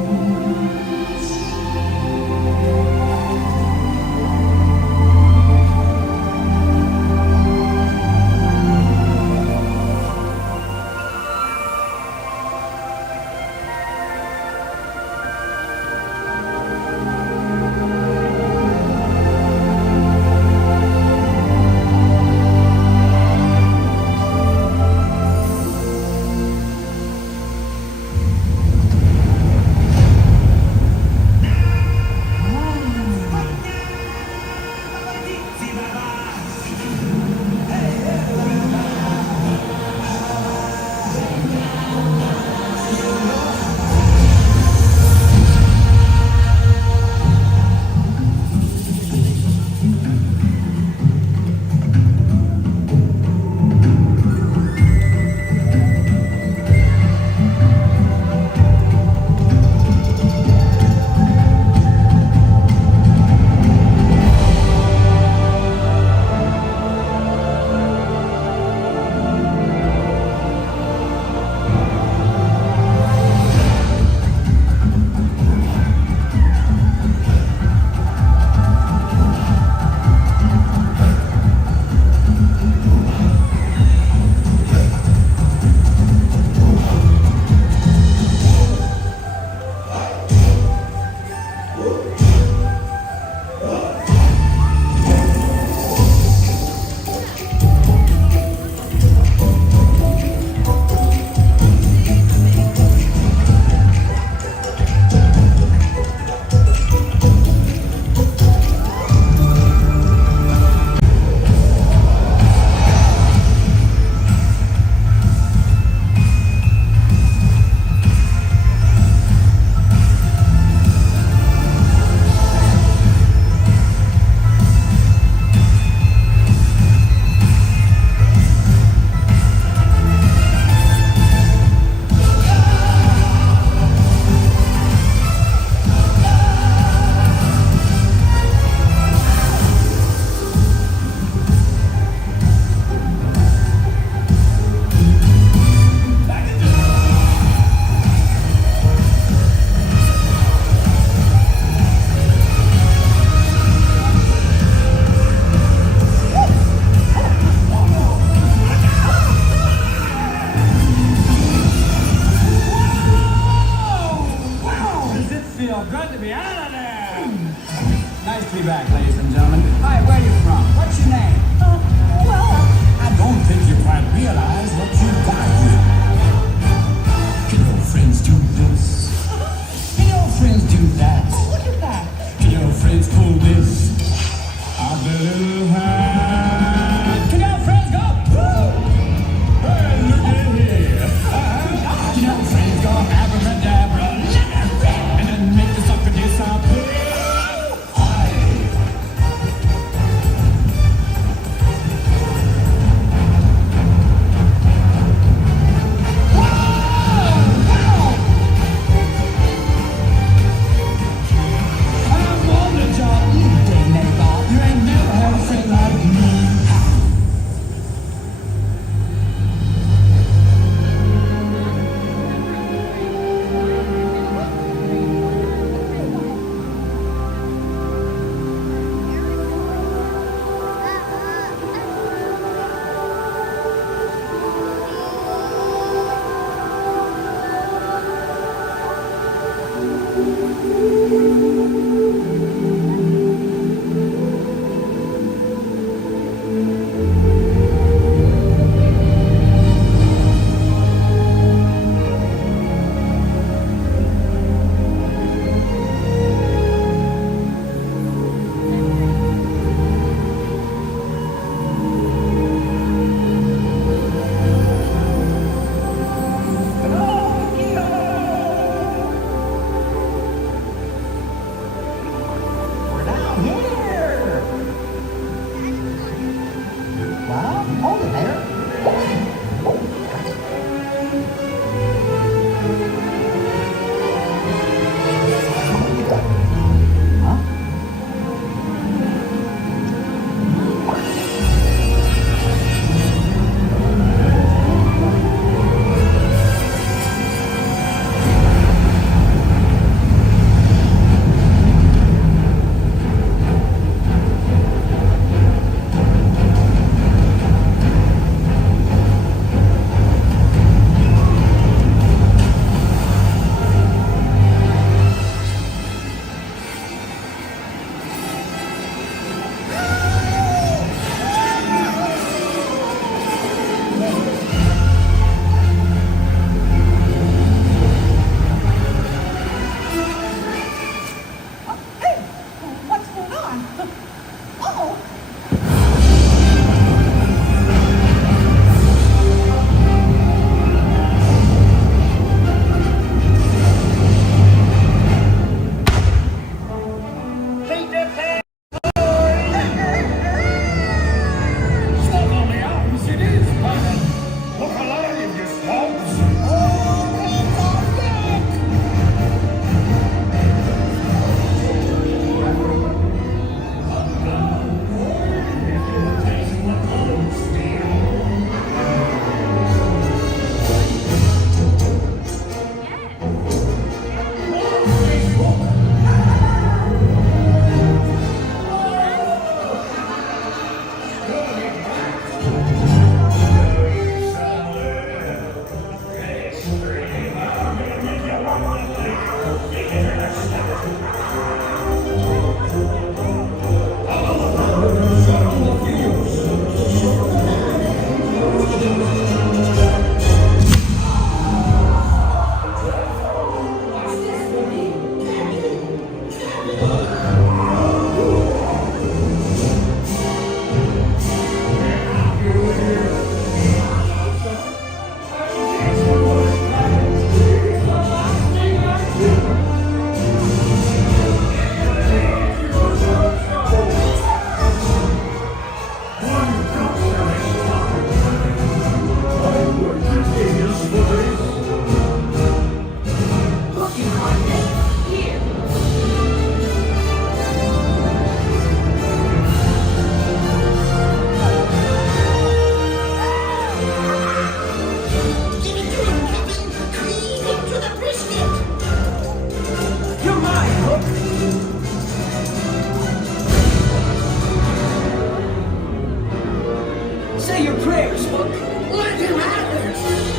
Say your prayers, Hook. Let him have it.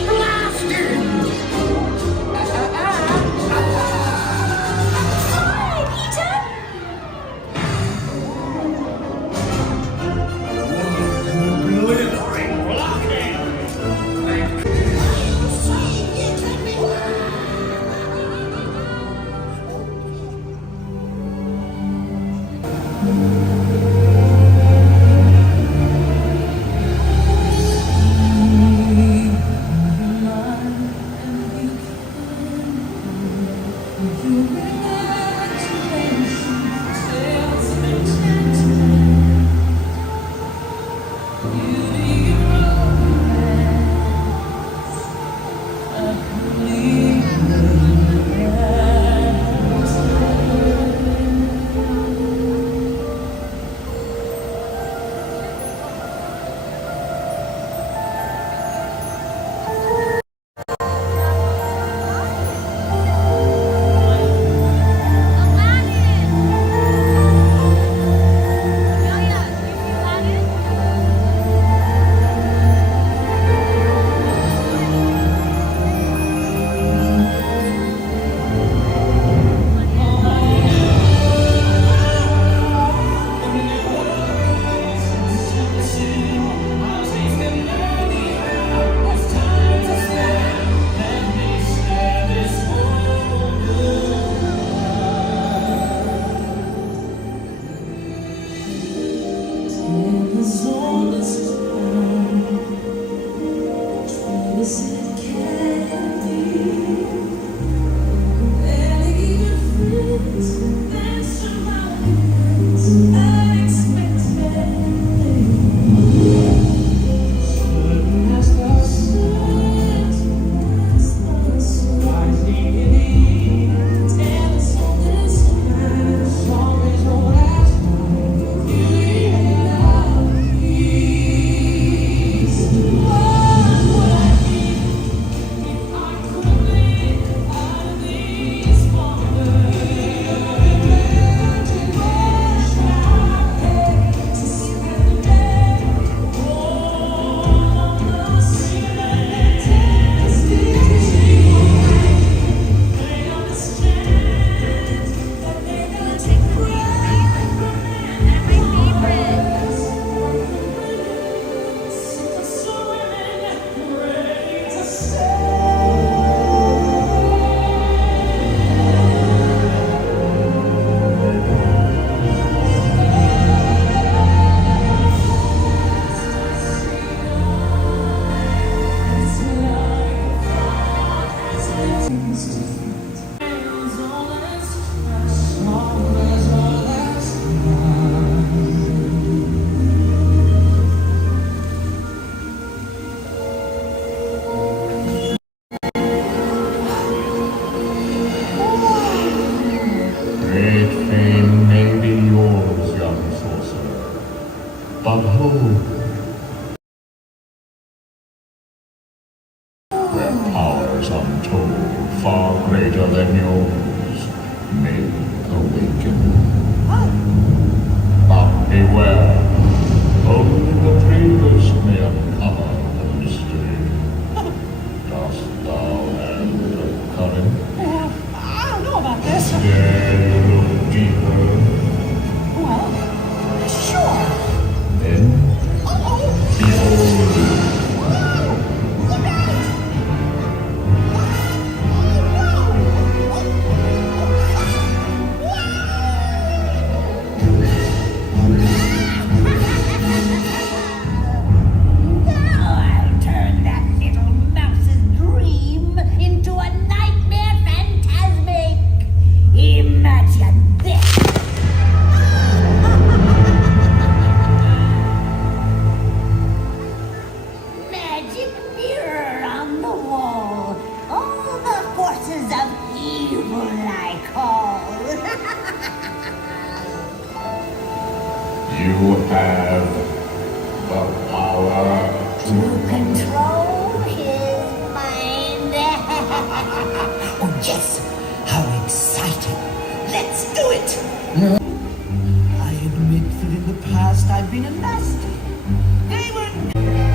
Blast him. But who? Their powers untold, far greater than yours, may awaken. But beware, only the bravest may uncover the mystery. Dost thou have the courage? I don't know about this. Dare you look deeper? Well, sure. Then, behold. You have the power to control his mind. Oh, yes! How exciting! Let's do it! I admit that in the past I've been a nasty. They were...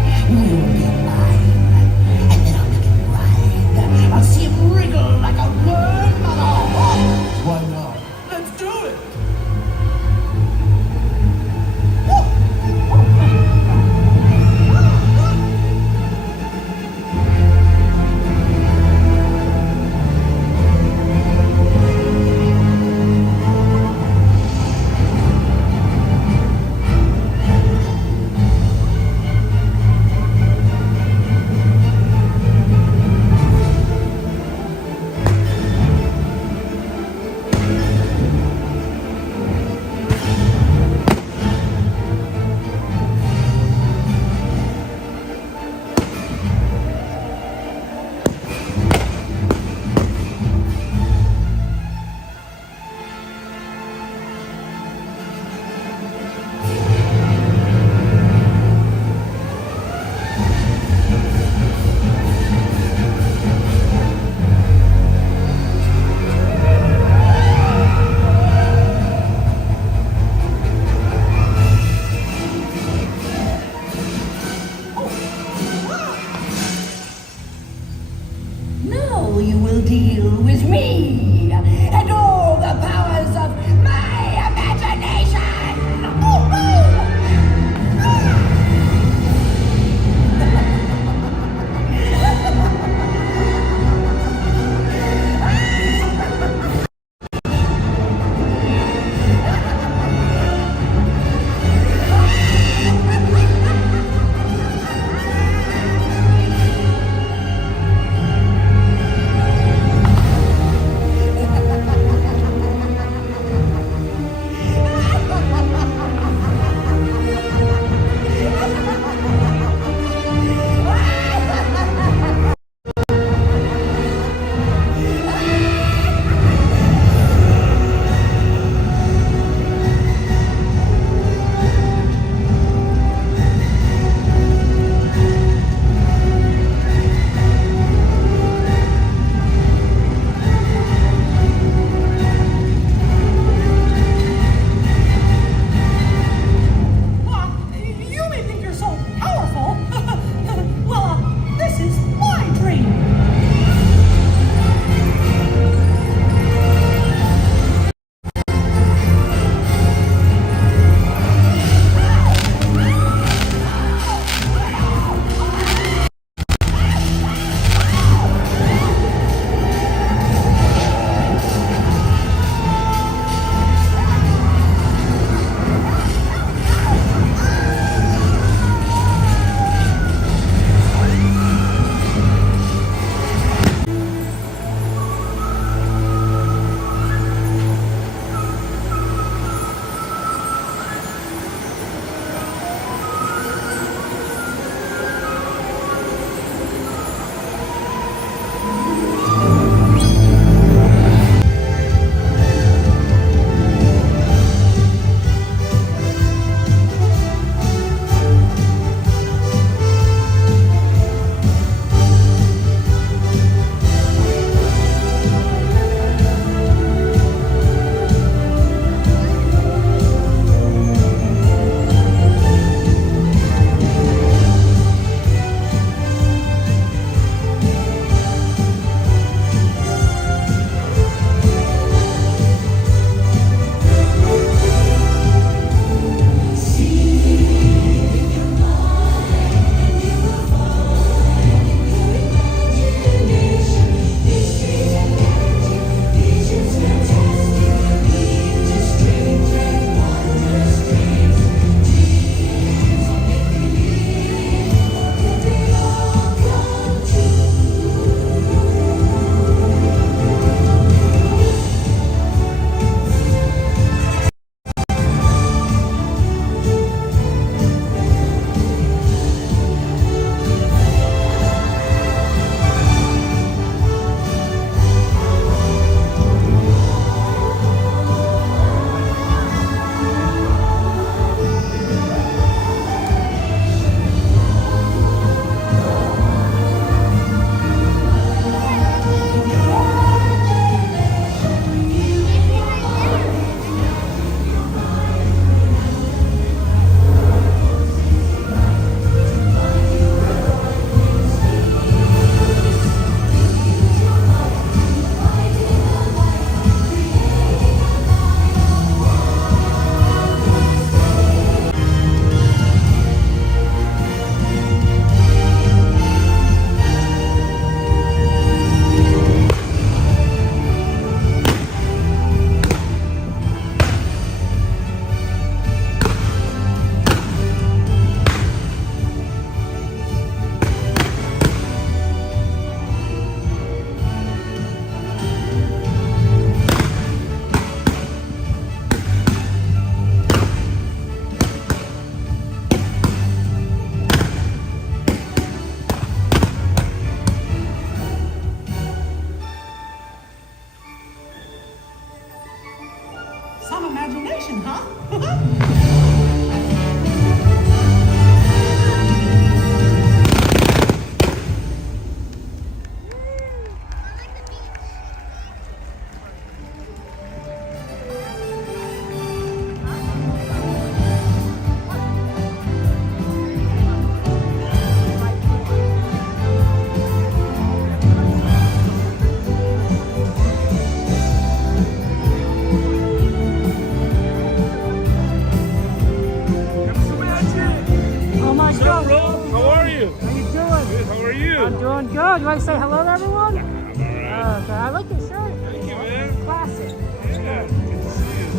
What's up, bro? How are you? How you doing? Good. How are you? I'm doing good. You want to say hello to everyone? Okay. I like your shirt. Thank you, man. Classic. Yeah. Good to see you.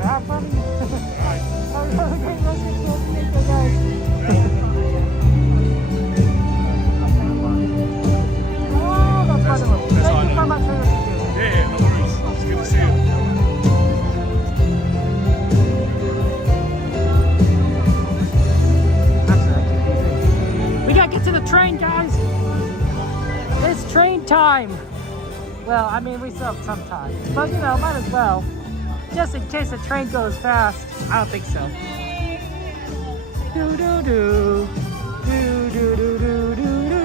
Have fun. Have a great rest of your trip, guys. Oh, that's wonderful. Thank you so much for your support. Yeah, no worries. It's good to see you. We gotta get to the train, guys. It's train time. Well, I mean, we still have some time, but you know, might as well. Just in case the train goes fast. I don't think so. Do do do. Do do do do do do.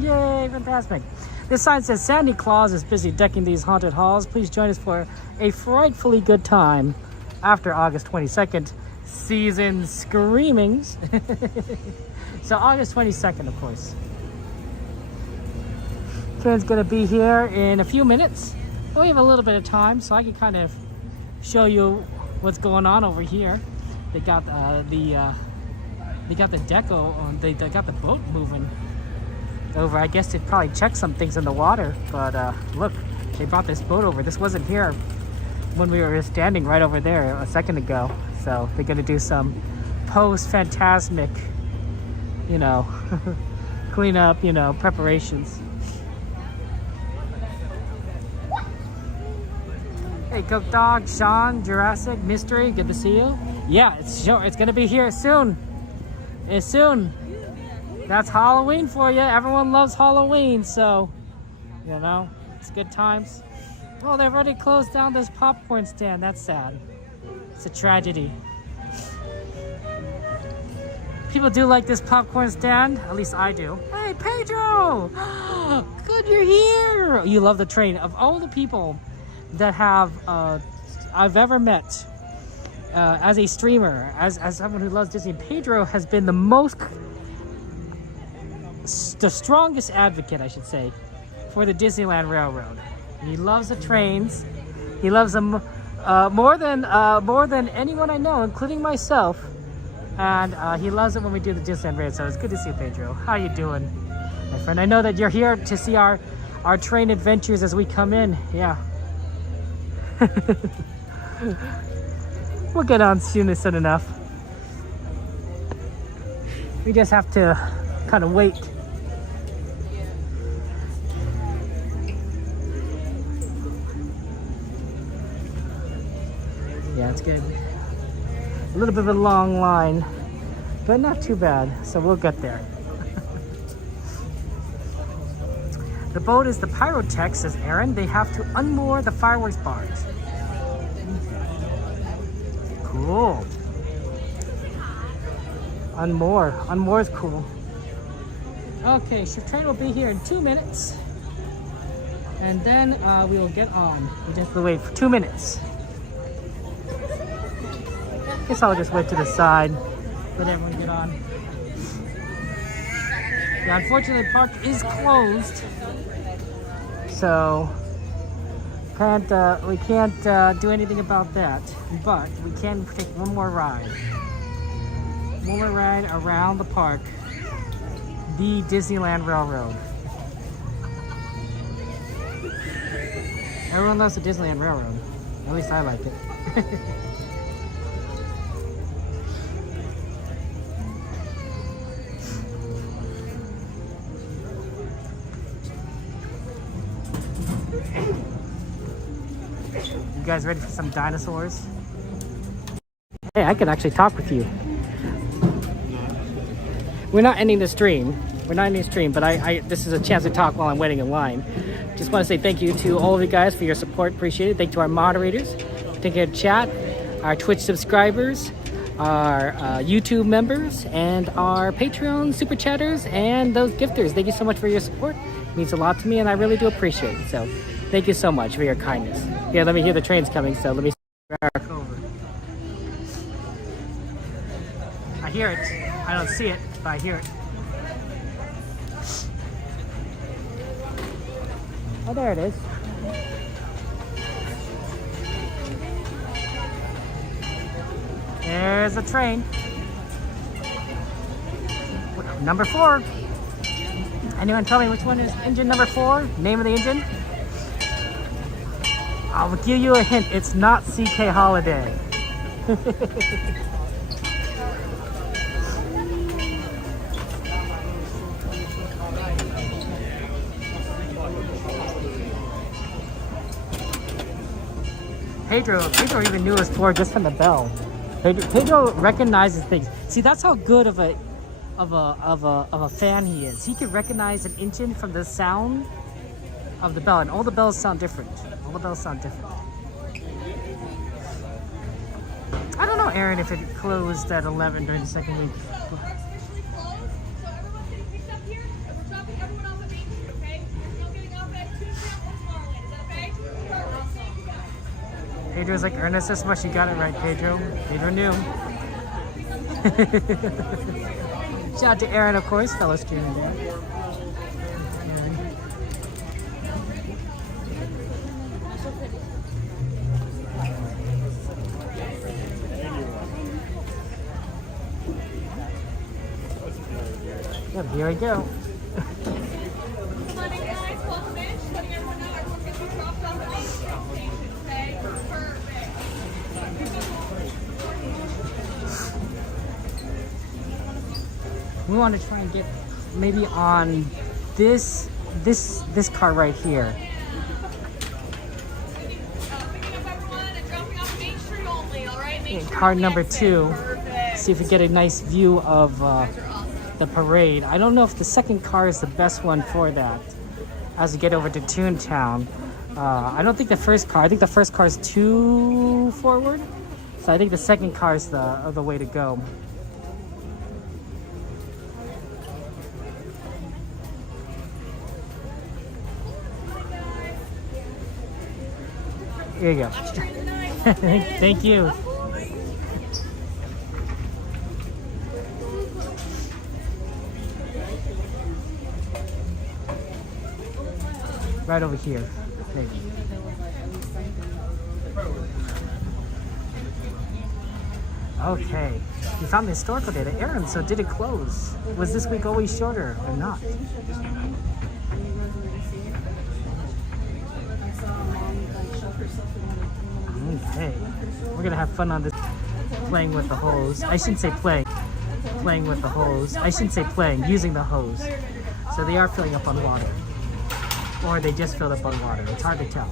Yay, Fantasmic. This sign says Santa Claus is busy decking these haunted halls. Please join us for a frightfully good time after August 22nd. Season Screamings. So August 22nd, of course. Train's gonna be here in a few minutes. We have a little bit of time, so I can kind of show you what's going on over here. They got the deco on. They got the boat moving over. I guess they'd probably check some things in the water, but look, they brought this boat over. This wasn't here when we were standing right over there a second ago. So they're gonna do some post-Fantasmic, you know, clean up, you know, preparations. Hey, Cook Dog, Sean, Jurassic, Mystery, good to see you. Yeah, it's gonna be here soon. It's soon. That's Halloween for you. Everyone loves Halloween, so, you know, it's good times. Oh, they've already closed down this popcorn stand. That's sad. It's a tragedy. People do like this popcorn stand. At least I do. Hey, Pedro! Good, you're here! You love the train. Of all the people that have I've ever met as a streamer, as someone who loves Disney, Pedro has been the strongest advocate, I should say, for the Disneyland Railroad. He loves the trains. He loves them more than anyone I know, including myself. And he loves it when we do the Disneyland Railroad. So it's good to see you, Pedro. How you doing, my friend? I know that you're here to see our train adventures as we come in. Yeah. We'll get on soon enough. We just have to kind of wait. Yeah, it's good. A little bit of a long line, but not too bad, so we'll get there. The boat is the Pyrotech, says Aaron. They have to unmoor the fireworks bars. Cool. Unmoor is cool. Okay, so train will be here in 2 minutes. And then we will get on. We just have to wait for 2 minutes. Guess I'll just wait to the side, let everyone get on. Yeah, unfortunately the park is closed. So we can't do anything about that. But we can take one more ride. One more ride around the park. The Disneyland Railroad. Everyone loves the Disneyland Railroad. At least I like it. You guys ready for some dinosaurs? Hey, I can actually talk with you. We're not ending the stream. We're not ending the stream, but this is a chance to talk while I'm waiting in line. Just want to say thank you to all of you guys for your support. Appreciate it. Thank you to our moderators. Thank you to chat, our Twitch subscribers, our YouTube members, and our Patreon super chatters, and those gifters. Thank you so much for your support. It means a lot to me, and I really do appreciate it. So thank you so much for your kindness. Here, let me hear the trains coming, so let me back over. I hear it. I don't see it, but I hear it. Oh, there it is. There's a train. Number 4. Anyone tell me which one is engine number 4? Name of the engine? I'll give you a hint. It's not CK Holiday. Pedro even knew it was 4 just from the bell. Pedro recognizes things. See, that's how good of a fan he is. He can recognize an engine from the sound of the bell, and all the bells sound different. All the bells sound different. I don't know, Aaron, if it closed at 11 during the second week. Pedro's like, Ernest, this much, you got it right, Pedro. Pedro knew. Shout out to Aaron, of course, fellow streamer there. Yep, here we go. We want to try and get maybe on this car right here. Car number 2. See if we get a nice view of the parade. I don't know if the second car is the best one for that. As we get over to Toontown, I don't think the first car. I think the first car is too forward, so I think the second car is the way to go. Here you go. Thank you. Right over here. Maybe. Okay. You found the historical data. Aaron, so did it close? Was this week always shorter or not? Okay. We're gonna have fun on this playing with the hose. I shouldn't say playing. Playing with the hose. I shouldn't say playing, using the hose. So they are filling up on water. Or they just filled up on water. It's hard to tell.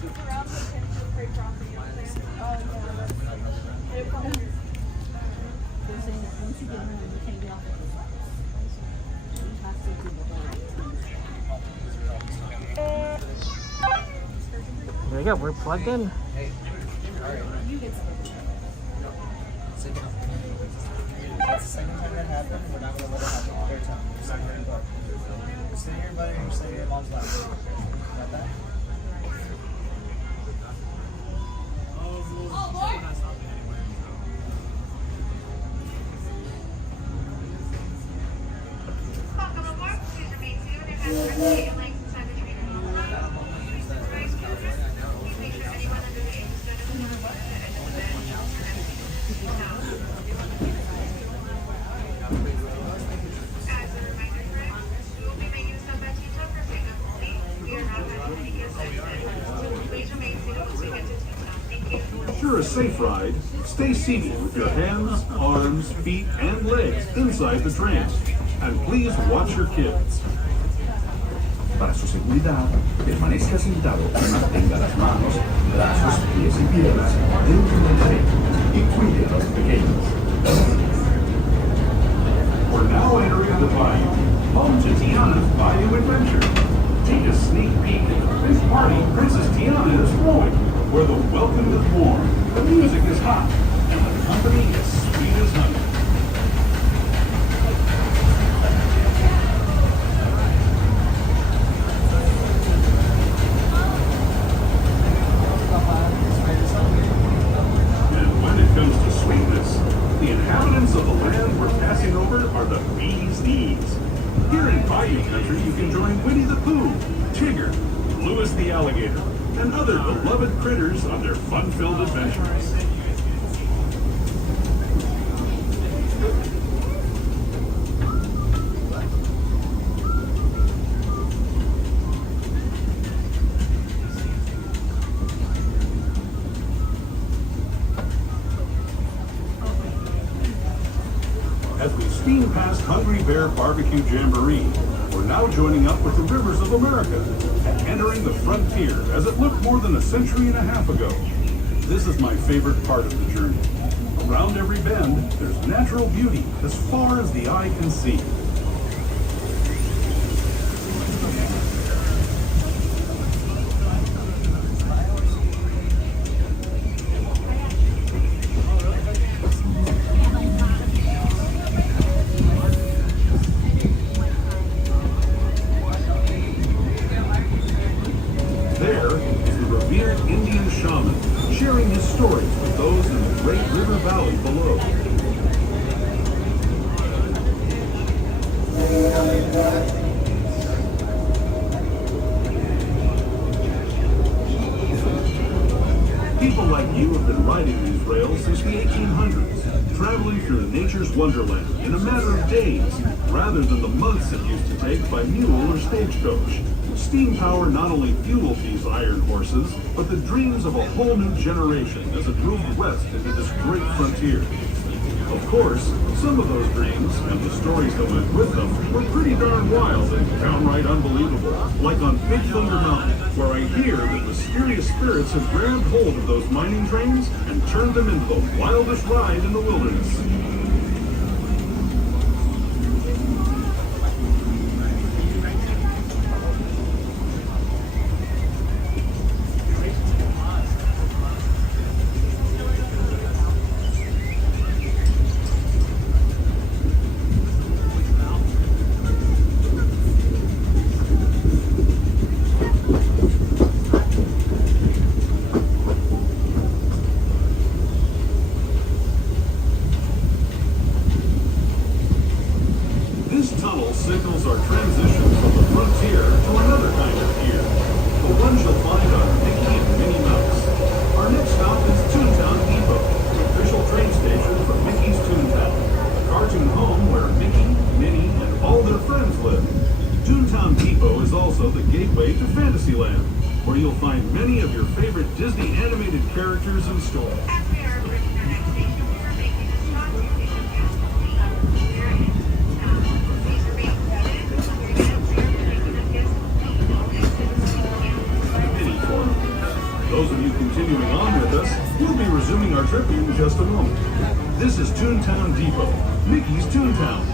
There we go, we're plugged in. That's the second time that happened. We're not going to let it happen all the time. It's not very good. Stay here, buddy. Stay here. Mom's left. Got that? Oh, boy. Ensure a safe ride. Stay seated with your hands, arms, feet, and legs inside the tram. And please watch your kids. Para su seguridad, permanezca sentado y mantenga las manos, brazos, pies y piernas dentro del tren y cuide a los pequeños. We're now entering the bayou, home to Tiana's Bayou Adventure. Take a sneak peek at this party Princess Tiana is throwing, where the welcome is warm, the music is hot, and the company is sweet as honey. And when it comes to sweetness, the inhabitants of the land we're passing over are the bee's knees. Here in Bayou Country, you can join Winnie the Pooh, Tigger, Louis the Alligator, and other beloved critters on their fun-filled adventures. As we steam past Hungry Bear Barbecue Jamboree, we're now joining up with the Rivers of America and entering the frontier as it looked more than a century and a half ago. This is my favorite part of the journey. Around every bend, there's natural beauty as far as the eye can see. There is the revered Indian shaman sharing his stories with those in the great river valley below. People like you have been riding these rails since the 1800s, traveling through nature's wonderland in a matter of days, rather than the months it used to take by mule or stagecoach. Steam power not only fueled these iron horses, but the dreams of a whole new generation as it moved west into this great frontier. Of course, some of those dreams, and the stories that went with them, were pretty darn wild and downright unbelievable, like on Big Thunder Mountain, where I hear that mysterious spirits have grabbed hold of those mining trains and turned them into the wildest ride in the wilderness. Signals our transition from the frontier to another kind of gear, the ones you'll find on Mickey and Minnie Mouse. Our next stop is Toontown Depot, the official train station for Mickey's Toontown, the cartoon home where Mickey, Minnie, and all their friends live. Toontown Depot is also the gateway to Fantasyland, where you'll find many of your favorite Disney animated characters in store. Those of you continuing on with us, we'll be resuming our trip in just a moment. This is Toontown Depot, Mickey's Toontown.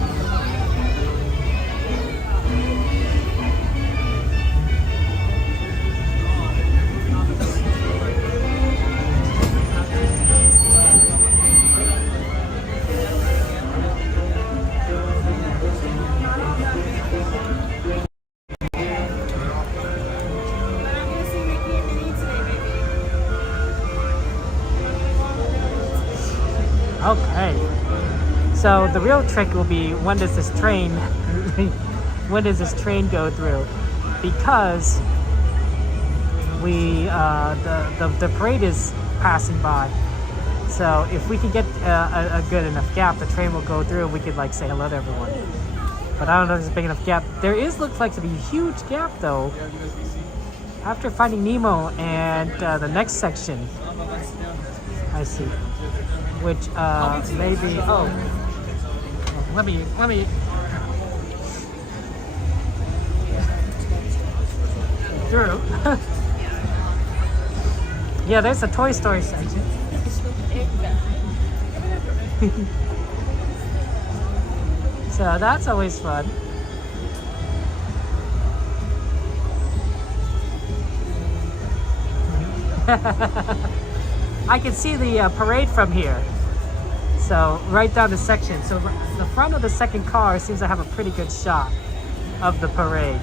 So the real trick will be when does this train go through? Because the parade is passing by. So if we can get a good enough gap, the train will go through and we could like say hello to everyone. But I don't know if there's a big enough gap. There looks like to be a huge gap though. After Finding Nemo and the next section, I see. Which maybe let me through. Yeah, there's a Toy Story section. So that's always fun. I can see the parade from here. So right down the section. So the front of the second car seems to have a pretty good shot of the parade.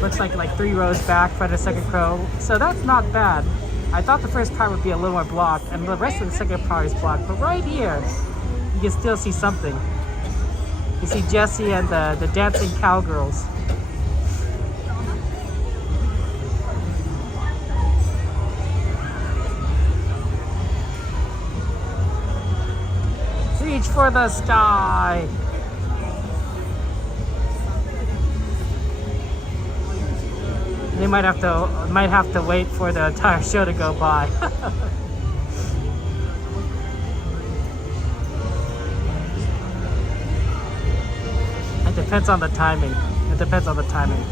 Looks like 3 rows back, front of the second row. So that's not bad. I thought the first part would be a little more blocked, and the rest of the second part is blocked. But right here, you can still see something. You see Jessie and the dancing cowgirls. Reach for the sky. They might have to wait for the entire show to go by. It depends on the timing. It depends on the timing.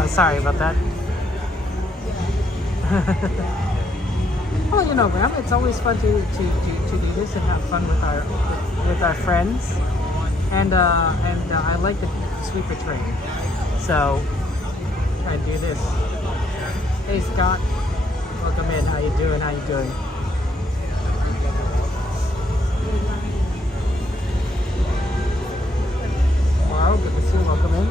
Oh, sorry about that. Well, you know, Ram, it's always fun to do this and have fun with our friends, and I like the sweeper train, so I do this. Hey Scott, welcome in. How you doing? How you doing? Wow, good to see you. Welcome in.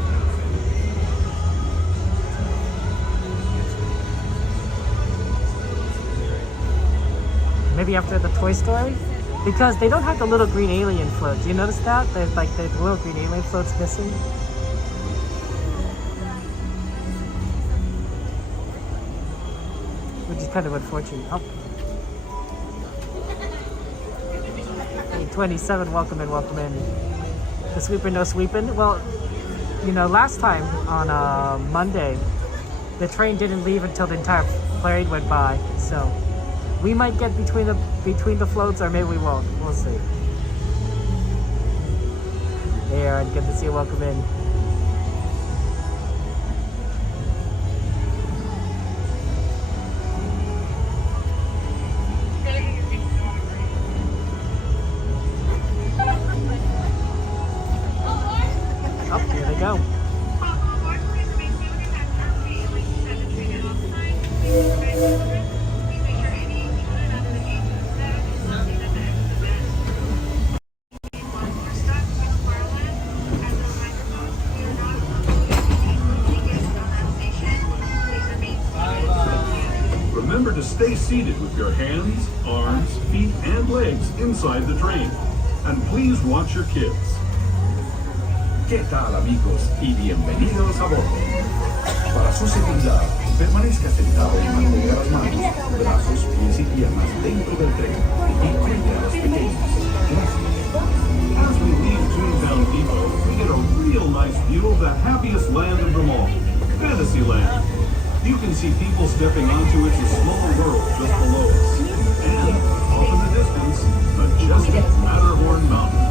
Maybe after the Toy Story? Because they don't have the little green alien floats. You notice that? There's like the little green alien floats missing. Which is kind of unfortunate. Oh. Hey, 27, welcome in, welcome in. The sweeper, no sweeping? Well, you know, last time on Monday, the train didn't leave until the entire parade went by, so we might get between the floats, or maybe we won't. We'll see. Hey Aaron, good to see you. Welcome in. Oh, here they go. Remember to stay seated with your hands, arms, feet, and legs inside the train. And please watch your kids. ¿Qué tal, amigos? Y bienvenidos a bordo. Para su seguridad, permanezca sentado y mantenga las manos, brazos, pies y piernas dentro del tren. Y cuide a los pequeños. Gracias. As we leave Toontown Depot, we get a real nice view of the happiest land of them all, Fantasyland. You can see people stepping onto its small world just below us. And, off in the distance, majestic Matterhorn Mountain.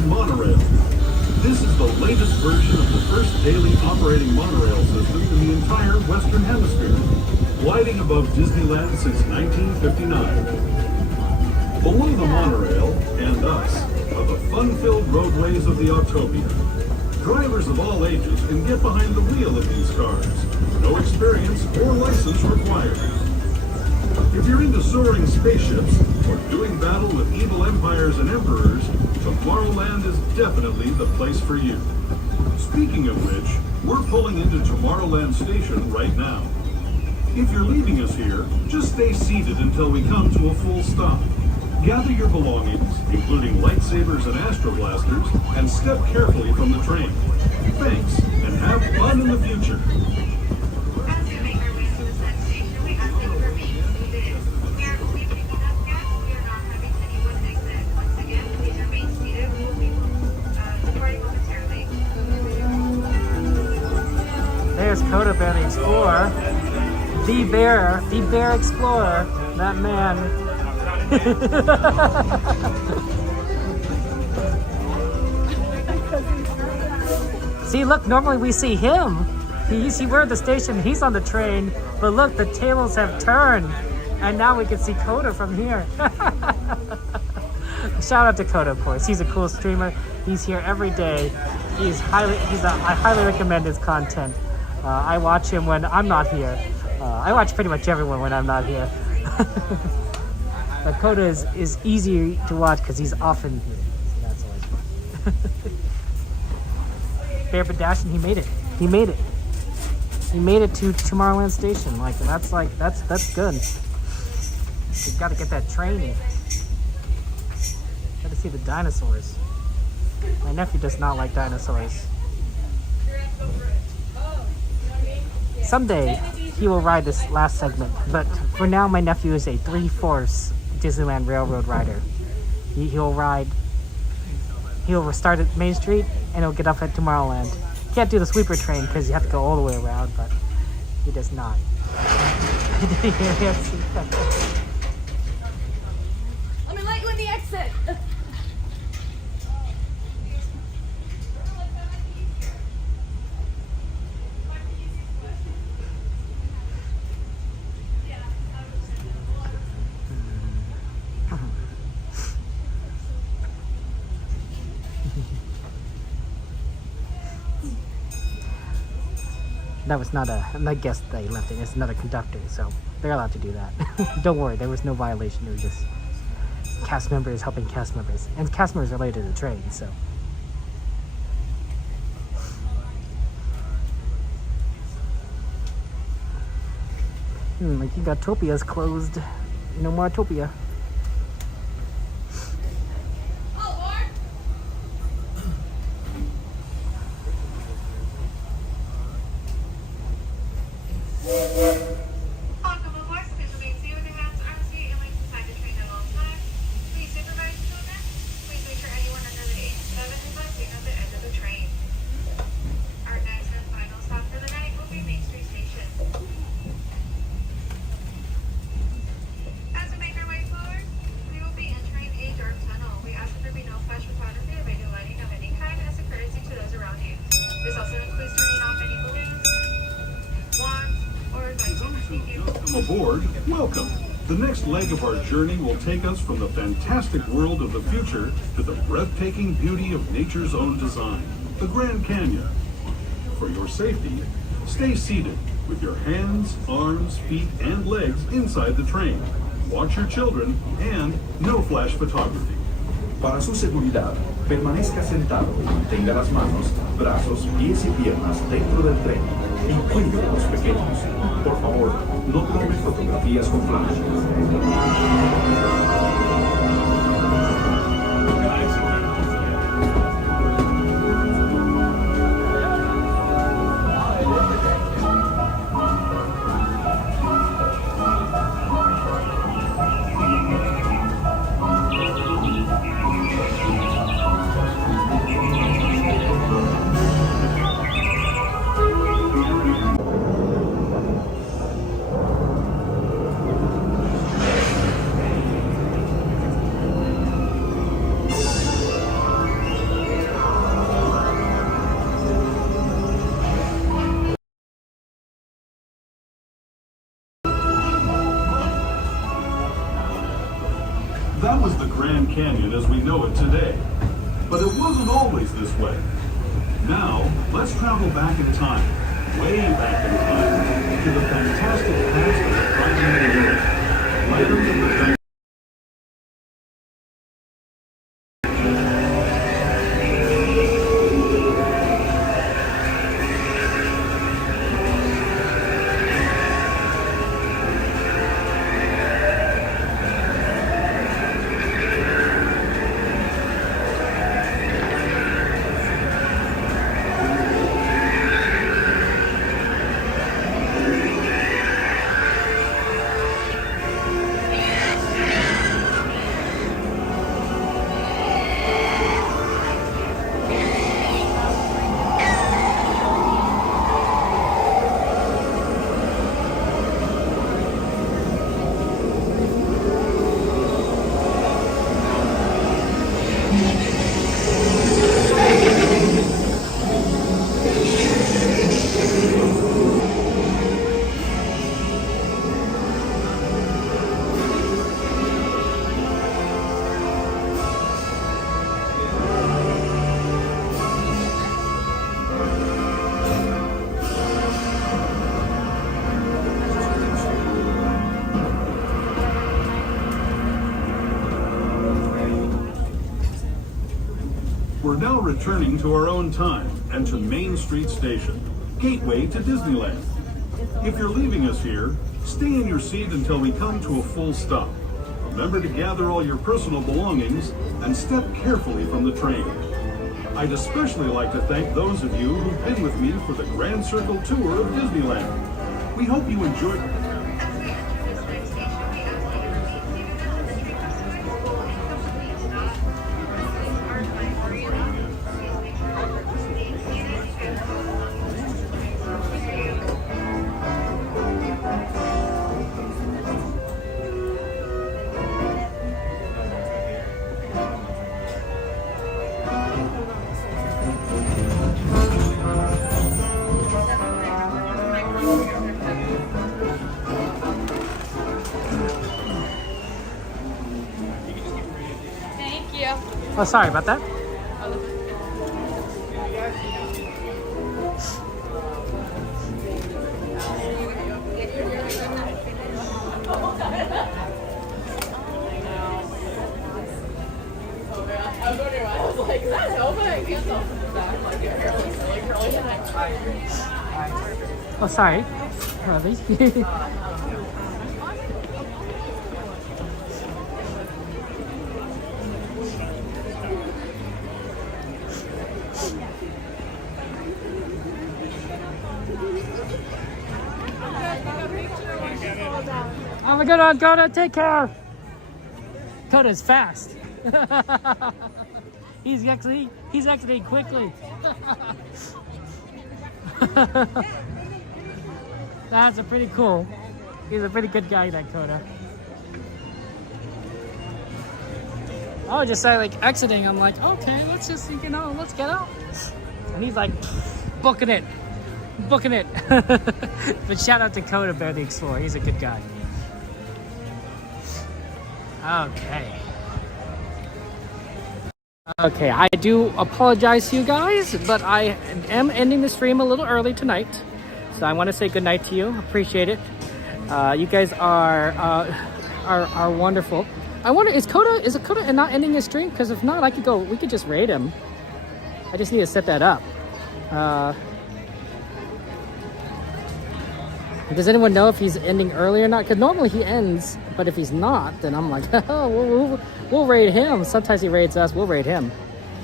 Western Monorail. This is the latest version of the first daily operating monorail system in the entire Western Hemisphere, gliding above Disneyland since 1959. Below the monorail, and us, are the fun-filled roadways of the Autopia. Drivers of all ages can get behind the wheel of these cars. No experience or license required. If you're into soaring spaceships or doing battle with evil empires and emperors, Tomorrowland is definitely the place for you. Speaking of which, we're pulling into Tomorrowland Station right now. If you're leaving us here, just stay seated until we come to a full stop. Gather your belongings, including lightsabers and astro blasters, and step carefully from the train. Thanks, and have fun in the future. There's Coda Bear the Explorer. The Bear Explorer. That man. See, look, normally we see him. We're at the station, he's on the train, but look, the tables have turned, and now we can see Coda from here. Shout out to Coda, of course. He's a cool streamer. He's here every day. I highly recommend his content. I watch him when I'm not here. I watch pretty much everyone when I'm not here. But Coda is easy to watch because he's often here. So that's always fun. Bear Badashin, he made it. He made it. He made it to Tomorrowland Station. That's good. You gotta get that train. Gotta see the dinosaurs. My nephew does not like dinosaurs. Someday he will ride this last segment, but for now my nephew is a 3/4 Disneyland Railroad rider. He'll start at Main Street and he'll get up at Tomorrowland. Can't do the sweeper train because you have to go all the way around, but he does not. Let me let you in the exit. That was not a guest they left in, it's another conductor, so they're allowed to do that. Don't worry, there was no violation, it was just cast members helping cast members. And cast members are related to the train, so. Like you got Topia's closed. No more Topia. Aboard, welcome. The next leg of our journey will take us from the fantastic world of the future to the breathtaking beauty of nature's own design, the Grand Canyon. For your safety, stay seated with your hands, arms, feet, and legs inside the train. Watch your children and no flash photography. Para su seguridad, permanezca sentado y mantenga las manos, brazos, pies y piernas dentro del tren. Y cuide a los pequeños. Por favor, no tome fotografías con flash. Canyon as we know it today. But it wasn't always this way. Now, let's travel back in time, way back in time, to the fantastic past of the frightening world. Land of the We're now returning to our own time and to Main Street Station, gateway to Disneyland. If you're leaving us here, stay in your seat until we come to a full stop. Remember to gather all your personal belongings and step carefully from the train. I'd especially like to thank those of you who've been with me for the Grand Circle Tour of Disneyland. We hope you enjoyed. Oh, sorry about that. Oh, sorry. Robbie. Oh my God, Coda, take care. Coda's fast. he's exiting quickly. That's a pretty cool. He's a pretty good guy, that Coda. I was just like exiting. I'm like, okay, let's just, let's get out. And he's like, booking it. But shout out to Coda Bear the Explorer. He's a good guy. Okay, I do apologize to you guys, but I am ending the stream a little early tonight. So I want to say good night to you. Appreciate it. You guys are wonderful. I wonder, is Coda not ending his stream? Because if not, we could just raid him. I just need to set that up. Does anyone know if he's ending early or not? Because normally he ends, but if he's not, then I'm like, oh, we'll raid him. Sometimes he raids us, we'll raid him.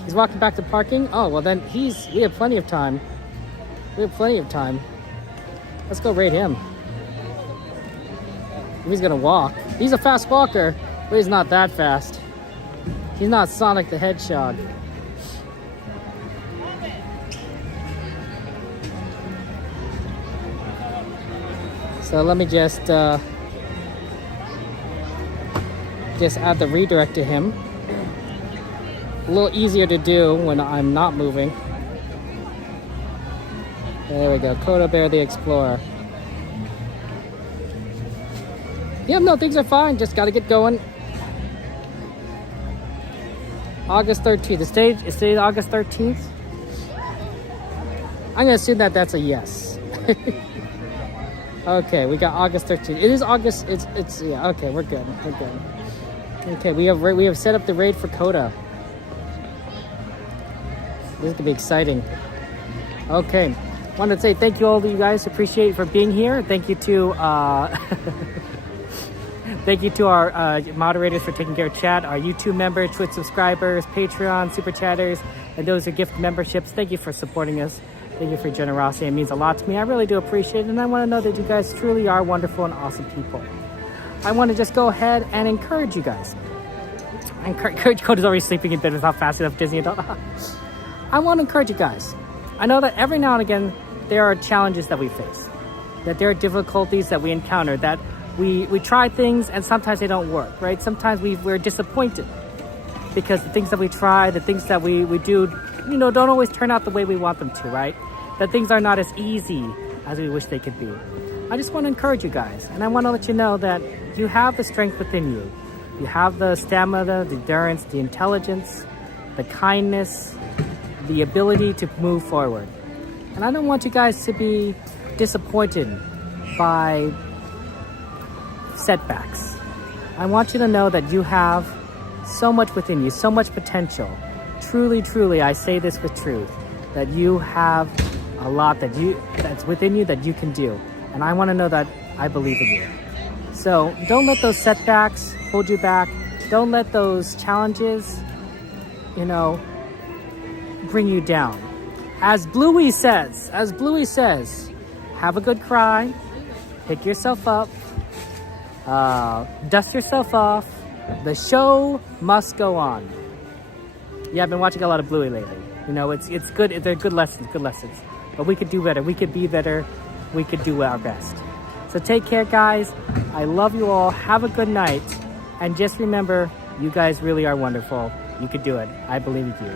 He's walking back to parking. Oh, well then we have plenty of time. Let's go raid him. If he's gonna walk. He's a fast walker, but he's not that fast. He's not Sonic the Hedgehog. So let me just add the redirect to him. A little easier to do when I'm not moving. There we go, Coda Bear the Explorer. Yeah, no, things are fine, just gotta get going. August 13th. Is today August 13th? I'm gonna assume that that's a yes. Okay, we got August 13th. It is August. It's yeah. Okay, we're good. We're good. Okay, we have set up the raid for Coda. This is gonna be exciting. Okay, wanted to say thank you all to you guys. Appreciate for being here. Thank you to thank you to our moderators for taking care of chat, our YouTube members, Twitch subscribers, Patreon, Super Chatters, and those who gift memberships. Thank you for supporting us. Thank you for your generosity. It means a lot to me. I really do appreciate it, and I want to know that you guys truly are wonderful and awesome people. I want to just go ahead and encourage you guys. I encourage Coda's already sleeping in bed without fast enough Disney adult. I want to encourage you guys. I know that every now and again there are challenges that we face, that there are difficulties that we encounter, that we try things and sometimes they don't work, right? Sometimes we're disappointed because the things that we try, the things that we do, you know, don't always turn out the way we want them to, right? That things are not as easy as we wish they could be. I just want to encourage you guys, and I want to let you know that you have the strength within you. You have the stamina, the endurance, the intelligence, the kindness, the ability to move forward. And I don't want you guys to be disappointed by setbacks. I want you to know that you have so much within you, so much potential. Truly, truly, I say this with truth, that you have a lot that's within you that you can do. And I want to know that I believe in you. So don't let those setbacks hold you back. Don't let those challenges, you know, bring you down. As Bluey says, have a good cry, pick yourself up, dust yourself off. The show must go on. Yeah, I've been watching a lot of Bluey lately. You know, it's good. They're good lessons. But we could do better. We could be better. We could do our best. So take care, guys. I love you all. Have a good night. And just remember, you guys really are wonderful. You could do it. I believe in you.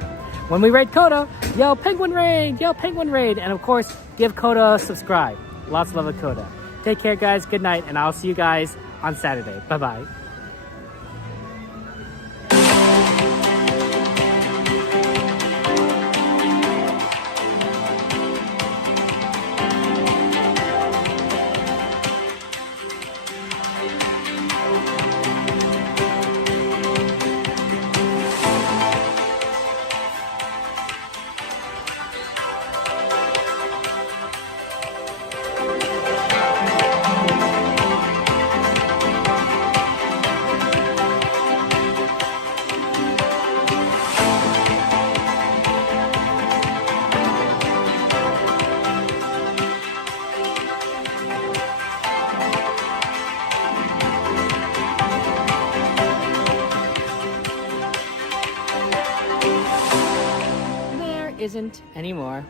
When we raid Coda, yell Penguin Raid, yell Penguin Raid. And of course, give Coda a subscribe. Lots of love at Coda. Take care, guys. Good night. And I'll see you guys on Saturday. Bye-bye. Isn't anymore.